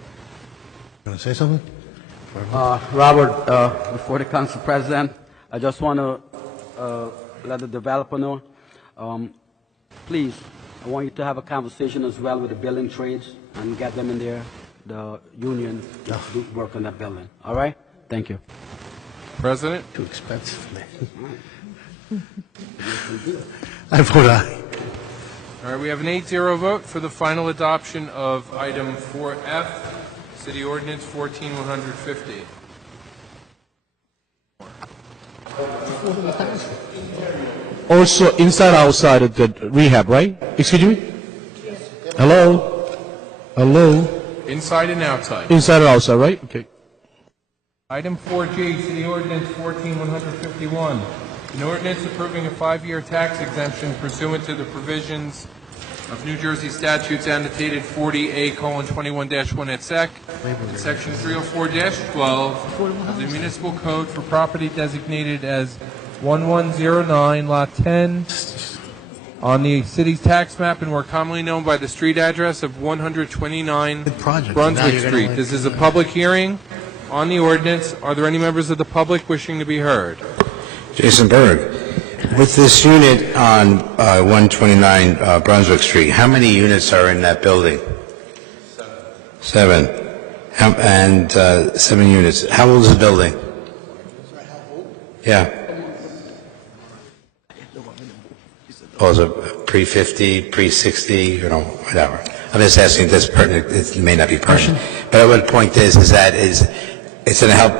Want to say something? Robert, before the council president, I just want to let the developer know, please, I want you to have a conversation as well with the building trades and get them in there, the union, to do work on that building. All right? Thank you. President. Too expensive, man. I vote aye. All right, we have an 8-0 vote for the final adoption of item 4F, City Ordinance 14150. Also, inside, outside of the rehab, right? Excuse me? Hello? Hello? Inside and outside. Inside or outside, right? Okay. Item 4G, City Ordinance 14151. An ordinance approving a 5-year tax exemption pursuant to the provisions of New Jersey statutes annotated 40A:21-1 et sec. And Section 304-12 of the Municipal Code for property designated as 1109 Lot 10 on the city's tax map and more commonly known by the street address of 129 Brunswick Street. This is a public hearing on the ordinance. Are there any members of the public wishing to be heard? Jason Berg, with this unit on 129 Brunswick Street, how many units are in that building? 7. And 7 units. How old is the building? Yeah. Oh, is it pre-50, pre-60, whatever. I'm just asking if that's pertinent. It may not be pertinent. But what the point is that it's going to help.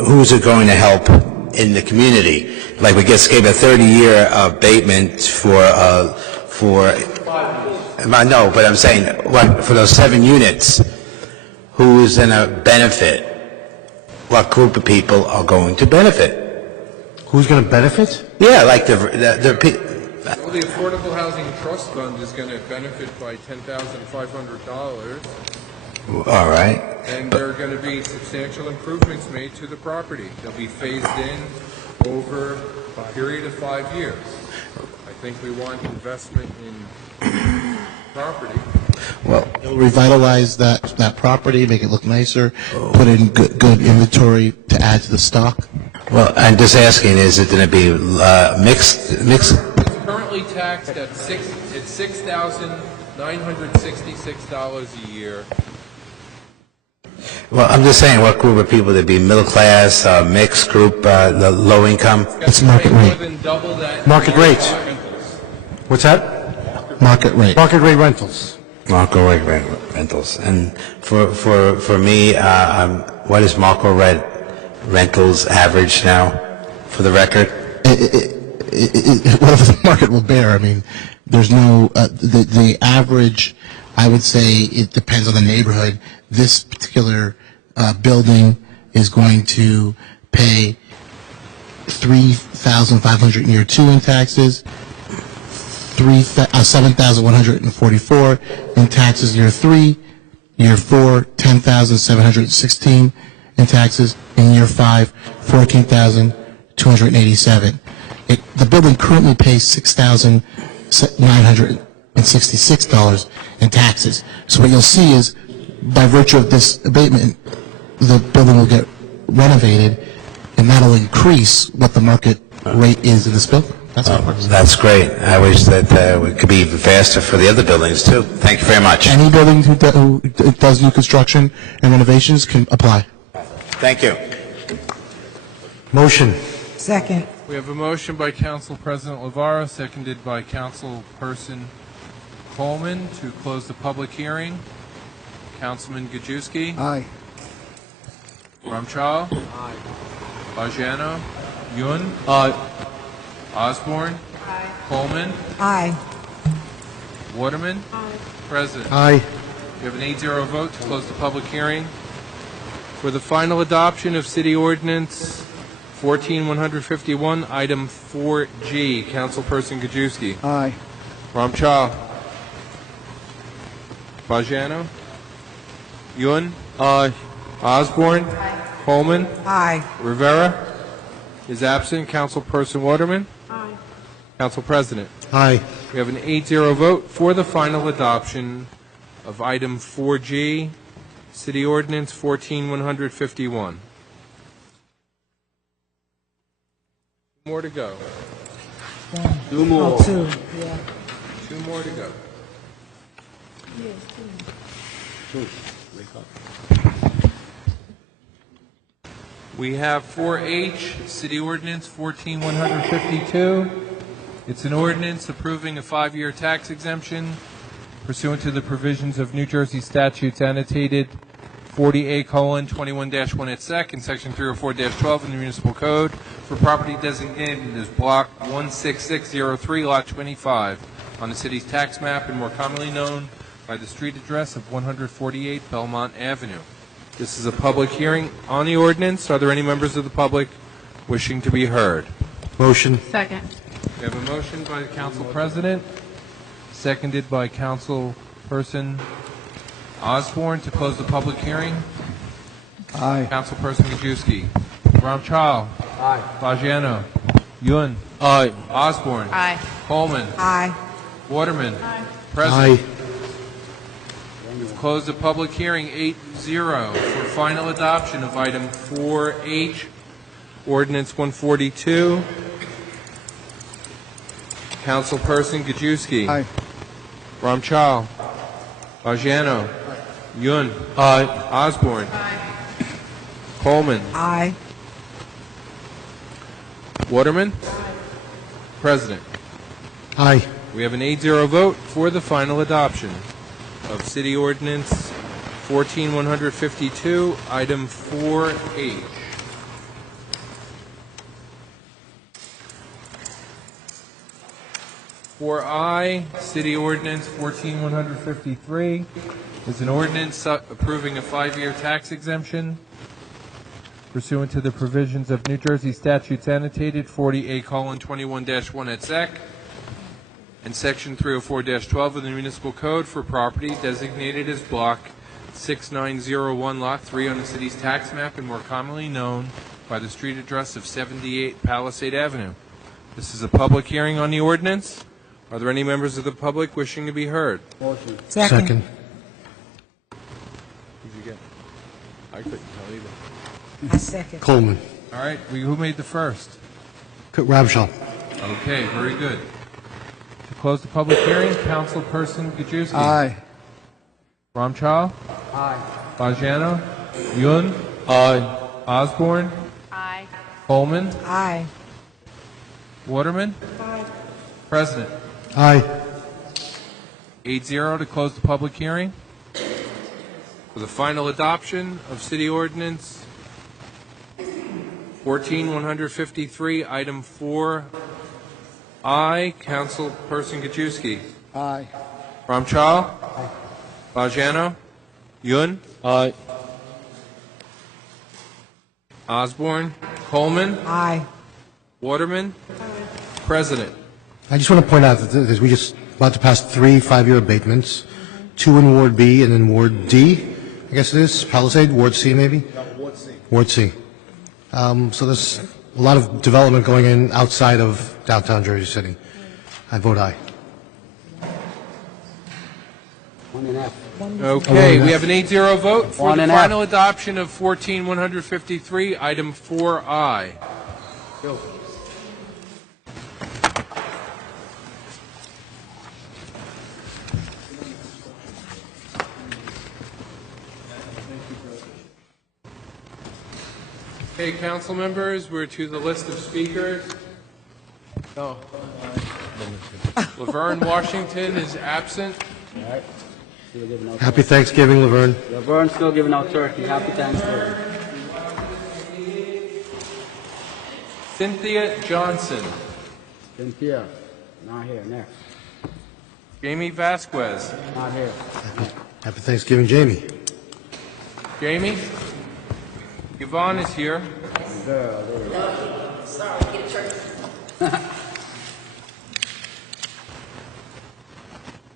Who's it going to help in the community? Like we gave a 30-year abatement for no, but I'm saying for those 7 units, who is going to benefit? What group of people are going to benefit? Who's going to benefit? Yeah, like Well, the Affordable Housing Trust Fund is going to benefit by $10,500. All right. And there are going to be substantial improvements made to the property. They'll be phased in over a period of 5 years. I think we want investment in property. Well, It'll revitalize that property, make it look nicer, put in good inventory to add to the stock. well, I'm just asking, is it going to be mixed? It's currently taxed at $6,966 a year. Well, I'm just saying, what group of people? There'd be middle class, mixed group, the low income. It's market More rate. than double that. Market rate. What's that? Market rate. Market rate rentals. Market rate rentals. And for me, what is market rate rentals average now, for the record? Whatever the market will bear. I mean, there's no the average. I would say it depends on the neighborhood. This particular building is going to pay $3,500 in year 2 in taxes, $7,144 in taxes year 3, year 4 $10,716 in taxes, in year 5 $14,287. The building currently pays $6,966 in taxes. So what you'll see is, by virtue of this abatement, the building will get renovated, and that'll increase what the market rate is in this building. That's how it works. That's great. I wish that it could be even faster for the other buildings, too. Thank you very much. Any building who does new construction and renovations can apply. Thank you. Motion. Second. We have a motion by Council President Lavara, seconded by Councilperson Coleman, to close the public hearing. Councilman Gajewski? Aye. Ramchal? Aye. Bajano? Yun? Aye. Osborne? Aye. Coleman? Aye. Waterman? Aye. President? Aye. We have an 8-0 vote to close the public hearing. For the final adoption of City Ordinance 14151, Item 4G, Councilperson Gajewski. Aye. Ramchal? Bajano? Yun? Aye. Osborne? Coleman? Aye. Rivera is absent. Councilperson Waterman? Aye. Council President? Aye. We have an 8-0 vote for the final adoption of Item 4G, City Ordinance 14151. More to go. Two more. Oh, 2. Yeah. 2 more to go. We have 4H, City Ordinance 14152. It's an ordinance approving a 5-year tax exemption pursuant to the provisions of New Jersey statutes annotated 40A:21-1 et sec. and Section 304-12 in the Municipal Code for property designated as Block 16603, Lot 25, on the city's tax map and more commonly known by the street address of 148 Belmont Avenue. This is a public hearing on the ordinance. Are there any members of the public wishing to be heard? Motion. Second. We have a motion by the Council President, seconded by Councilperson Osborne, to close the public hearing. Aye. Councilperson Gajewski. Ramchal. Aye. Bajano. Yun. Aye. Osborne. Aye. Coleman. Aye. Waterman. Aye. President. We've closed the public hearing 8-0 for final adoption of Item 4H, Ordinance 142. Councilperson Gajewski. Aye. Ramchal. Bajano. Yun. Aye. Osborne. Coleman. Aye. Waterman. President. Aye. We have an 8-0 vote for the final adoption of City Ordinance 14152, Item 4H. For I, City Ordinance 14153 is an ordinance approving a 5-year tax exemption pursuant to the provisions of New Jersey statutes annotated 40A:21-1 et sec. and Section 304-12 of the Municipal Code for property designated as Block 6901, Lot 3 on the city's tax map and more commonly known by the street address of 78 Palisade Avenue. This is a public hearing on the ordinance. Are there any members of the public wishing to be heard? Motion. Second. Who'd you get? I couldn't tell either. I second. Coleman. All right, who made the first? Rabshah. Okay, very good. To close the public hearing, Councilperson Gajewski. Aye. Ramchal? Aye. Bajano? Yun? Aye. Osborne? Aye. Coleman? Aye. Waterman? Aye. President? Aye. 8-0 to close the public hearing. For the final adoption of City Ordinance 14153, Item 4I, Councilperson Gajewski. Aye. Ramchal? Bajano? Yun? Aye. Osborne? Coleman? Aye. Waterman? President? I just want to point out that we just about to pass 3 5-year abatements, 2 in Ward B and in Ward D, I guess it is, Palisade, Ward C maybe? No, Ward C. Ward C. So there's a lot of development going in outside of downtown Jersey City. I vote aye. One and a half. Okay, we have an 8-0 vote for One the and a half. final adoption of 14153, Item 4I. Okay, council members, we're to the list of speakers. Laverne Washington is absent. All right. Still giving out Happy Thanksgiving, Laverne. Laverne's still giving out turkey. Happy Thanksgiving. Cynthia Johnson. Cynthia, not here. Next. Jamie Vasquez. Not here. Happy Thanksgiving, Jamie. Jamie? Yvonne is here. Girl, there. Sorry, get turkey.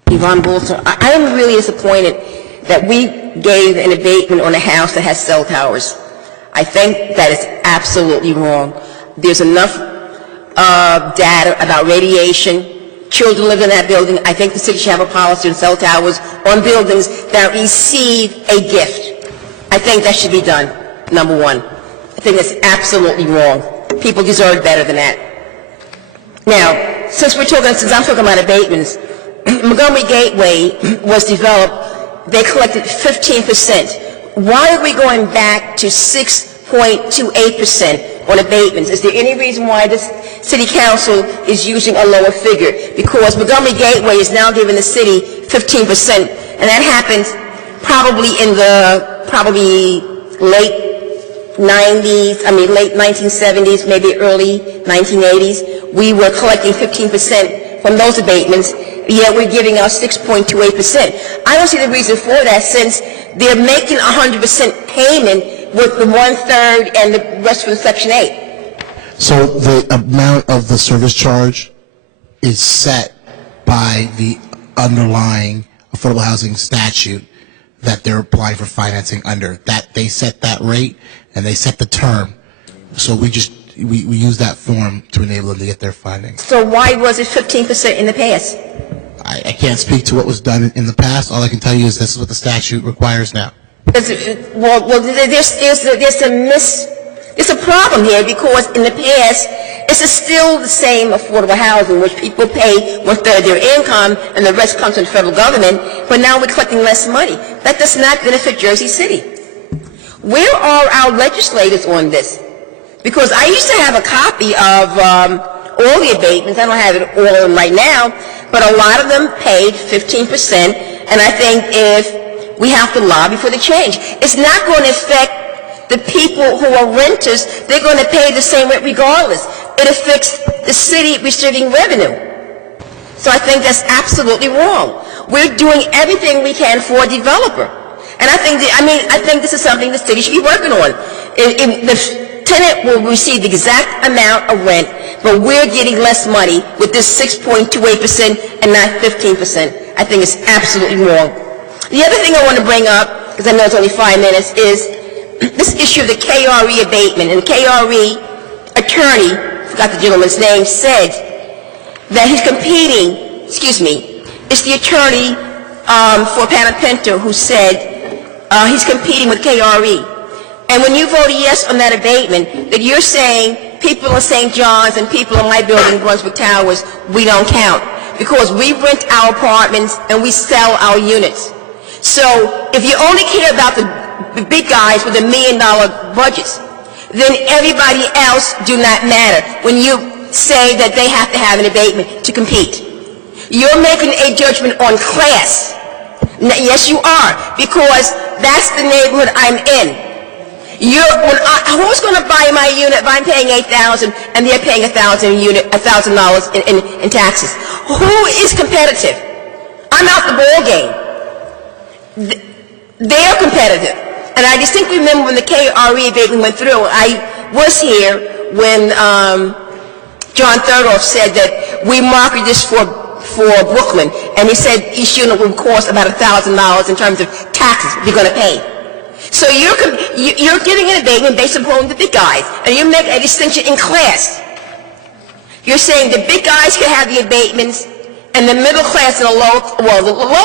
Yvonne Bolter, I am really disappointed that we gave an abatement on a house that has cell towers. I think that is absolutely wrong. There's enough data about radiation. Children live in that building. I think the city should have a policy on cell towers on buildings that receive a gift. I think that should be done, number one. I think that's absolutely wrong. People deserve better than that. Now, since I'm talking about abatements, Montgomery Gateway was developed, they collected 15%. Why are we going back to 6.28% on abatements? Is there any reason why this city council is using a lower figure? Because Montgomery Gateway is now giving the city 15%, and that happened probably in the late 1970s, maybe early 1980s. We were collecting 15% from those abatements, yet we're giving out 6.28%. I don't see the reason for that, since they're making 100% payment with the 1/3 and the rest from Section 8. So the amount of the service charge is set by the underlying affordable housing statute that they're applying for financing under. That they set that rate and they set the term. So we use that form to enable them to get their funding. So why was it 15% in the past? I can't speak to what was done in the past. All I can tell you is this is what the statute requires now. There's a problem here, because in the past, it's still the same affordable housing, which people pay 1/3 of their income and the rest comes from the federal government, but now we're collecting less money. That does not benefit Jersey City. Where are our legislators on this? Because I used to have a copy of all the abatements. I don't have it all right now, but a lot of them paid 15%, and I think if we have to lobby for the change, it's not going to affect the people who are renters. They're going to pay the same rent regardless. It affects the city receiving revenue. So I think that's absolutely wrong. We're doing everything we can for a developer. And I think this is something the city should be working on. The tenant will receive the exact amount of rent, but we're getting less money with this 6.28% and not 15%. I think it's absolutely wrong. The other thing I want to bring up because I know it's only 5 minutes, is this issue of the KRE abatement. And the KRE attorney, forgot the gentleman's name, said that he's competing, it's the attorney for Panapinto who said he's competing with KRE. And when you voted yes on that abatement, that you're saying people in St. John's and people in my building, Brunswick Towers, we don't count because we rent our apartments and we sell our units. So if you only care about the big guys with $1 million budgets, then everybody else do not matter when you say that they have to have an abatement to compete. You're making a judgment on class. Yes, you are, because that's the neighborhood I'm in. Who's going to buy my unit if I'm paying $8,000 and they're paying $1,000 in taxes? Who is competitive? I'm out the ball game. They're competitive. And I distinctly remember when the KRE abatement went through, I was here when John Thurgoff said that we marketed this for Brooklyn, and he said each unit would cost about $1,000 in terms of taxes you're going to pay. So you're giving an abatement based upon the big guys, and you make a distinction in class. You're saying the big guys can have the abatements, and the middle class and the lower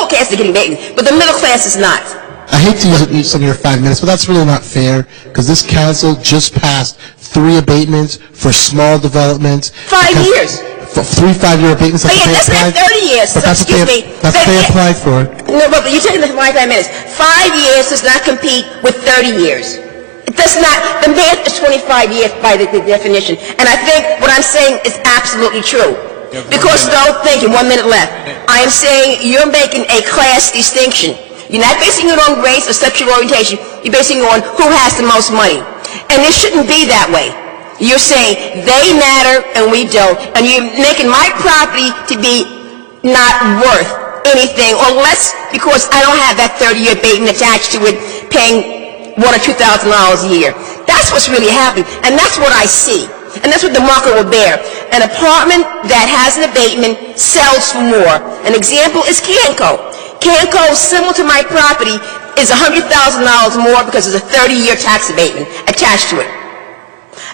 class are getting abatements, but the middle class is not. I hate to use some of your 5 minutes, but that's really not fair, because this council just passed 3 abatements for small developments. 5 years. 3 5-year abatements. That's not 30 years. But that's what they applied for. No, but you're taking the 5 minutes. 5 years does not compete with 30 years. It does not. The math is 25 years by the definition. And I think what I'm saying is absolutely true. Because, no, thank you, 1 minute left. I am saying you're making a class distinction. You're not basing it on race or sexual orientation. You're basing it on who has the most money. And it shouldn't be that way. You're saying they matter and we don't. And you're making my property to be not worth anything or less because I don't have that 30-year abatement attached to it paying $1,000 or $2,000 a year. That's what's really happening. And that's what I see. And that's what the market will bear. An apartment that has an abatement sells for more. An example is Canco. Canco, similar to my property, is $100,000 more because there's a 30-year tax abatement attached to it.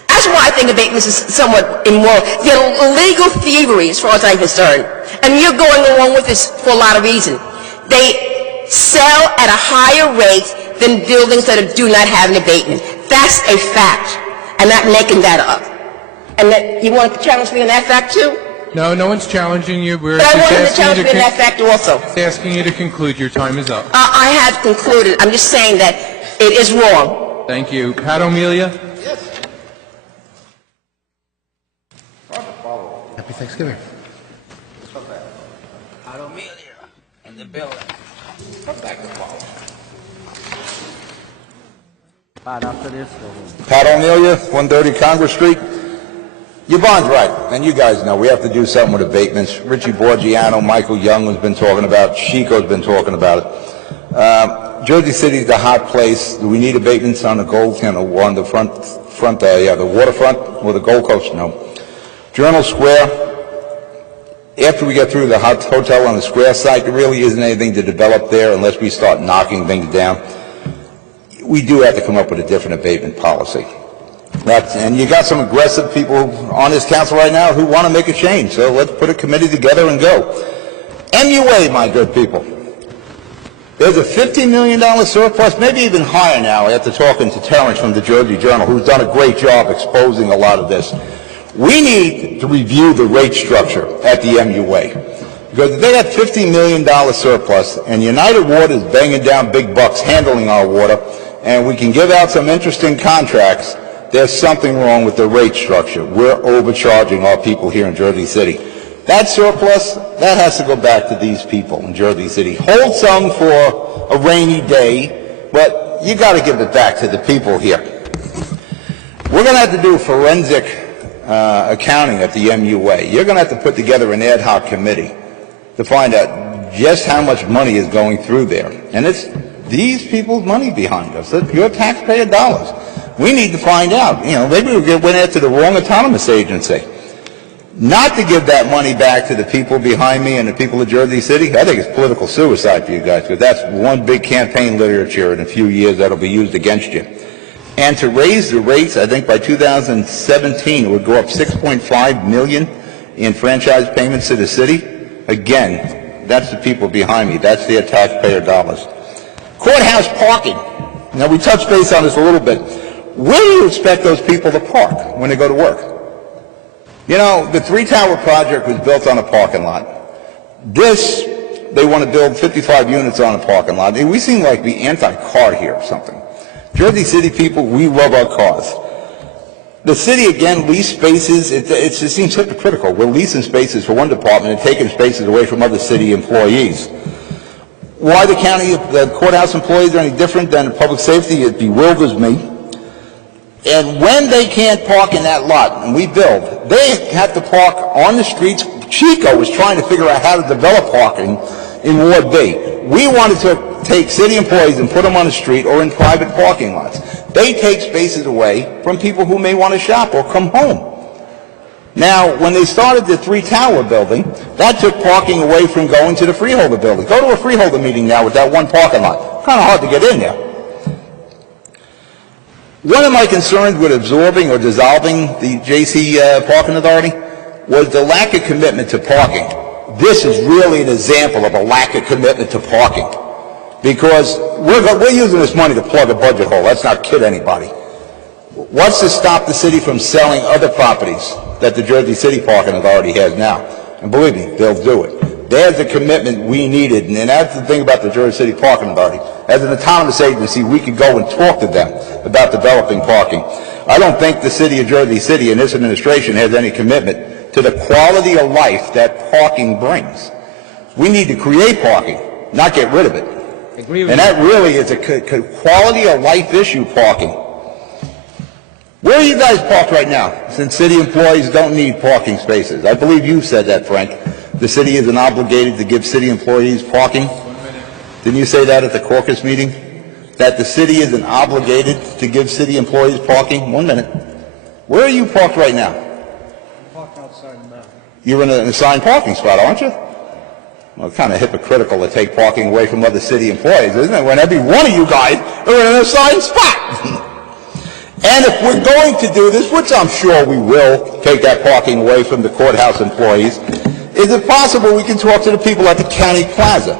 That's why I think abatements is somewhat immoral. They're illegal thievery as far as I'm concerned. And you're going along with this for a lot of reasons. They sell at a higher rate than buildings that do not have an abatement. That's a fact. I'm not making that up. And that, you want to challenge me on that fact too? No, no one's challenging you. We're but I wanted to challenge me on that fact also. Just asking you to conclude. Your time is up. I have concluded. I'm just saying that it is wrong. Thank you. Pat O'Melia. Happy Thanksgiving. Pat O'Melia in the building. Pat, after this, Pat O'Melia, 130 Congress Street. Yvonne's right, and you guys know we have to do something with abatements. Richie Borgiano, Michael Young has been talking about it. Chico's been talking about it. Jersey City's the hot place. Do we need abatements on the Gold, on the the waterfront or the Gold Coast? No. Journal Square, after we get through the hotel on the Square site, there really isn't anything to develop there unless we start knocking things down. We do have to come up with a different abatement policy. And you got some aggressive people on this council right now who want to make a change, so let's put a committee together and go. MUA, my good people. There's a $50 million surplus, maybe even higher now after talking to Terrence from the Jersey Journal, who's done a great job exposing a lot of this. We need to review the rate structure at the MUA. Because they got $50 million surplus, and United Water is banging down big bucks handling our water, and we can give out some interesting contracts. There's something wrong with the rate structure. We're overcharging our people here in Jersey City. That surplus, that has to go back to these people in Jersey City. Hold some for a rainy day, but you got to give it back to the people here. We're going to have to do forensic accounting at the MUA. You're going to have to put together an ad hoc committee to find out just how much money is going through there. And it's these people's money behind us. It's your taxpayer dollars. We need to find out. Maybe we went after the wrong autonomous agency. not to give that money back to the people behind me and the people of Jersey City, I think it's political suicide for you guys, because that's one big campaign literature in a few years that'll be used against you. And to raise the rates, I think by 2017 it would go up $6.5 million in franchise payments to the city. Again, that's the people behind me. That's their taxpayer dollars. Courthouse parking. Now, we touched base on this a little bit. Where do you expect those people to park when they go to work? You know, the 3-tower project was built on a parking lot. This, they want to build 55 units on a parking lot. We seem like the anti-car here or something. Jersey City people, we love our cars. The city, again, lease spaces. It seems hypocritical. We're leasing spaces for one department and taking spaces away from other city employees. Why the courthouse employees are any different than public safety, it bewilders me. And when they can't park in that lot, and we build, they have to park on the streets. Chico was trying to figure out how to develop parking in Ward B. We wanted to take city employees and put them on the street or in private parking lots. They take spaces away from people who may want to shop or come home. Now, when they started the 3-tower building, that took parking away from going to the freeholder building. Go to a freeholder meeting now with that one parking lot. Kind of hard to get in there. One of my concerns with absorbing or dissolving the J.C. Parking Authority was the lack of commitment to parking. This is really an example of a lack of commitment to parking, because we're using this money to plug a budget hole. Let's not kid anybody. What's to stop the city from selling other properties that the Jersey City Parking Authority has now? And believe me, they'll do it. There's the commitment we needed, and that's the thing about the Jersey City Parking Authority. As an autonomous agency, we could go and talk to them about developing parking. I don't think the city of Jersey City and this administration has any commitment to the quality of life that parking brings. We need to create parking, not get rid of it. Agree with and that really is a quality of life issue, parking. Where are you guys parked right now, since city employees don't need parking spaces? I believe you said that, Frank. The city isn't obligated to give city employees parking. Didn't you say that at the caucus meeting? That the city isn't obligated to give city employees parking? 1 minute. Where are you parked right now? I'm parked outside the back. You're in an assigned parking spot, aren't you? Well, it's kind of hypocritical to take parking away from other city employees, isn't it? When every one of you guys are in an assigned spot. And if we're going to do this, which I'm sure we will, take that parking away from the courthouse employees, is it possible we can talk to the people at the county plaza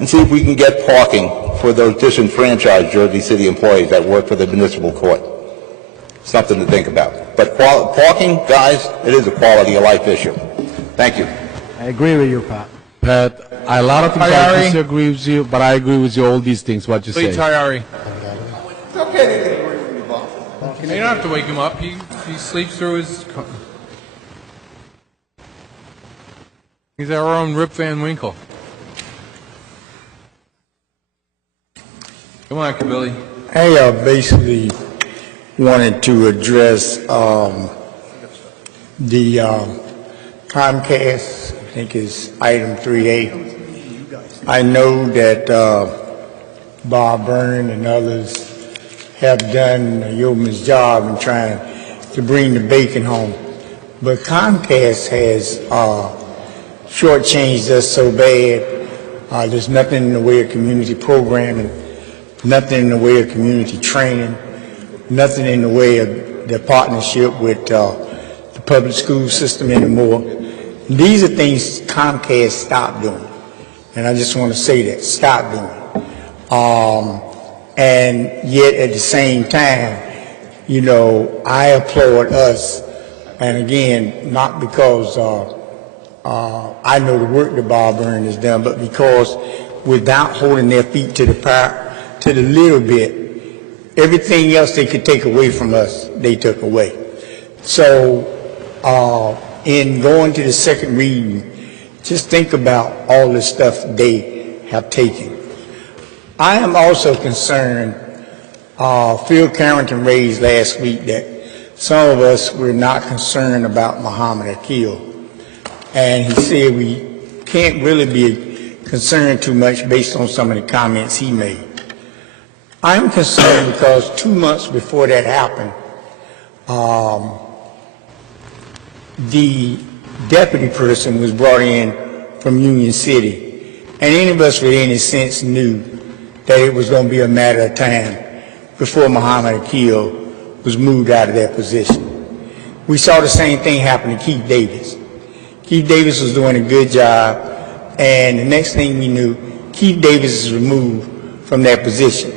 and see if we can get parking for those disenfranchised Jersey City employees that work for the municipal court? Something to think about. But parking, guys, it is a quality of life issue. Thank you. I agree with you, Pat. Pat, a lot of things I disagree with you, but I agree with you all these things, what you say. Please, Tayari. It's okay to agree with you, Bob. You don't have to wake him up. He sleeps through his... He's our own Rip Van Winkle. Come on, Kabili. I basically wanted to address the Comcast, I think is item 3A. I know that Bob Byrne and others have done a yeoman's job in trying to bring the bacon home, but Comcast has shortchanged us so bad. There's nothing in the way of community programming, nothing in the way of community training, nothing in the way of the partnership with the public school system anymore. These are things Comcast stopped doing, and I just want to say that, stop doing. And yet at the same time, you know, I applaud us, and again, not because I know the work that Bob Byrne has done, but because without holding their feet to the little bit, everything else they could take away from us, they took away. So in going to the second reading, just think about all the stuff they have taken. I am also concerned, Phil Carrington raised last week that some of us were not concerned about Muhammad Akil. And he said we can't really be concerned too much based on some of the comments he made. I'm concerned because 2 months before that happened, the deputy person was brought in from Union City. And any of us with any sense knew that it was going to be a matter of time before Muhammad Akil was moved out of that position. We saw the same thing happen to Keith Davis. Keith Davis was doing a good job, and the next thing we knew, Keith Davis is removed from that position.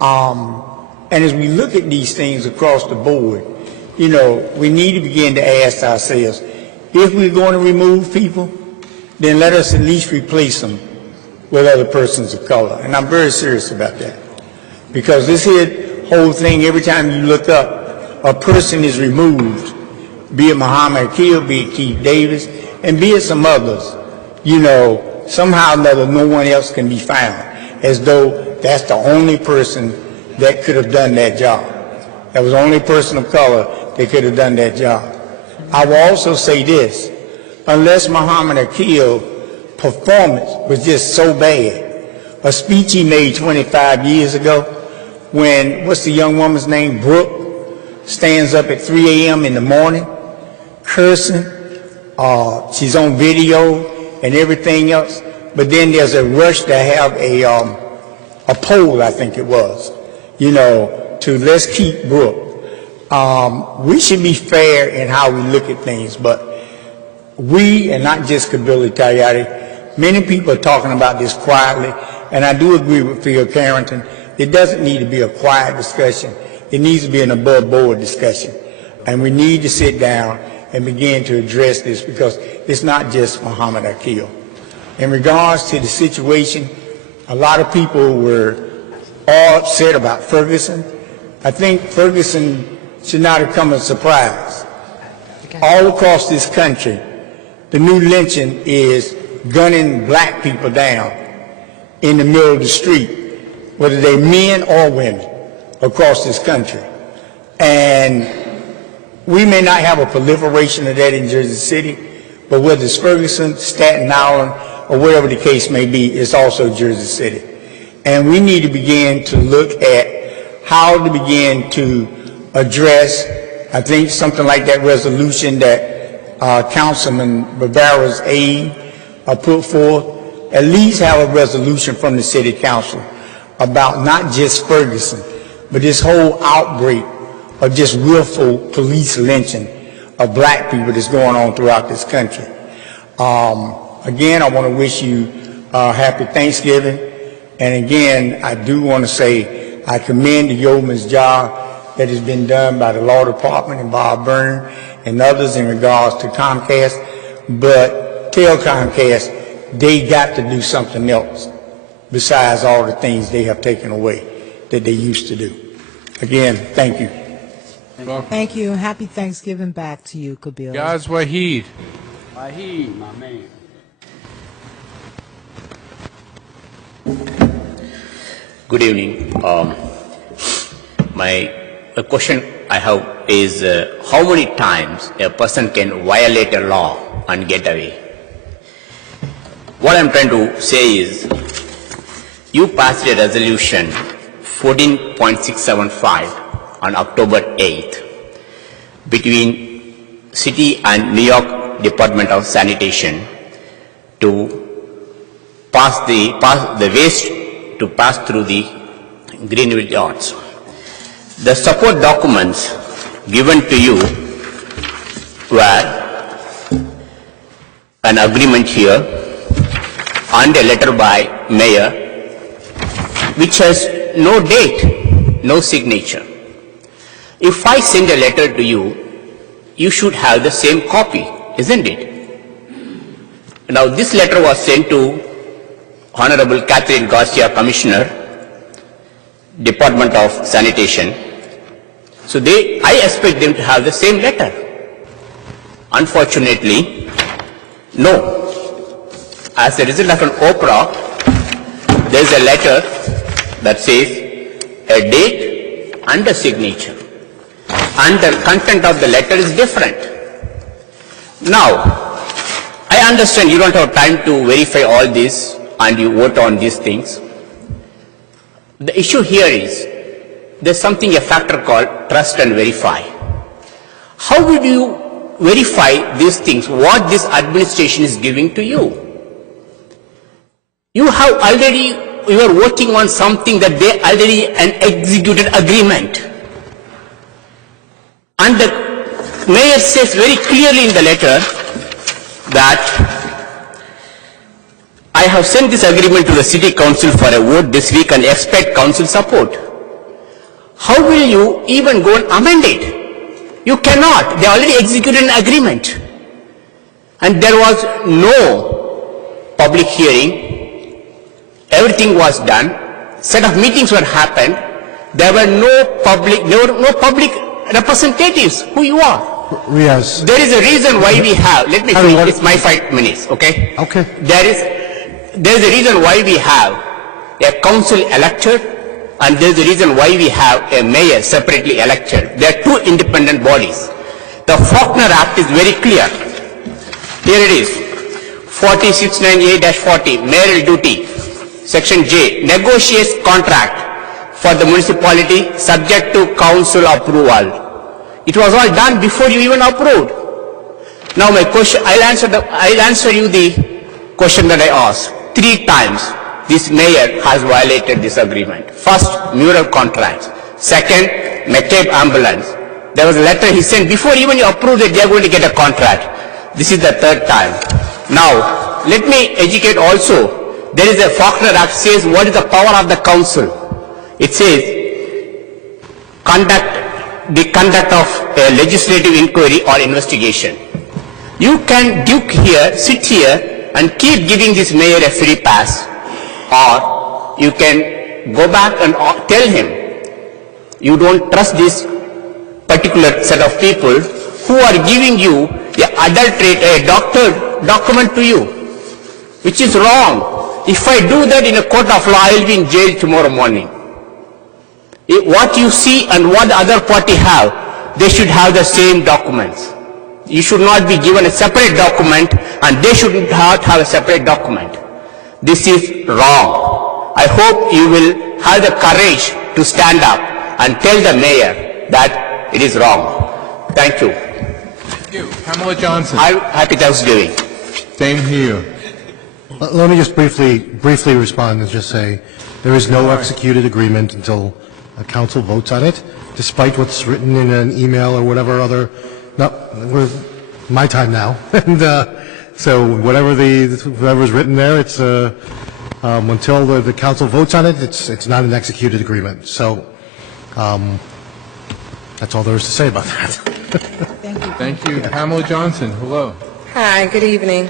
And as we look at these things across the board, you know, we need to begin to ask ourselves, if we're going to remove people, then let us at least replace them with other persons of color. And I'm very serious about that. Because this here whole thing, every time you look up, a person is removed, be it Muhammad Akil, be it Keith Davis, and be it some others. You know, somehow or another, no one else can be found, as though that's the only person that could have done that job. That was the only person of color that could have done that job. I will also say this, unless Muhammad Akil's performance was just so bad, a speech he made 25 years ago when, what's the young woman's name, Brooke, stands up at 3 a.m. in the morning, cursing, she's on video and everything else, but then there's a rush to have a poll, I think it was, you know, to let's keep Brooke. We should be fair in how we look at things, but we, and not just Kabili Tayari, many people are talking about this quietly, and I do agree with Phil Carrington. It doesn't need to be a quiet discussion. It needs to be an above-board discussion. And we need to sit down and begin to address this, because it's not just Muhammad Akil. In regards to the situation, a lot of people were all upset about Ferguson. I think Ferguson should not have come as a surprise. All across this country, the new lynching is gunning black people down in the middle of the street, whether they're men or women, across this country. And we may not have a proliferation of that in Jersey City, but whether it's Ferguson, Staten Island, or whatever the case may be, it's also Jersey City. And we need to begin to look at how to begin to address, I think, something like that resolution that Councilman Rivera's aide put forth. At least have a resolution from the City Council about not just Ferguson, but this whole outbreak of just willful police lynching of black people that's going on throughout this country. Again, I want to wish you happy Thanksgiving. And again, I do want to say I commend the yeoman's job that has been done by the Law Department and Bob Byrne and others in regards to Comcast. But tell Comcast they got to do something else besides all the things they have taken away that they used to do. Again, thank you. Thank you. Happy Thanksgiving back to you, Kabili. Guys, Wahid. Wahid, my man. Good evening. My question I have is how many times a person can violate a law and get away? What I'm trying to say is, you passed a resolution 14.675 on October 8th between City and New York Department of Sanitation to pass the waste to pass through the Greenville yards. The support documents given to you were an agreement here and a letter by mayor which has no date, no signature. If I send a letter to you, you should have the same copy, isn't it? Now this letter was sent to Honorable Catherine Garcia, Commissioner, Department of Sanitation. So I expect them to have the same letter. Unfortunately, no. As a result of an Oprah, there is a letter that says a date and a signature. And the content of the letter is different. Now, I understand you don't have time to verify all this and you vote on these things. The issue here is, there's something, a factor called trust and verify. How would you verify these things, what this administration is giving to you. You are working on something that they already an executed agreement. And the mayor says very clearly in the letter that I have sent this agreement to the city council for a vote this week and expect council support. How will you even go and amend it? You cannot. They already executed an agreement. And there was no public hearing. Everything was done. Set of meetings were happened. There were no public representatives. Who you are? Riaz. There is a reason why we have, let me finish, it's my 5 minutes, okay? Okay. There is a reason why we have a council elected, and there is a reason why we have a mayor separately elected. They are two independent bodies. The Faulkner Act is very clear. Here it is, 4698-40, mayoral duty, section J, negotiates contract for the municipality subject to council approval. It was all done before you even approved. Now my question, I'll answer you the question that I asked. 3 times this mayor has violated this agreement. First, mural contracts. Second, McCabe ambulance. There was a letter he sent before even you approved that they are going to get a contract. This is the 3rd time. Now, let me educate also. There is a Faulkner Act says what is the power of the council. It says the conduct of a legislative inquiry or investigation. You can sit here and keep giving this mayor a free pass, or you can go back and tell him you don't trust this particular set of people who are giving you a doctored document to you, which is wrong. If I do that in a court of law, I will be in jail tomorrow morning. What you see and what the other party have, they should have the same documents. You should not be given a separate document and they should not have a separate document. This is wrong. I hope you will have the courage to stand up and tell the mayor that it is wrong. Thank you. Thank you. Pamela Johnson. Happy Thanksgiving. Same here. Let me just briefly respond and just say there is no executed agreement until a council votes on it, despite what's written in an email or whatever other. No, we're my time now, and so whatever's written there, it's until the council votes on it, it's not an executed agreement. So that's all there is to say about that. Thank you. Pamela Johnson. Hello. Hi, good evening.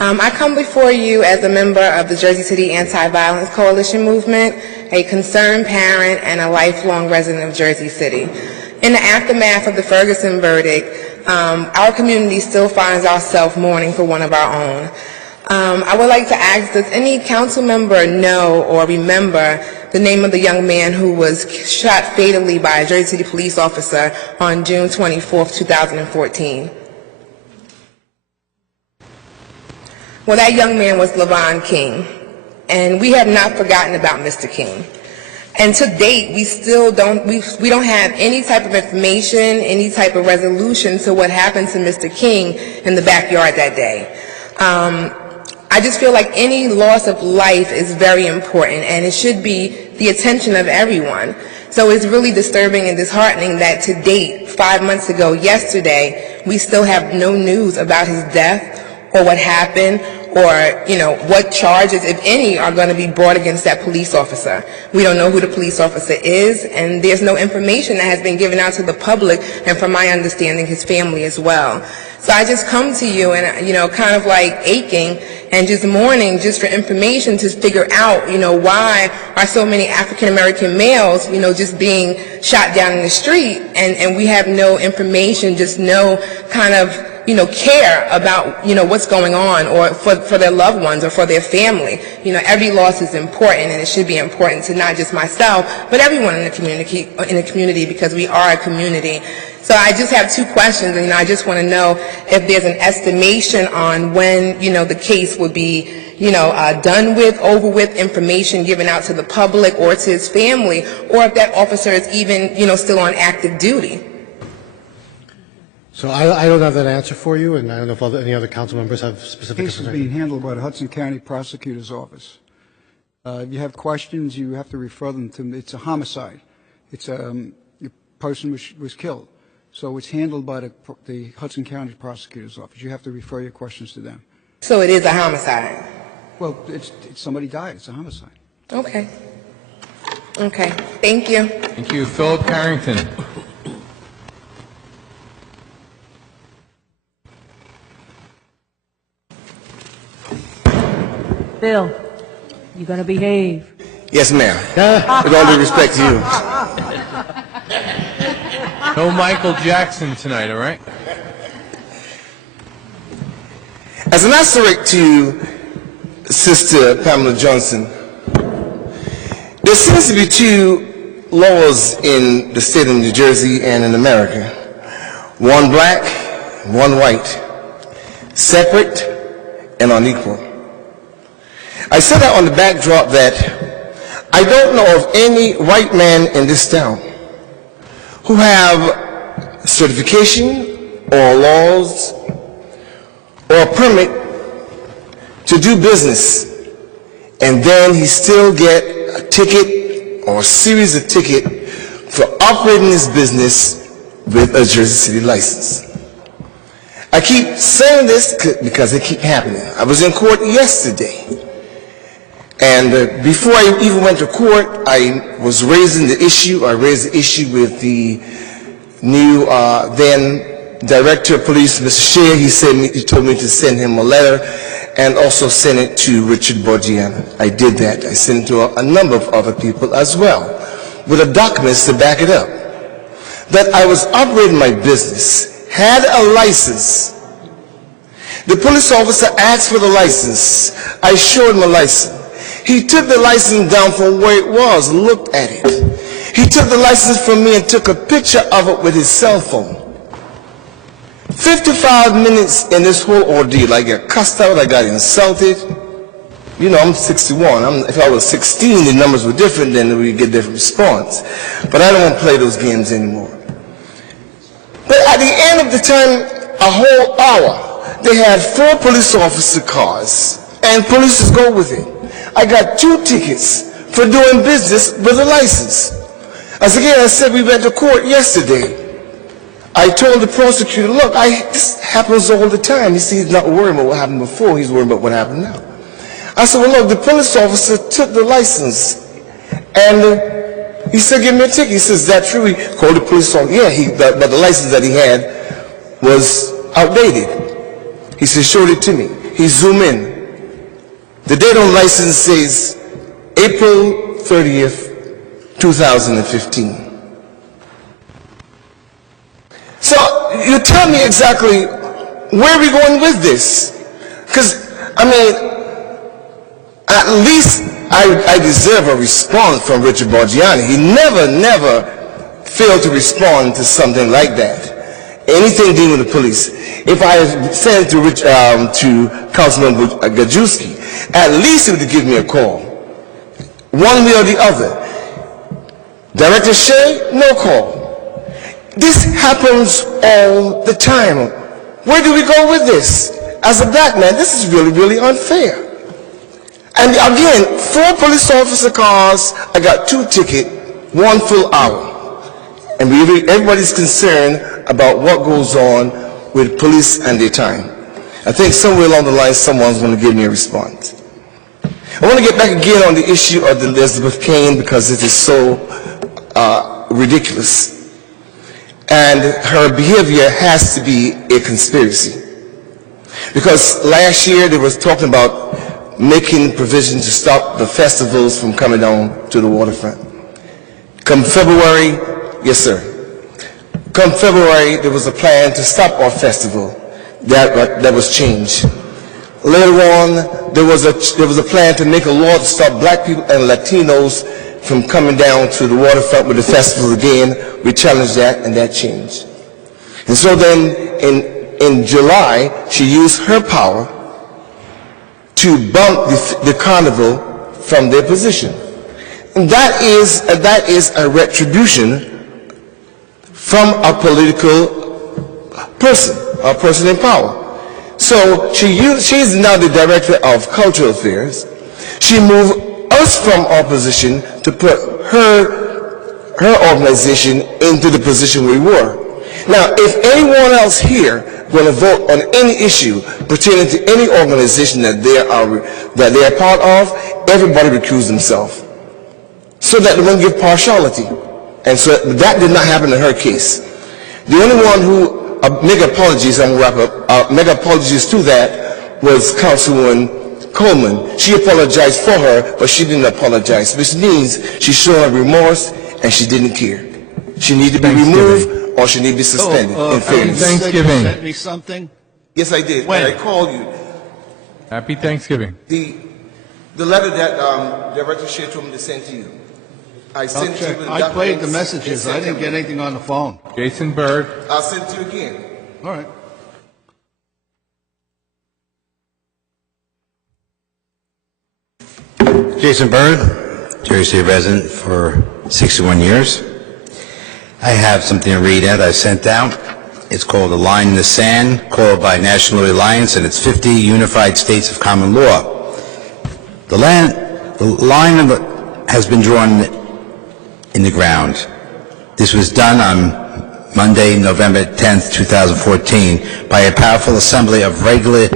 I come before you as a member of the Jersey City Anti-Violence Coalition Movement, a concerned parent, and a lifelong resident of Jersey City. In the aftermath of the Ferguson verdict, our community still finds ourselves mourning for one of our own. I would like to ask, does any council member know or remember the name of the young man who was shot fatally by a Jersey City police officer on June 24th, 2014? Well, that young man was Levon King, and we have not forgotten about Mr. King. And to date, we don't have any type of information, any type of resolution to what happened to Mr. King in the backyard that day. I just feel like any loss of life is very important, and it should be the attention of everyone. So it's really disturbing and disheartening that to date, 5 months ago, yesterday, we still have no news about his death or what happened, or, what charges, if any, are going to be brought against that police officer. We don't know who the police officer is, and there's no information that has been given out to the public, and from my understanding, his family as well. So I just come to you and, kind of like aching and just mourning just for information to figure out, why are so many African-American males, just being shot down in the street, and we have no information, just no kind of care about, what's going on, or for their loved ones or for their family. Every loss is important, and it should be important to not just myself, but everyone in the community, because we are a community. So I just have 2 questions, and I just want to know if there's an estimation on when, the case would be, done with, over with, information given out to the public or to his family, or if that officer is even, still on active duty. So I don't have that answer for you, and I don't know if any other council members have The specific case is concerns. being handled by the Hudson County Prosecutor's Office. If you have questions, you have to refer them to, it's a homicide. It's a person was killed. So it's handled by the Hudson County Prosecutor's Office. You have to refer your questions to them. So it is a homicide? Well, it's somebody died. It's a homicide. Okay. Okay. Thank you. Thank you. Philip Carrington. Bill, you going to behave? Yes, ma'am. With all due respect to you. No Michael Jackson tonight, all right? As an asterisk to Sister Pamela Johnson, there seems to be two laws in the state of New Jersey and in America. One black, one white, separate and unequal. I said that on the backdrop that I don't know of any white man in this town who have certification or laws or a permit to do business, and then he still get a ticket or a series of tickets for operating his business with a Jersey City license. I keep saying this because it keeps happening. I was in court yesterday, and before I even went to court, I was raising the issue. I raised the issue with the new then Director of Police, Mr. Shea. He told me to send him a letter and also send it to Richard Borgiana. I did that. I sent it to a number of other people as well, with the documents to back it up. That I was operating my business, had a license. The police officer asked for the license. I showed him a license. He took the license down from where it was, looked at it. He took the license from me and took a picture of it with his cell phone. 55 minutes in this whole ordeal. I got cussed out, I got insulted. You know, I'm 61. If I was 16, the numbers were different, then we'd get different response. But I don't want to play those games anymore. But at the end of the time, a whole hour, they had 4 police officer cars, and police go with it. I got 2 tickets for doing business with a license. As again, I said, we went to court yesterday. I told the prosecutor, look, this happens all the time. He said he's not worried about what happened before, he's worried about what happened now. I said, well, look, the police officer took the license, and he said, give me a ticket. He says, is that true? He called the police officer. Yeah, but the license that he had was outdated. He said, showed it to me. He zoomed in. The date on the license says April 30th, 2015. So you tell me exactly where are we going with this? Because, I mean, at least I deserve a response from Richard Borgiani. He never failed to respond to something like that. Anything dealing with the police. If I sent it to Councilman Gajewski, at least he would give me a call. One way or the other. Director Shea, no call. This happens all the time. Where do we go with this? As a black man, this is really, really unfair. And again, 4 police officer cars, I got 2 tickets, 1 full hour. And everybody's concerned about what goes on with police and their time. I think somewhere along the line, someone's going to give me a response. I want to get back again on the issue of the Elizabeth Kane because it is so ridiculous. And her behavior has to be a conspiracy. Because last year they was talking about making provision to stop the festivals from coming down to the waterfront. Come February, yes sir. Come February, there was a plan to stop our festival. That was changed. Later on, there was a plan to make a law to stop black people and Latinos from coming down to the waterfront with the festival again. We challenged that, and that changed. And so then, in July, she used her power to bump the carnival from their position. And that is a retribution from a political person in power. So she's now the director of cultural affairs. She moved us from our position to put her organization into the position we were. Now, if anyone else here going to vote on any issue pertaining to any organization that they are part of, everybody recuse themselves, so that they won't give partiality. And so that did not happen in her case. The only one who make apologies, I'm going to wrap up, make apologies to that was Councilwoman Coleman. She apologized for her, but she didn't apologize, which means she showed her remorse and she didn't care. She needed to be removed or she needed to be suspended. In fairness. Thanksgiving. Sent me something? Yes, I did. When? And I called you. Happy Thanksgiving. The letter that Director Shea told me to send to you. I sent to you the I played the documents. messages. I didn't get anything on the phone. Jason Berg. I'll send it to you again. All right. Jason Bird, Jersey City resident for 61 years. I have something to read out I sent out. It's called A Line in the Sand, called by National Alliance, and it's 50 unified states of common law. The line has been drawn in the ground. This was done on Monday, November 10th, 2014, by a powerful assembly of regular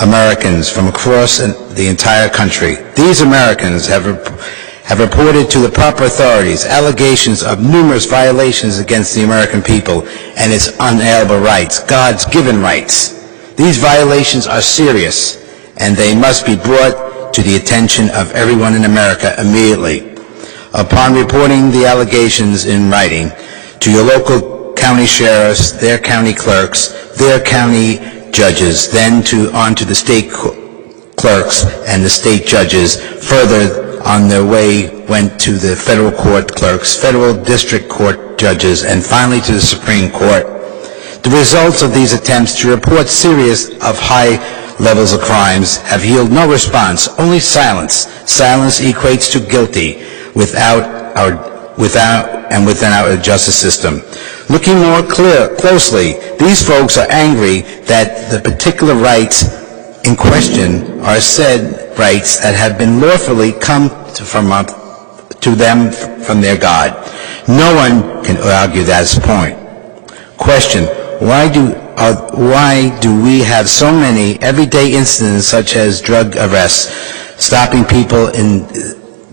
Americans from across the entire country. These Americans have reported to the proper authorities allegations of numerous violations against the American people and its unalienable rights, God's given rights. These violations are serious, and they must be brought to the attention of everyone in America immediately. Upon reporting the allegations in writing to your local county sheriffs, their county clerks, their county judges, then on to the state clerks and the state judges. Further on their way went to the federal court clerks, federal district court judges, and finally to the Supreme Court. The results of these attempts to report serious of high levels of crimes have yielded no response, only silence. Silence equates to guilty within our justice system. Looking more closely, these folks are angry that the particular rights in question are said rights that have been lawfully come to them from their God. No one can argue that's the point. Question: Why do we have so many everyday incidents such as drug arrests, stopping people in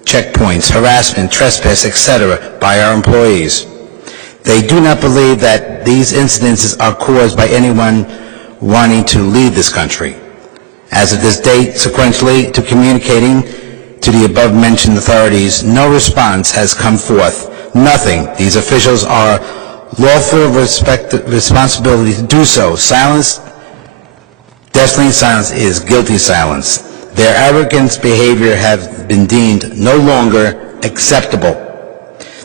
checkpoints, harassment, trespass, etc. by our employees? They do not believe that these incidences are caused by anyone wanting to leave this country. As of this date, sequentially to communicating to the above-mentioned authorities, no response has come forth. Nothing. These officials are lawful responsibility to do so. Silence, deafening silence, is guilty silence. Their arrogant behavior has been deemed no longer acceptable.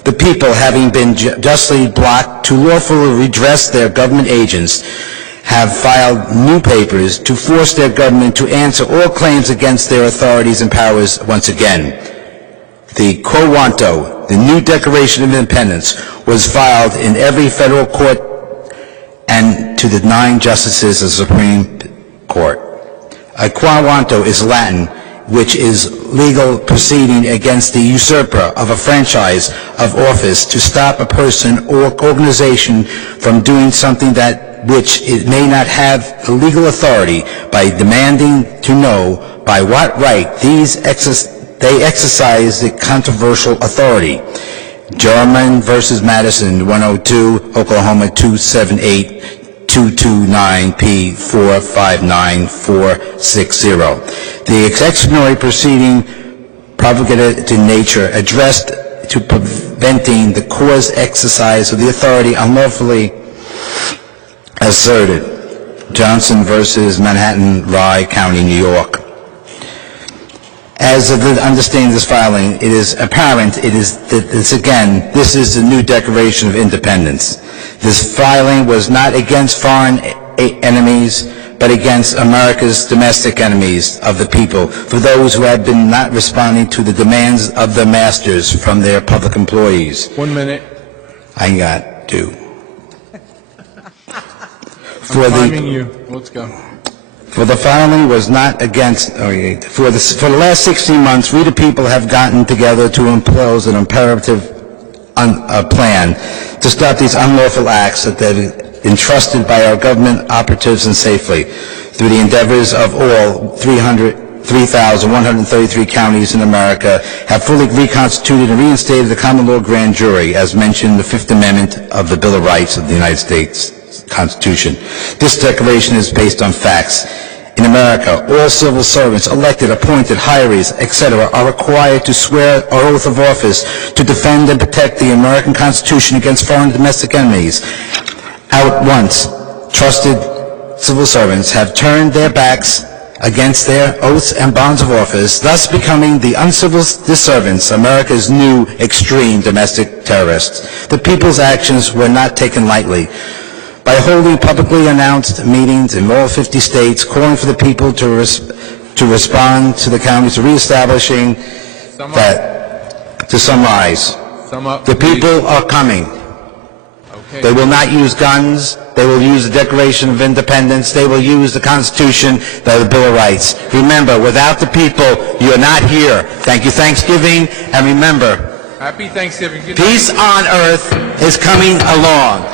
The people, having been justly blocked to lawfully redress their government agents, have filed new papers to force their government to answer all claims against their authorities and powers once again. The Quo Wanto, the new Declaration of Independence, was filed in every federal court and to the 9 justices of the Supreme Court. A Quo Wanto is Latin, which is legal proceeding against the usurper of a franchise of office to stop a person or organization from doing something that which it may not have legal authority, by demanding to know by what right they exercise the controversial authority. German versus Madison, 102, Oklahoma 278. 229P 459460. The executionary proceeding propagated to nature addressed to preventing the cause exercise of the authority unlawfully asserted. Johnson versus Manhattan, Rye County, New York. As of the understanding of this filing, it is apparent this is the new Declaration of Independence. This filing was not against foreign enemies, but against America's domestic enemies of the people, for those who have been not responding to the demands of their masters from their public employees. 1 minute. I got 2. For timing you. Let's go. For the following was not against, for the last 16 months, we the people have gotten together to impose an imperative plan to stop these unlawful acts that they've entrusted by our government operatives and safely through the endeavors of all 3,133 counties in America have fully reconstituted and reinstated the common law grand jury as mentioned in the Fifth Amendment of the Bill of Rights of the United States Constitution. This declaration is based on facts. In America, all civil servants, elected, appointed, hirees, etc., are required to swear an oath of office to defend and protect the American Constitution against foreign and domestic enemies. At once, trusted civil servants have turned their backs against their oaths and bonds of office, thus becoming the uncivil servants, America's new extreme domestic terrorists. The people's actions were not taken lightly. By holding publicly announced meetings in all 50 states, calling for the people to respond to the counties, to reestablishing that, to summarize, the people are coming. Okay. They will not use guns. They will use the Declaration of Independence. They will use the Constitution, the Bill of Rights. Remember, without the people, you're not here. Thank you, Thanksgiving, and remember, Happy Thanksgiving. Good peace on earth is coming along.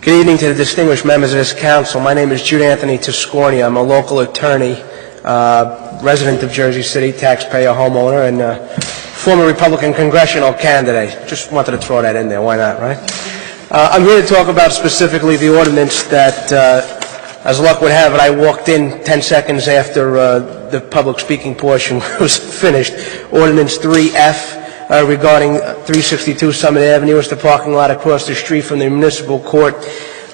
Good evening to the distinguished members of this council. My name is Jude Anthony Tiscornia. I'm a local attorney, resident of Jersey City, taxpayer, homeowner, and former Republican congressional candidate. Just wanted to throw that in there. Why not, right? I'm here to talk about specifically the ordinance that, as luck would have it, I walked in 10 seconds after the public speaking portion was finished. Ordinance 3F. Regarding 362 Summit Avenue, it's the parking lot across the street from the municipal court.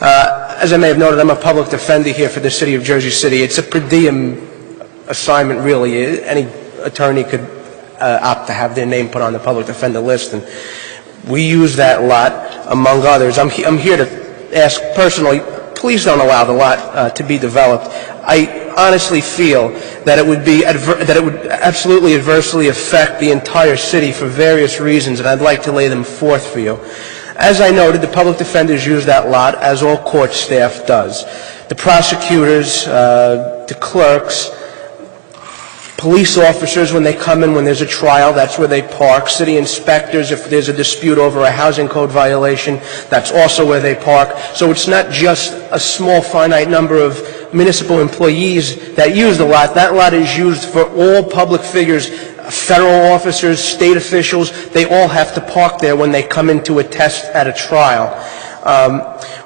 As I may have noted, I'm a public defender here for the city of Jersey City. It's a per diem assignment, really. Any attorney could opt to have their name put on the public defender list, and we use that lot, among others. I'm here to ask personally, please don't allow the lot to be developed. I honestly feel that it would absolutely adversely affect the entire city for various reasons, and I'd like to lay them forth for you. As I noted, the public defenders use that lot, as all court staff does. The prosecutors, the clerks, police officers, when they come in, when there's a trial, that's where they park. City inspectors, if there's a dispute over a housing code violation, that's also where they park. So it's not just a small, finite number of municipal employees that use the lot. That lot is used for all public figures, federal officers, state officials. They all have to park there when they come in to attest at a trial.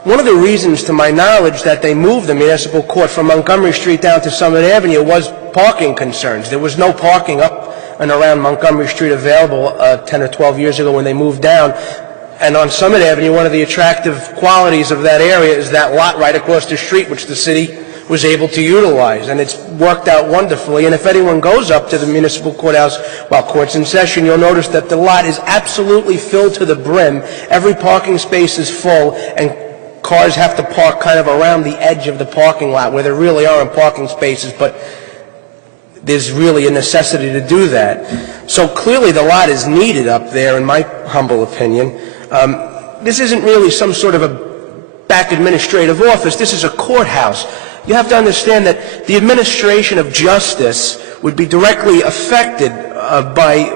One of the reasons, to my knowledge, that they moved the municipal court from Montgomery Street down to Summit Avenue was parking concerns. There was no parking up and around Montgomery Street available 10 or 12 years ago when they moved down. And on Summit Avenue, one of the attractive qualities of that area is that lot right across the street, which the city was able to utilize, and it's worked out wonderfully. And if anyone goes up to the municipal courthouse while court's in session, you'll notice that the lot is absolutely filled to the brim. Every parking space is full, and cars have to park kind of around the edge of the parking lot where there really aren't parking spaces, but there's really a necessity to do that. So clearly the lot is needed up there, in my humble opinion. This isn't really some sort of a back administrative office. This is a courthouse. You have to understand that the administration of justice would be directly affected by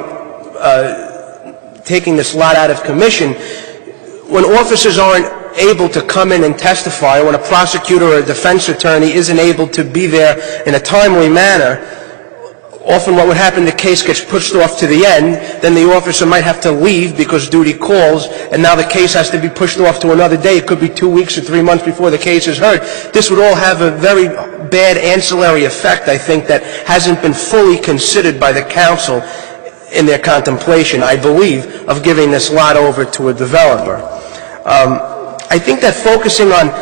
taking this lot out of commission. When officers aren't able to come in and testify, or when a prosecutor or a defense attorney isn't able to be there in a timely manner, often what would happen, the case gets pushed off to the end, then the officer might have to leave because duty calls, and now the case has to be pushed off to another day. It could be 2 weeks or 3 months before the case is heard. This would all have a very bad ancillary effect, I think, that hasn't been fully considered by the council in their contemplation, I believe, of giving this lot over to a developer. I think that focusing on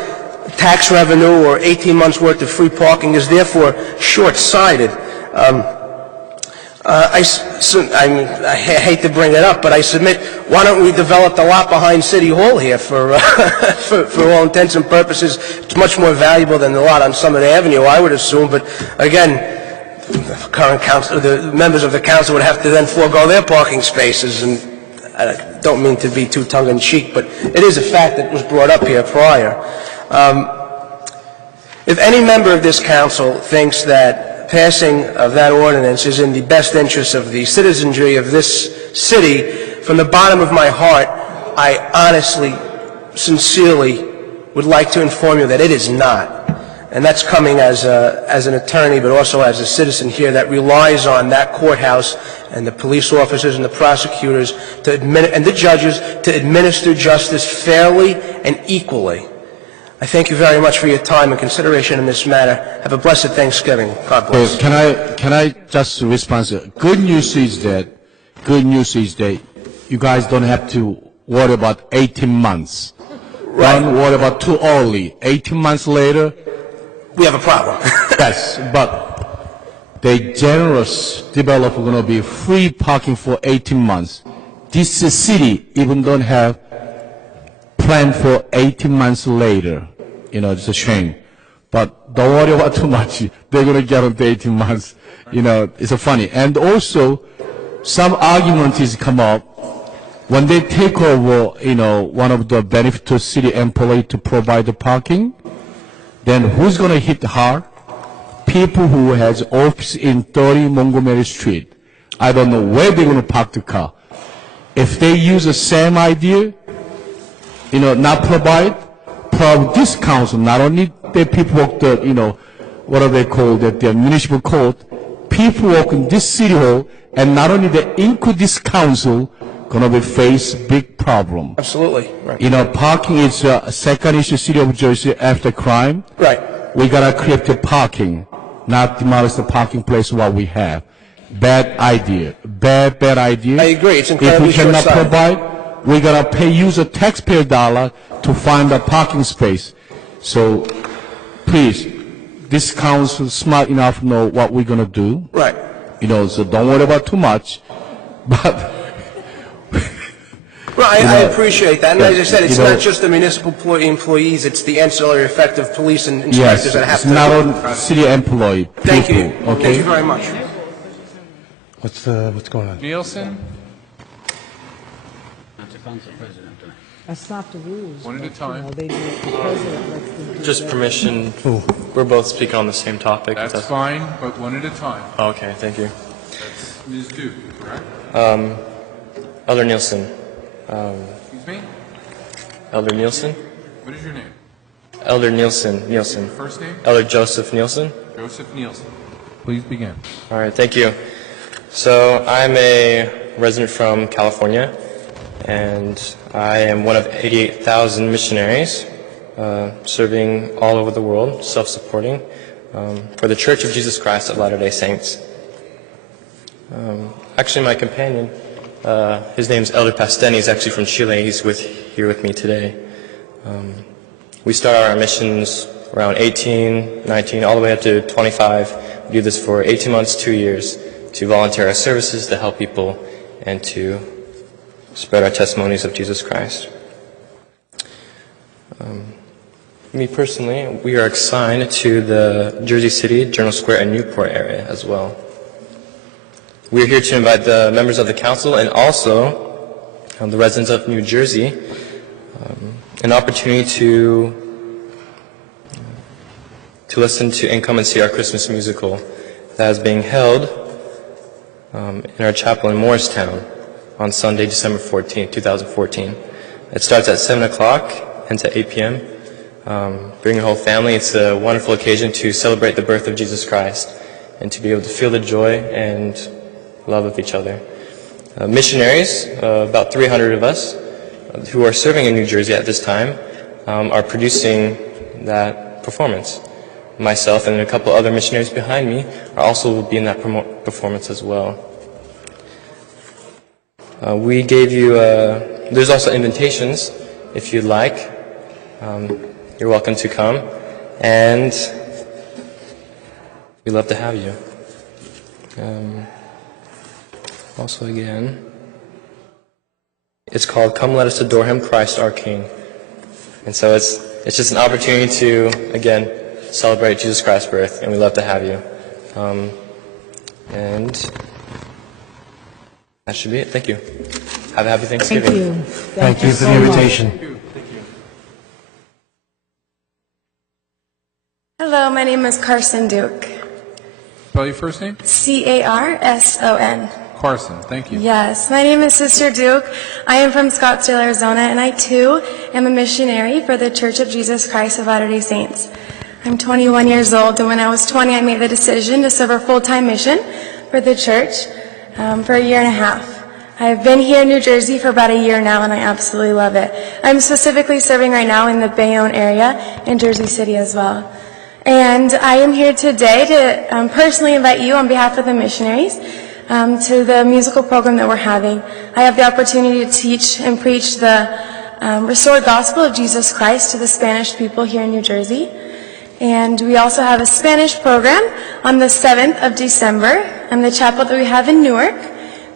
tax revenue or 18 months' worth of free parking is therefore short-sighted. I hate to bring it up, but I submit, why don't we develop the lot behind City Hall here for all intents and purposes? It's much more valuable than the lot on Summit Avenue, I would assume, but again, the current council, the members of the council would have to then forego their parking spaces, and I don't mean to be too tongue-in-cheek, but it is a fact that was brought up here prior. If any member of this council thinks that passing of that ordinance is in the best interest of the citizenry of this city, from the bottom of my heart, I honestly, sincerely would like to inform you that it is not. And that's coming as an attorney, but also as a citizen here that relies on that courthouse and the police officers and the prosecutors and the judges to administer justice fairly and equally. I thank you very much for your time and consideration in this matter. Have a blessed Thanksgiving. God bless. Can I just respond? Good news is that you guys don't have to worry about 18 months. Right. Don't worry about too early. 18 months later, we have a problem. Yes, but the generous developer going to be free parking for 18 months. This city even don't have plan for 18 months later. You know, it's a shame. But don't worry about too much. They're going to get on to 18 months. You know, it's a funny. And also, some argument is come up when they take over, you know, one of the benefit to city employee to provide the parking, then who's going to hit hard? People who has office in 30 Montgomery Street. I don't know where they're going to park the car. If they use the same idea, you know, not provide this council, not only the people work the, you know, what are they called, the municipal court, people work in this city hall, and not only the include this council, gonna be face big problem. Absolutely. Right. You know, parking is a second issue city of Jersey after crime. Right. We gotta create the parking, not demolish the parking place what we have. Bad idea. Bad idea. I agree. It's incredibly If we cannot short-sighted. provide, we gotta pay user taxpayer dollar to find a parking space. So, please, this council smart enough to know what we're gonna do. Right. You know, so don't worry about too much. But Right, I appreciate that. And as I said, it's you know, not just the municipal employees, it's the ancillary effect of police and inspectors yes, that have it's to... not on city employee. Thank you. People, okay? Thank you very much. What's going on? Nielsen, That's not the rules. one at a but, time. You know, they do, the president lets them do Just that. permission. We're both speaking on the same topic. That's fine, but one at a time. Oh, okay, thank you. That's Ms. Duke, correct? Elder Nielsen. Excuse me? Elder Nielsen? What is your name? Elder Nielsen. First name? Elder Joseph Nielsen. Joseph Nielsen. Please begin. All right, thank you. So I'm a resident from California, and I am one of 88,000 missionaries serving all over the world, self-supporting, for the Church of Jesus Christ of Latter-day Saints. Actually, my companion, his name's Elder Pasteni, he's actually from Chile. He's here with me today. We start our missions around 18, 19, all the way up to 25. We do this for 18 months, 2 years, to volunteer our services, to help people, and to spread our testimonies of Jesus Christ. Me personally, we are assigned to the Jersey City, Journal Square, and Newport area as well. We are here to invite the members of the council and also the residents of New Jersey an opportunity to listen to and come and see our Christmas musical that is being held in our chapel in Morristown on Sunday, December 14th, 2014. It starts at 7 o'clock, ends at 8 p.m. Bring your whole family. It's a wonderful occasion to celebrate the birth of Jesus Christ and to be able to feel the joy and love of each other. Missionaries, about 300 of us, who are serving in New Jersey at this time, are producing that performance. Myself and a couple other missionaries behind me are also will be in that performance as well. We gave you, there's also invitations if you'd like. You're welcome to come, and we'd love to have you. Also again, it's called Come Let Us Adore Him, Christ our King. And so it's just an opportunity to, again, celebrate Jesus Christ's birth, and we'd love to have you. And that should be it. Thank you. Have a happy Thanksgiving. Thank you. Thank you for the invitation. Hello, my name is Carson Duke. Spell your first name? Carson. Carson. Thank you. Yes, my name is Sister Duke. I am from Scottsdale, Arizona, and I too am a missionary for the Church of Jesus Christ of Latter-day Saints. I'm 21 years old, and when I was 20, I made the decision to serve a full-time mission for the church for a year and a half. I have been here in New Jersey for about a year now, and I absolutely love it. I'm specifically serving right now in the Bayonne area in Jersey City as well. And I am here today to personally invite you on behalf of the missionaries to the musical program that we're having. I have the opportunity to teach and preach the restored gospel of Jesus Christ to the Spanish people here in New Jersey. And we also have a Spanish program on the 7th of December in the chapel that we have in Newark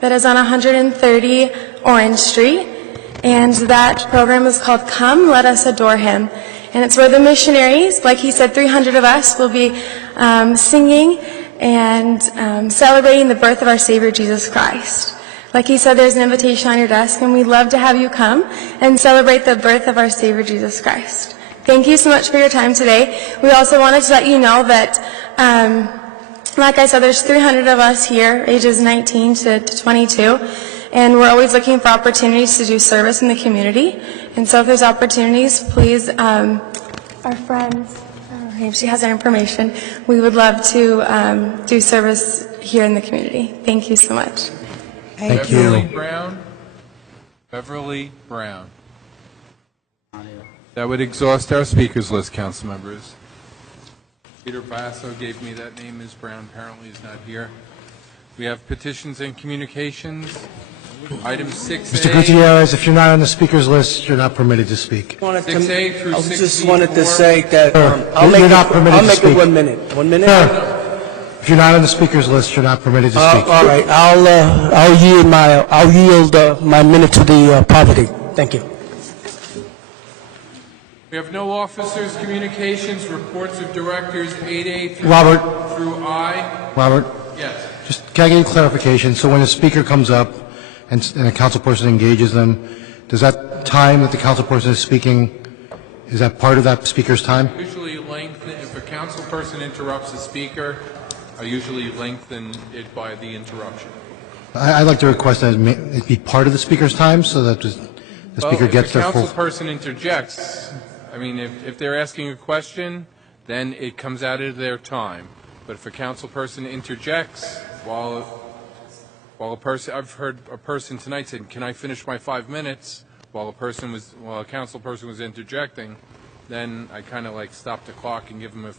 that is on 130 Orange Street. And that program is called Come, Let Us Adore Him. And it's where the missionaries, like he said, 300 of us will be singing and celebrating the birth of our Savior, Jesus Christ. Like he said, there's an invitation on your desk, and we'd love to have you come and celebrate the birth of our Savior, Jesus Christ. Thank you so much for your time today. We also wanted to let you know that, like I said, there's 300 of us here, ages 19 to 22. And we're always looking for opportunities to do service in the community. And so if there's opportunities, please, our friends, she has our information. We would love to do service here in the community. Thank you so much. Thank Beverly you. Brown. Beverly Brown. That would exhaust our speakers list, council members. Peter Basso gave me that name. Ms. Brown apparently is not here. We have petitions and communications. Item 6A. Mr. Gutierrez, if you're not on the speakers list, you're not permitted to speak. 6A through 64. I just wanted to say that You're not permitted to I'll make speak. it 1 minute. 1 minute? Sir, if you're not on the speakers list, you're not permitted to speak. All right. I'll yield my minute to the property. Thank you. We have no officers' communications, reports of directors, 8A through I. Robert, Yes. just can I get clarification? So when a speaker comes up and a council person engages them, does that time that the council person is speaking, is that part of that speaker's time? Usually lengthen, if a council person interrupts a speaker, I usually lengthen it by the interruption. I'd like to request that it be part of the speaker's time so that the speaker gets their If a full... council person interjects, I mean, if they're asking a question, then it comes out of their time. But if a council person interjects while a person, I've heard a person tonight said, "Can I finish my 5 minutes?" While a council person was interjecting, then I kind of like stop the clock and give them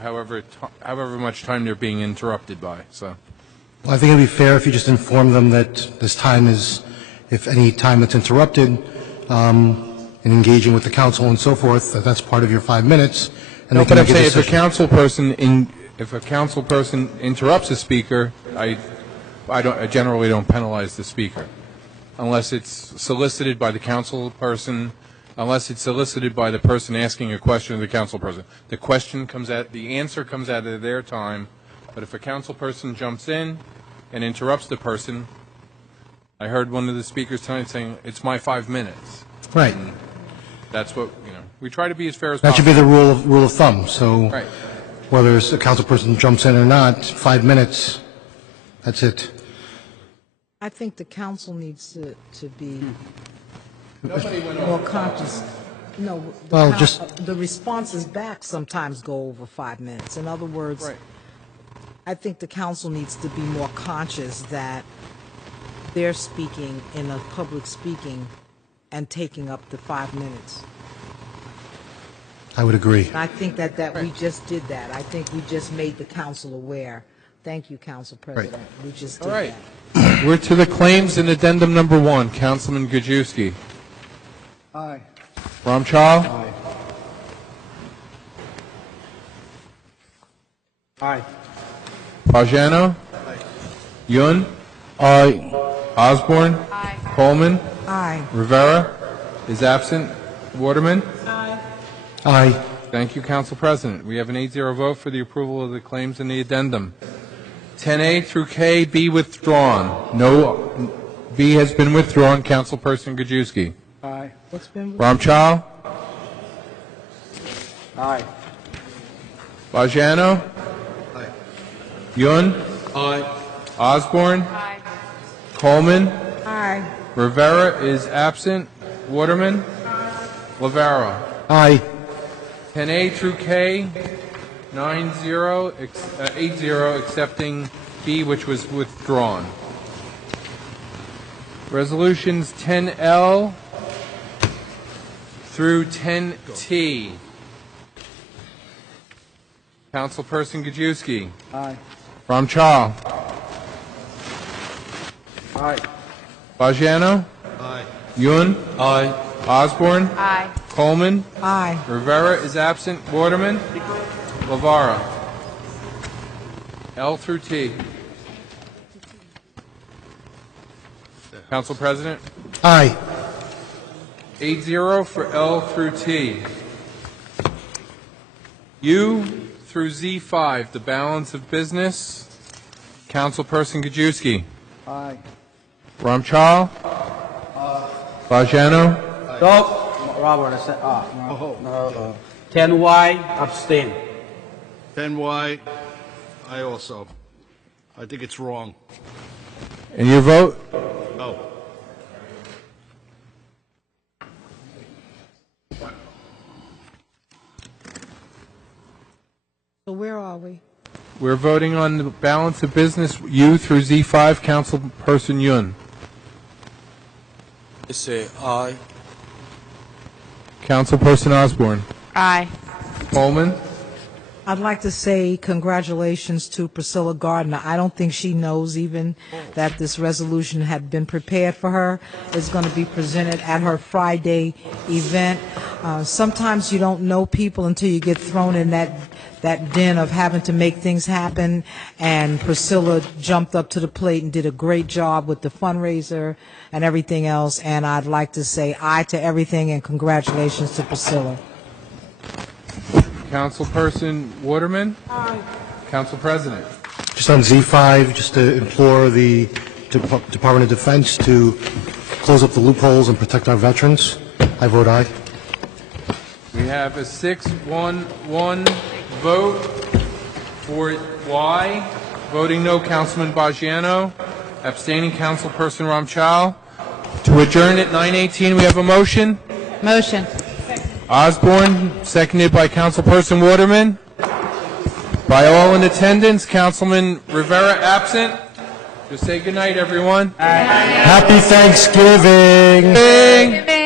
however much time they're being interrupted by. So, Well, I think it would be fair if you just inform them that this time is, if any time that's interrupted, in engaging with the council and so forth, that's part of your 5 minutes. And no, they can but I'm make a saying decision. if a council person interrupts a speaker, I generally don't penalize the speaker, unless it's solicited by the council person, unless it's solicited by the person asking a question of the council person. The answer comes out of their time. But if a council person jumps in and interrupts the person, I heard one of the speakers tonight saying, "It's my 5 minutes." Right. And that's what we try to be as fair as That should possible. be the rule of thumb. So Right. whether a council person jumps in or not, 5 minutes, that's it. I think the council needs to be Nobody went more over conscious. No, Well, the responses back sometimes go over 5 minutes. In other words, I think the council needs to be more conscious that they're speaking in a public speaking and taking up the 5 minutes. I would agree. And I think that we just did that. I think we just made the council aware. Thank you, Council President. We just did All right. that. We're to the claims in addendum number 1. Councilman Gajewski. Aye. Ramchal? Aye. Pagano? Yun? Aye. Osborne? Aye. Coleman? Aye. Rivera is absent. Waterman? Aye. Thank you, Council President. We have an 8-0 vote for the approval of the claims in the addendum. 10A through K, B withdrawn. No, B has been withdrawn. Councilperson Gajewski. Aye. What's been Ramchal? Aye. Bajano? Aye. Yun? Aye. Osborne? Aye. Coleman? Aye. Rivera is absent. Waterman? Lavara. Aye. 10A through K, 8-0, accepting B, which was withdrawn. Resolutions 10L through 10T. Councilperson Gajewski. Aye. Ramchal. Aye. Bajano? Aye. Yun? Aye. Osborne? Aye. Coleman? Aye. Rivera is absent. Waterman? Lavara. L through T. Council President? Aye. 8-0 for L through T. U through Z5, the balance of business. Councilperson Gajewski. Aye. Ramchal? Bajano? No, Robert, I said, no. 10Y, abstain. 10Y, I also. I think it's wrong. And your vote? No. So where are we? We're voting on the balance of business U through Z5. Councilperson Yun. I say aye. Councilperson Osborne. Aye. Coleman. I'd like to say congratulations to Priscilla Gardner. I don't think she knows even that this resolution had been prepared for her. It's going to be presented at her Friday event. Sometimes you don't know people until you get thrown in that den of having to make things happen, and Priscilla jumped up to the plate and did a great job with the fundraiser and everything else, and I'd like to say aye to everything and congratulations to Priscilla. Councilperson Waterman. Aye. Council President. Just on Z5, just to implore the Department of Defense to close up the loopholes and protect our veterans. I vote aye. We have a 6-1-1 vote for Y. Voting no, Councilman Bajano. Abstaining, Councilperson Ramchal. To adjourn at 9:18, we have a motion. Motion. Osborne, seconded by Councilperson Waterman. By all in attendance, Councilman Rivera absent. Just say goodnight, everyone. Happy Thanksgiving. Thanksgiving.